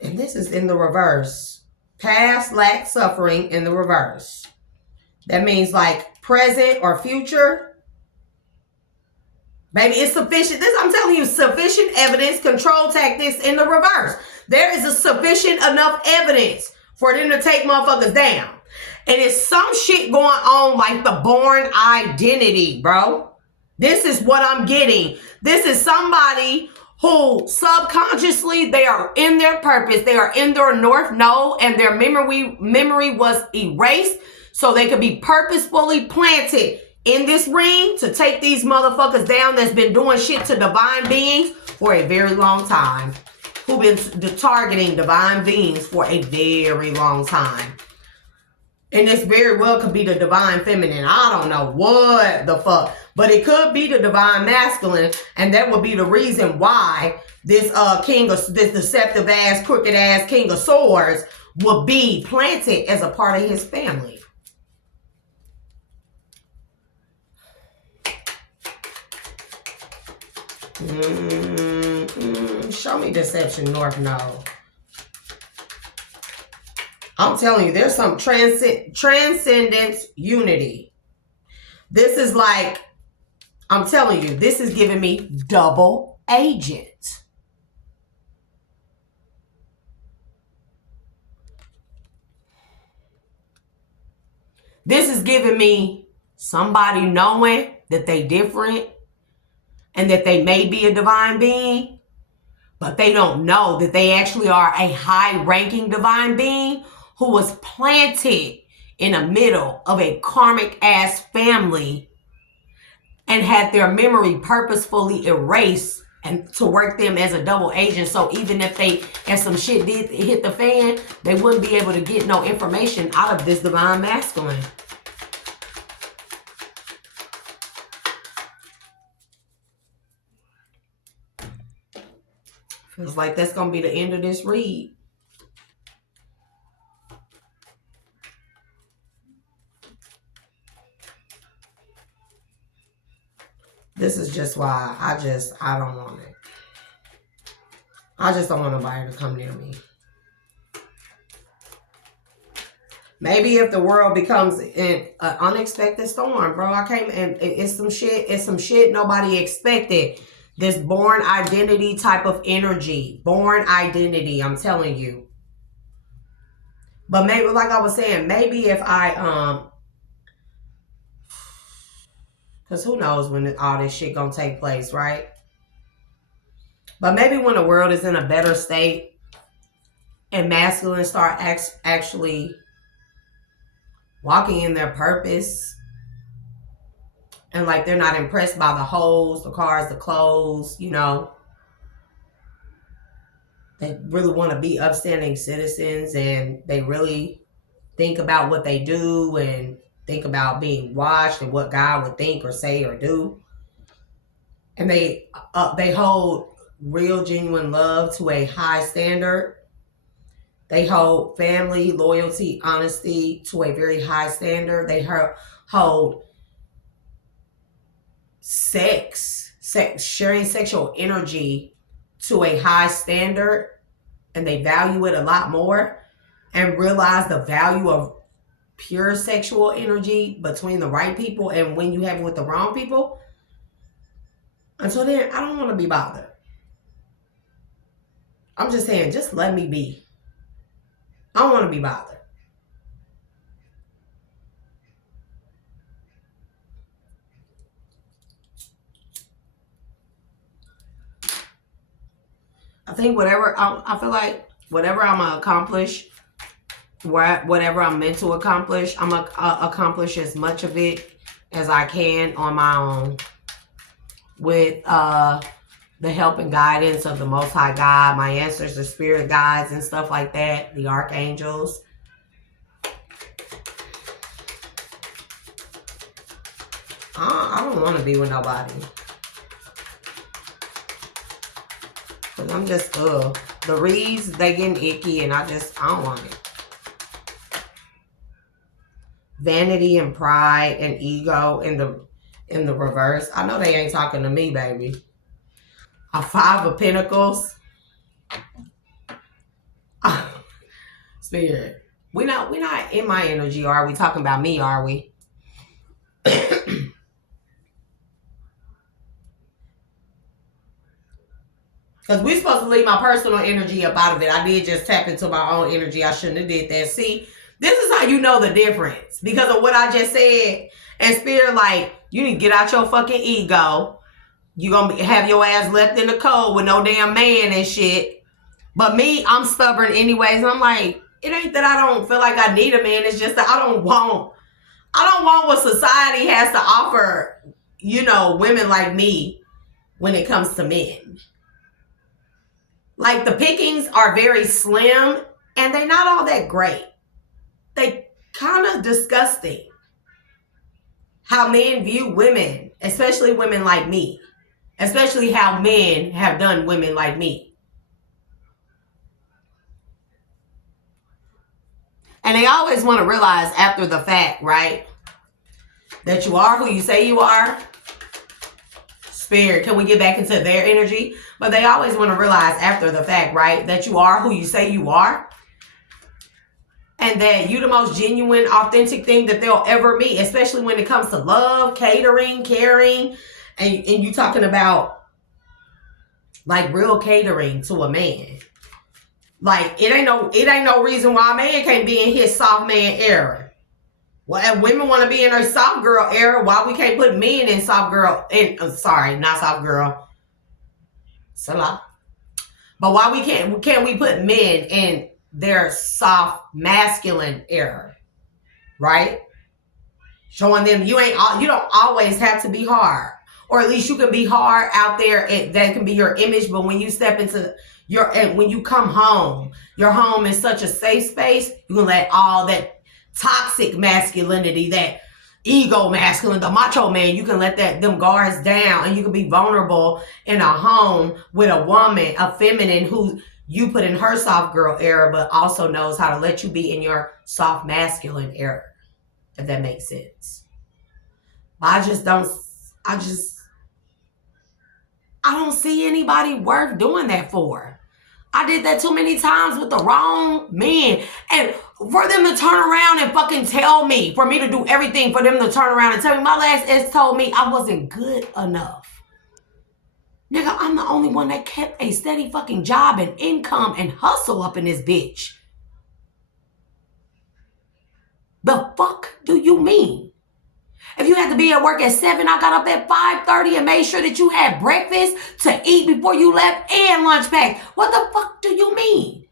And this is in the reverse. Past, lack, suffering in the reverse. That means like present or future. Baby, it's sufficient. I'm telling you, sufficient evidence, control tactics in the reverse. There is a sufficient enough evidence for them to take motherfuckers down. And it's some shit going on like the born identity, bro. This is what I'm getting. This is somebody who subconsciously, they are in their purpose. They are in their North Node and their memory was erased so they could be purposefully planted in this ring to take these motherfuckers down that's been doing shit to divine beings for a very long time. Who've been targeting divine beings for a very long time. And this very well could be the divine feminine. I don't know what the fuck. But it could be the divine masculine. And that would be the reason why this this deceptive ass, crooked ass King of Swords would be planted as a part of his family. Show me deception, North Node. I'm telling you, there's some transcendence, unity. This is like, I'm telling you, this is giving me double agent. This is giving me somebody knowing that they different and that they may be a divine being, but they don't know that they actually are a high-ranking divine being who was planted in the middle of a karmic ass family and had their memory purposefully erased and to work them as a double agent. So even if some shit did hit the fan, they wouldn't be able to get no information out of this divine masculine. Feels like that's going to be the end of this read. This is just why I don't want it. I just don't want nobody to come near me. Maybe if the world becomes an unexpected storm, bro. I came and it's some shit nobody expected. This born identity type of energy. Born identity, I'm telling you. But maybe, like I was saying, maybe if I, because who knows when all this shit gonna take place, right? But maybe when the world is in a better state and masculine start actually walking in their purpose, and like they're not impressed by the hoes, the cars, the clothes, you know. They really want to be upstanding citizens, and they really think about what they do and think about being watched and what God would think or say or do. And they hold real, genuine love to a high standard. They hold family, loyalty, honesty to a very high standard. They hold sharing sexual energy to a high standard, and they value it a lot more and realize the value of pure sexual energy between the right people and when you have it with the wrong people. Until then, I don't want to be bothered. I'm just saying, just let me be. I don't want to be bothered. I think I feel like whatever I'm going to accomplish, whatever I'm meant to accomplish, I'm going to accomplish as much of it as I can on my own. With the help and guidance of the Most High God, my ancestors, spirit guides and stuff like that, the archangels. I don't want to be with nobody. Because I'm just, the reads, they getting icky, and I don't want it. Vanity and pride and ego in the reverse. I know they ain't talking to me, baby. A 5 of Pentacles. Spirit. We're not in my energy, are we? Talking about me, are we? Because we're supposed to leave my personal energy up out of it. I did just tap into my own energy. I shouldn't have did that. See, this is how you know the difference. Because of what I just said. And Spirit, like, you need to get out your fucking ego. You gonna have your ass left in the cold with no damn man and shit. But me, I'm stubborn anyways. And I'm like, it ain't that I don't feel like I need a man. It's just that I don't want what society has to offer, you know, women like me when it comes to men. Like, the pickings are very slim and they're not all that great. They kind of disgusting how men view women, especially women like me. Especially how men have done women like me. And they always want to realize after the fact, right? That you are who you say you are. Spirit, can we get back into their energy? But they always want to realize after the fact, right? That you are who you say you are. And that you're the most genuine, authentic thing that they'll ever meet. Especially when it comes to love, catering, caring. And you talking about like real catering to a man. Like, it ain't no reason why a man can't be in his soft man era. Well, if women want to be in their soft girl era, why we can't put men in soft girl? Sorry, not soft girl. Salah. But why can't we put men in their soft masculine era, right? Showing them you don't always have to be hard, or at least you can be hard out there. That can be your image, but when you step into and when you come home, your home is such a safe space. You can let all that toxic masculinity, that ego masculine, the macho man, you can let them guards down, and you can be vulnerable in a home with a woman, a feminine who you put in her soft girl era, but also knows how to let you be in your soft masculine era, if that makes sense. I don't see anybody worth doing that for. I did that too many times with the wrong men. And for them to turn around and fucking tell me, for me to do everything for them to turn around and tell me, my last ex told me I wasn't good enough. Nigga, I'm the only one that kept a steady fucking job and income and hustle up in this bitch. The fuck do you mean? If you had to be at work at 7, I got up at 5:30 and made sure that you had breakfast to eat before you left and lunch packed. What the fuck do you mean?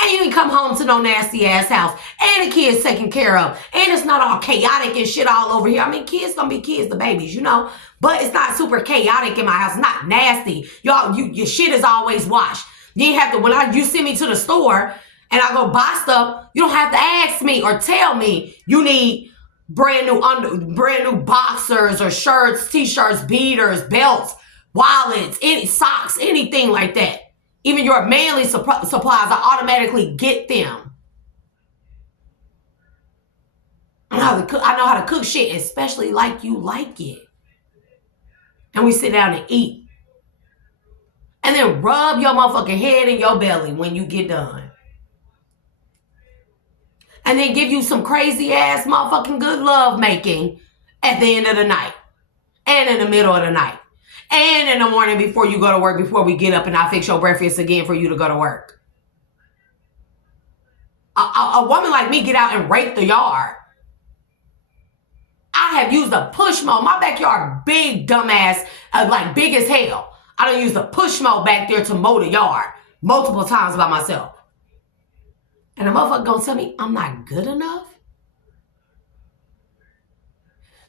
And you didn't come home to no nasty ass house. And the kids taken care of. And it's not all chaotic and shit all over here. I mean, kids gonna be kids, the babies, you know. But it's not super chaotic in my house. It's not nasty. Y'all, your shit is always washed. You ain't have to, when you send me to the store and I go buy stuff, you don't have to ask me or tell me you need brand new boxers or shirts, t-shirts, beaters, belts, wallets, any socks, anything like that. Even your manly supplies, I automatically get them. I know how to cook shit, especially like you like it. And we sit down and eat. And then rub your motherfucking head in your belly when you get done. And then give you some crazy ass motherfucking good love making at the end of the night. And in the middle of the night. And in the morning before you go to work, before we get up and I fix your breakfast again for you to go to work. A woman like me get out and rake the yard. I have used a push mower. My backyard big, dumbass, like big as hell. I done used a push mower back there to mow the yard multiple times by myself. And a motherfucker gonna tell me I'm not good enough?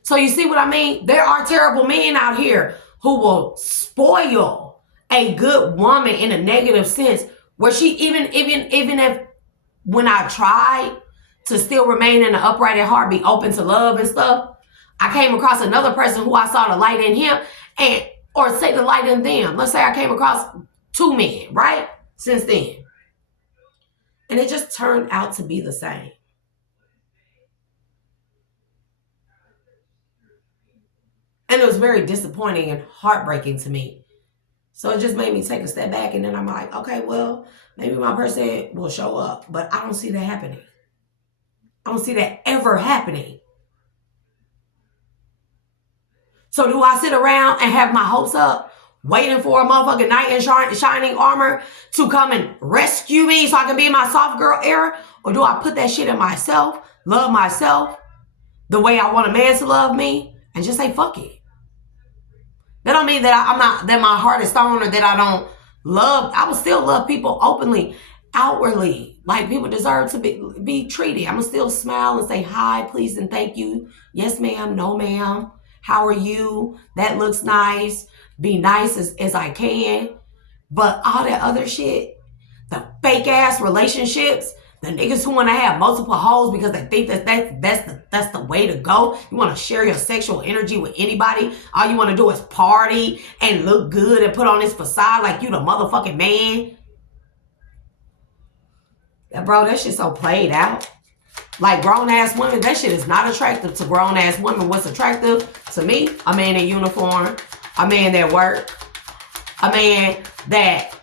So you see what I mean? There are terrible men out here who will spoil a good woman in a negative sense, where she even if when I tried to still remain in the upright at heart, be open to love and stuff, I came across another person who I saw the light in him, or say the light in them. Let's say I came across 2 men, right? Since then. And it just turned out to be the same. And it was very disappointing and heartbreaking to me. So it just made me take a step back, and then I'm like, okay, well, maybe my person will show up. But I don't see that happening. I don't see that ever happening. So do I sit around and have my hopes up, waiting for a motherfucking knight in shining armor to come and rescue me so I can be in my soft girl era? Or do I put that shit in myself, love myself the way I want a man to love me, and just say, fuck it? That don't mean that that my heart is stone, or that I don't love. I will still love people openly, outwardly. Like people deserve to be treated. I'm going to still smile and say hi, please, and thank you. Yes, ma'am. No, ma'am. How are you? That looks nice. Be nice as I can. But all that other shit, the fake ass relationships, the niggas who want to have multiple hoes because they think that's the way to go. You want to share your sexual energy with anybody. All you want to do is party and look good and put on this facade like you the motherfucking man. Bro, that shit so played out. Like grown ass women, that shit is not attractive to grown ass women. What's attractive to me? A man in uniform, a man that work, a man that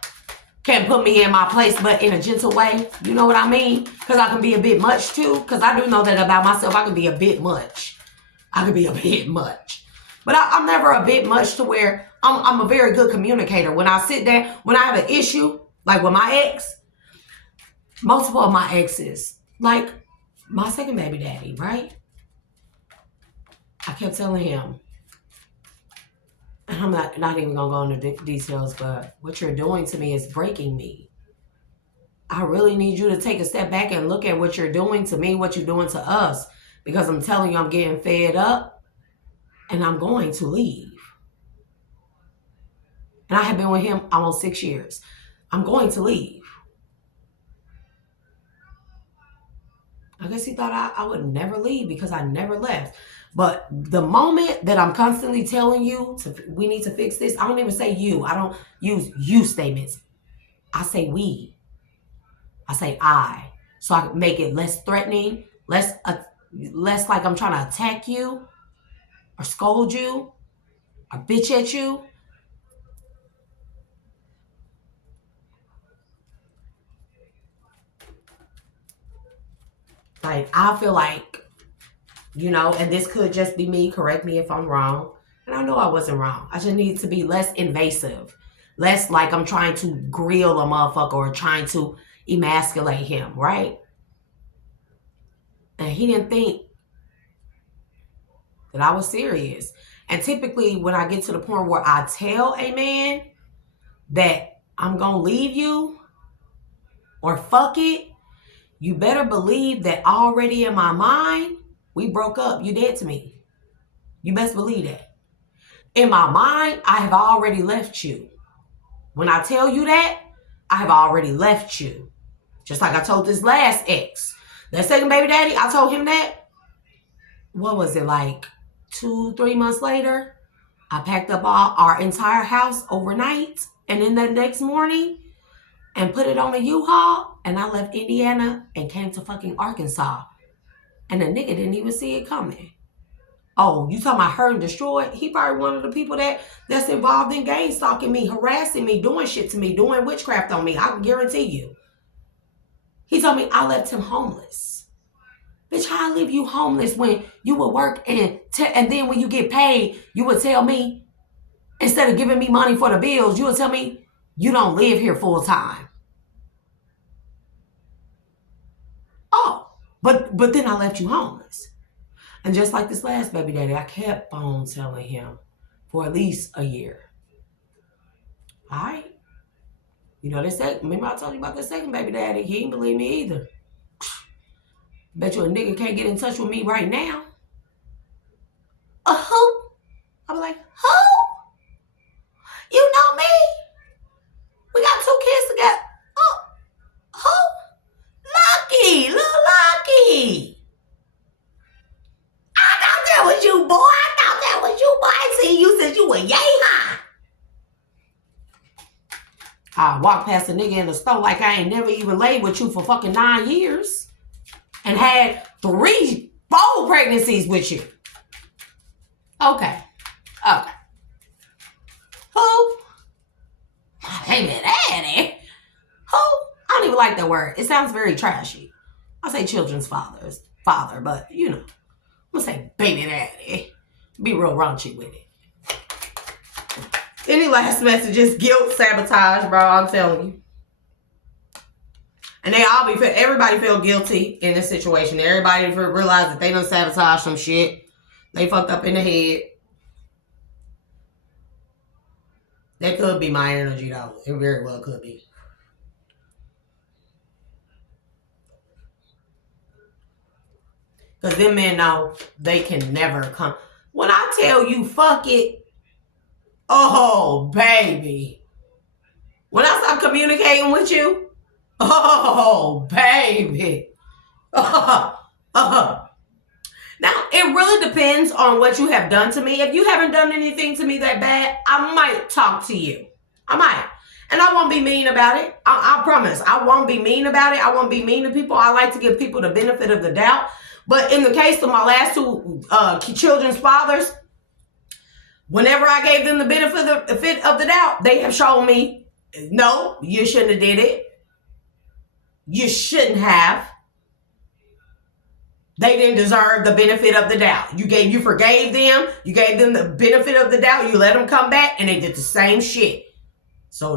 can put me in my place, but in a gentle way. You know what I mean? Because I can be a bit much too. Because I do know that about myself. I can be a bit much. I can be a bit much. But I'm never a bit much to where I'm a very good communicator. When I sit there, when I have an issue, like with my ex, multiple of my exes, like my second baby daddy, right? I kept telling him, and I'm not even going to go into details, but what you're doing to me is breaking me. I really need you to take a step back and look at what you're doing to me, what you're doing to us. Because I'm telling you, I'm getting fed up and I'm going to leave. And I have been with him almost 6 years. I'm going to leave. I guess he thought I would never leave because I never left. But the moment that I'm constantly telling you we need to fix this, I don't even say you. I don't use you statements. I say we. I say I. So I can make it less threatening, less like I'm trying to attack you or scold you or bitch at you. Like, I feel like, and this could just be me, correct me if I'm wrong. And I know I wasn't wrong. I just need to be less invasive. Less like I'm trying to grill a motherfucker or trying to emasculate him, right? And he didn't think that I was serious. And typically when I get to the point where I tell a man that I'm going to leave you or fuck it, you better believe that already in my mind, we broke up. You dead to me. You best believe that. In my mind, I have already left you. When I tell you that, I have already left you. Just like I told this last ex. That second baby daddy, I told him that. What was it, like 2-3 months later? I packed up our entire house overnight and then the next morning and put it on a U-Haul and I left Indiana and came to fucking Arkansas. And the nigga didn't even see it coming. Oh, you talking about hurt and destroyed? He probably one of the people that's involved in gang stalking me, harassing me, doing shit to me, doing witchcraft on me. I can guarantee you. He told me I left him homeless. Bitch, how I leave you homeless when you would work and then when you get paid, you would tell me, instead of giving me money for the bills, you would tell me you don't live here full time. Oh, but then I left you homeless. And just like this last baby daddy, I kept on telling him for at least a year. All right. Remember I told you about that second baby daddy? He didn't believe me either. Bet you a nigga can't get in touch with me right now. Who? I'm like, who? You know me? We got 2 kids together. Oh, who? Lucky, little Lucky. I thought that was you, boy. I thought that was you, boy. I seen you since you were yay high. I walked past a nigga in the store like I ain't never even laid with you for fucking 9 years. And had 4 pregnancies with you. Okay. Who? Baby daddy. Who? I don't even like that word. It sounds very trashy. I say children's father, but I'm gonna say baby daddy. Be real raunchy with it. Any last messages? Guilt, sabotage, bro. I'm telling you. And everybody feel guilty in this situation. Everybody realize that they done sabotage some shit. They fucked up in the head. That could be my energy, though. It very well could be. Because them men know they can never come. When I tell you, fuck it. Oh, baby. When I stop communicating with you, oh, baby. Now, it really depends on what you have done to me. If you haven't done anything to me that bad, I might talk to you. I might. And I won't be mean about it. I promise. I won't be mean about it. I won't be mean to people. I like to give people the benefit of the doubt. But in the case of my last 2 children's fathers, whenever I gave them the benefit of the doubt, they have shown me, no, you shouldn't have did it. You shouldn't have. They didn't deserve the benefit of the doubt. You forgave them. You gave them the benefit of the doubt. You let them come back and they did the same shit. So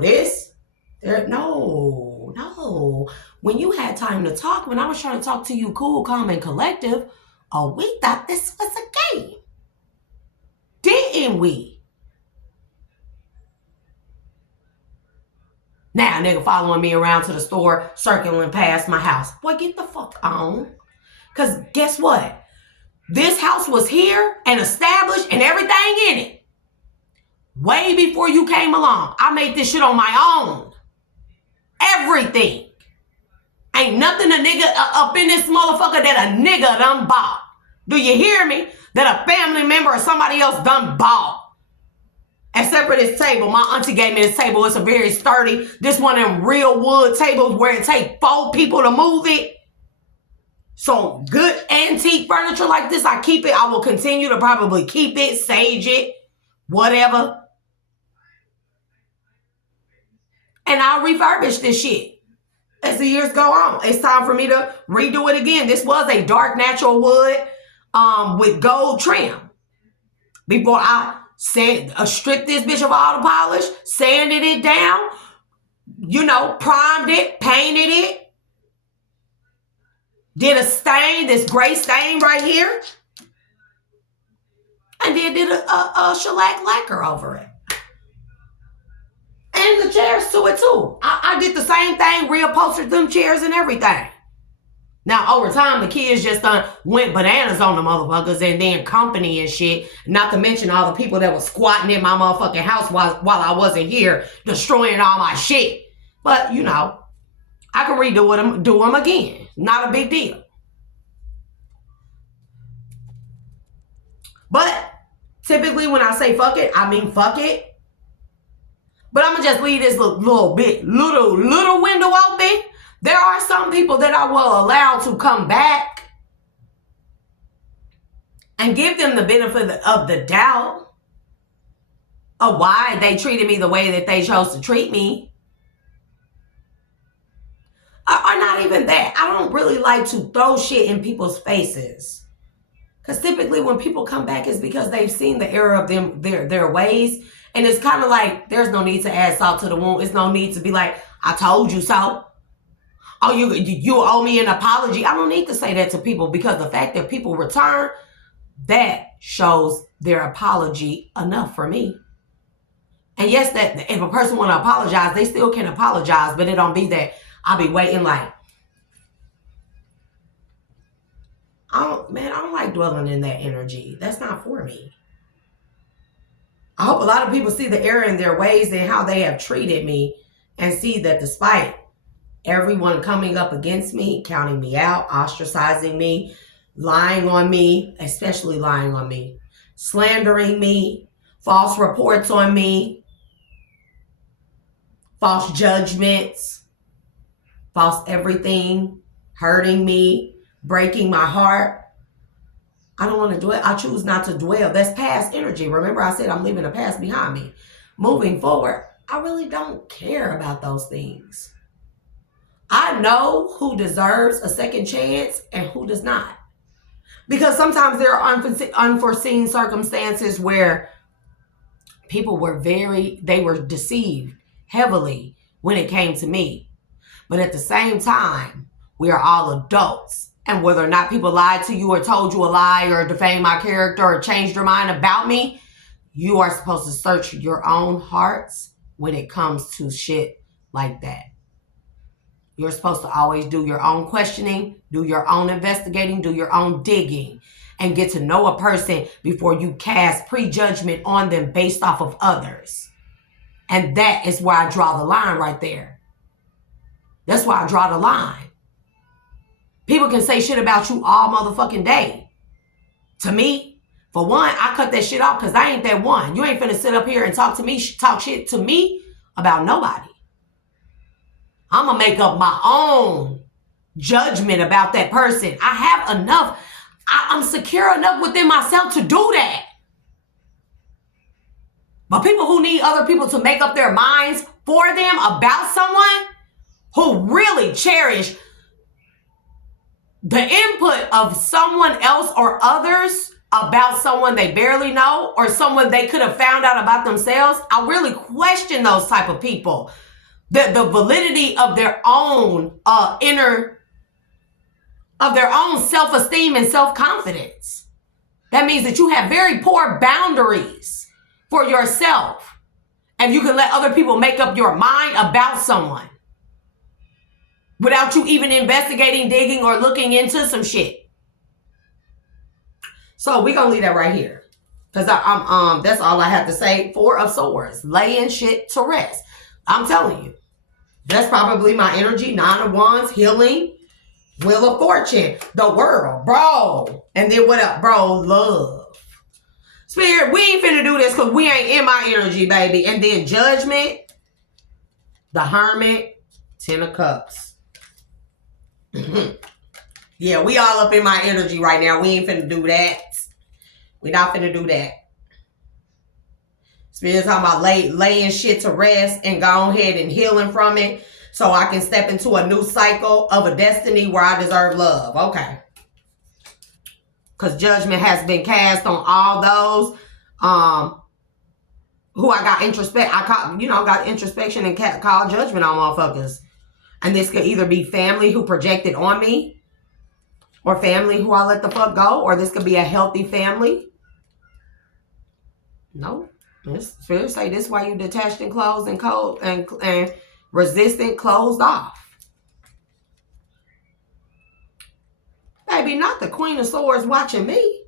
no. When you had time to talk, when I was trying to talk to you cool, calm, and collective, we thought this was a game. Didn't we? Now, got a nigga following me around to the store, circling past my house. Boy, get the fuck on. Because guess what? This house was here and established and everything in it way before you came along. I made this shit on my own. Everything. Ain't nothing a nigga up in this motherfucker that a nigga done bought. Do you hear me? That a family member or somebody else done bought. Except for this table. My auntie gave me this table. It's a very sturdy. This one of them real wood tables where it take 4 people to move it. So good antique furniture like this, I keep it. I will continue to probably keep it, sage it, whatever. And I'll refurbish this shit as the years go on. It's time for me to redo it again. This was a dark natural wood with gold trim. Before I stripped this bitch of all the polish, sanded it down, primed it, painted it, did a stain, this gray stain right here, and then did a shellac lacquer over it. And the chairs to it too. I did the same thing, reupholstered them chairs and everything. Now, over time, the kids just went bananas on the motherfuckers and then company and shit. Not to mention all the people that was squatting in my motherfucking house while I wasn't here, destroying all my shit. But, I can redo do them again. Not a big deal. But typically when I say fuck it, I mean fuck it. But I'm going to just leave this little window open. There are some people that I will allow to come back and give them the benefit of the doubt of why they treated me the way that they chose to treat me. Or not even that. I don't really like to throw shit in people's faces. Because typically when people come back, it's because they've seen the error of their ways. And it's kind of like, there's no need to add salt to the wound. It's no need to be like, I told you so. Oh, you owe me an apology. I don't need to say that to people because the fact that people return, that shows their apology enough for me. And yes, that if a person want to apologize, they still can apologize, but it don't be that I'll be waiting like, I don't like dwelling in that energy. That's not for me. I hope a lot of people see the error in their ways and how they have treated me and see that despite everyone coming up against me, counting me out, ostracizing me, lying on me, especially lying on me, slandering me, false reports on me, false judgments, false everything, hurting me, breaking my heart. I don't want to dwell. I choose not to dwell. That's past energy. Remember I said I'm leaving the past behind me. Moving forward, I really don't care about those things. I know who deserves a second chance and who does not. Because sometimes there are unforeseen circumstances where people were they were deceived heavily when it came to me. But at the same time, we are all adults. And whether or not people lied to you or told you a lie or defamed my character or changed your mind about me, you are supposed to search your own hearts when it comes to shit like that. You're supposed to always do your own questioning, do your own investigating, do your own digging, and get to know a person before you cast prejudgment on them based off of others. And that is where I draw the line right there. That's why I draw the line. People can say shit about you all motherfucking day. To me, for one, I cut that shit off because I ain't that one. You ain't finna sit up here and talk shit to me about nobody. I'm going to make up my own judgment about that person. I have enough. I'm secure enough within myself to do that. But people who need other people to make up their minds for them about someone who really cherish the input of someone else or others about someone they barely know or someone they could have found out about themselves, I really question those type of people. The validity of their own of their own self-esteem and self-confidence. That means that you have very poor boundaries for yourself. And you can let other people make up your mind about someone without you even investigating, digging, or looking into some shit. So we're gonna leave that right here. Because that's all I have to say. Four of Swords. Laying shit to rest. I'm telling you. That's probably my energy. Nine of Wands. Healing. Wheel of Fortune. The World. Bro. And then what up, bro? Love. Spirit, we ain't finna do this because we ain't in my energy, baby. And then Judgment. The Hermit. 10 of Cups. Yeah, we all up in my energy right now. We ain't finna do that. We not finna do that. Spirit's talking about laying shit to rest and go ahead and healing from it so I can step into a new cycle of a destiny where I deserve love. Okay. Because judgment has been cast on all those who I got got introspection and called judgment on motherfuckers. And this could either be family who projected on me or family who I let the fuck go, or this could be a healthy family. No. Spirit say this is why you detached and closed and cold and resistant, closed off. Baby, not the Queen of Swords watching me.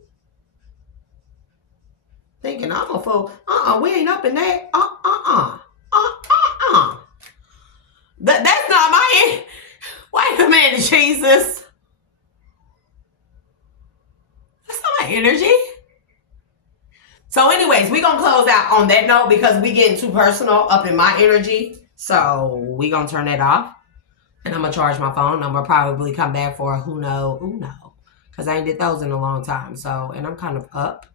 Thinking I'm a fool. We ain't up in that. That's not my... Wait a minute, Jesus. That's not my energy. So anyways, we're going to close out on that note because we getting too personal up in my energy. So we're going to turn that off. And I'm going to charge my phone. I'm going to probably come back for a who know. Because I ain't did those in a long time. So, and I'm kind of up.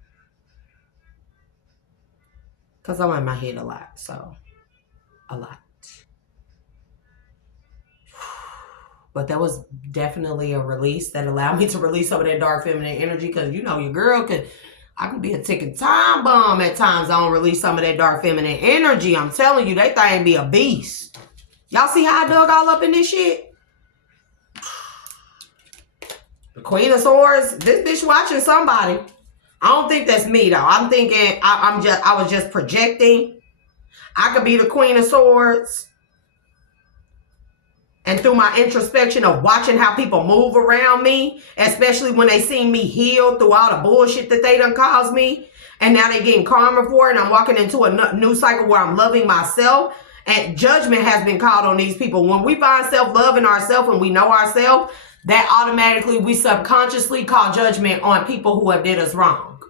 Because I'm in my head a lot. So, a lot. But that was definitely a release that allowed me to release some of that dark feminine energy. Because, you know, your girl I can be a ticking time bomb at times. I don't release some of that dark feminine energy. I'm telling you, that thing be a beast. Y'all see how I dug all up in this shit? The Queen of Swords, this bitch watching somebody. I don't think that's me though. I'm thinking I was just projecting. I could be the Queen of Swords. And through my introspection of watching how people move around me, especially when they see me healed through all the bullshit that they done caused me, and now they getting karma for it, and I'm walking into a new cycle where I'm loving myself, and judgment has been called on these people. When we find self-love in ourselves and we know ourselves, that automatically we subconsciously call judgment on people who have did us wrong.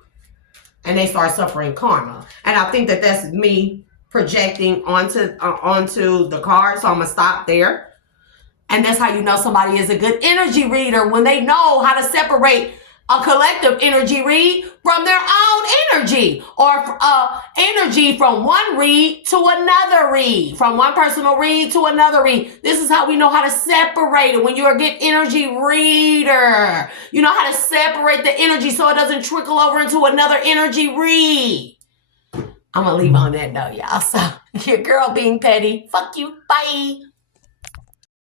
And they start suffering karma. And I think that that's me projecting onto the card, so I'm going to stop there. And that's how you know somebody is a good energy reader, when they know how to separate a collective energy read from their own energy, or energy from one read to another read, from one personal read to another read. This is how we know how to separate it. When you're a good energy reader, you know how to separate the energy so it doesn't trickle over into another energy read. I'm going to leave on that note, y'all. So, your girl being petty. Fuck you. Bye.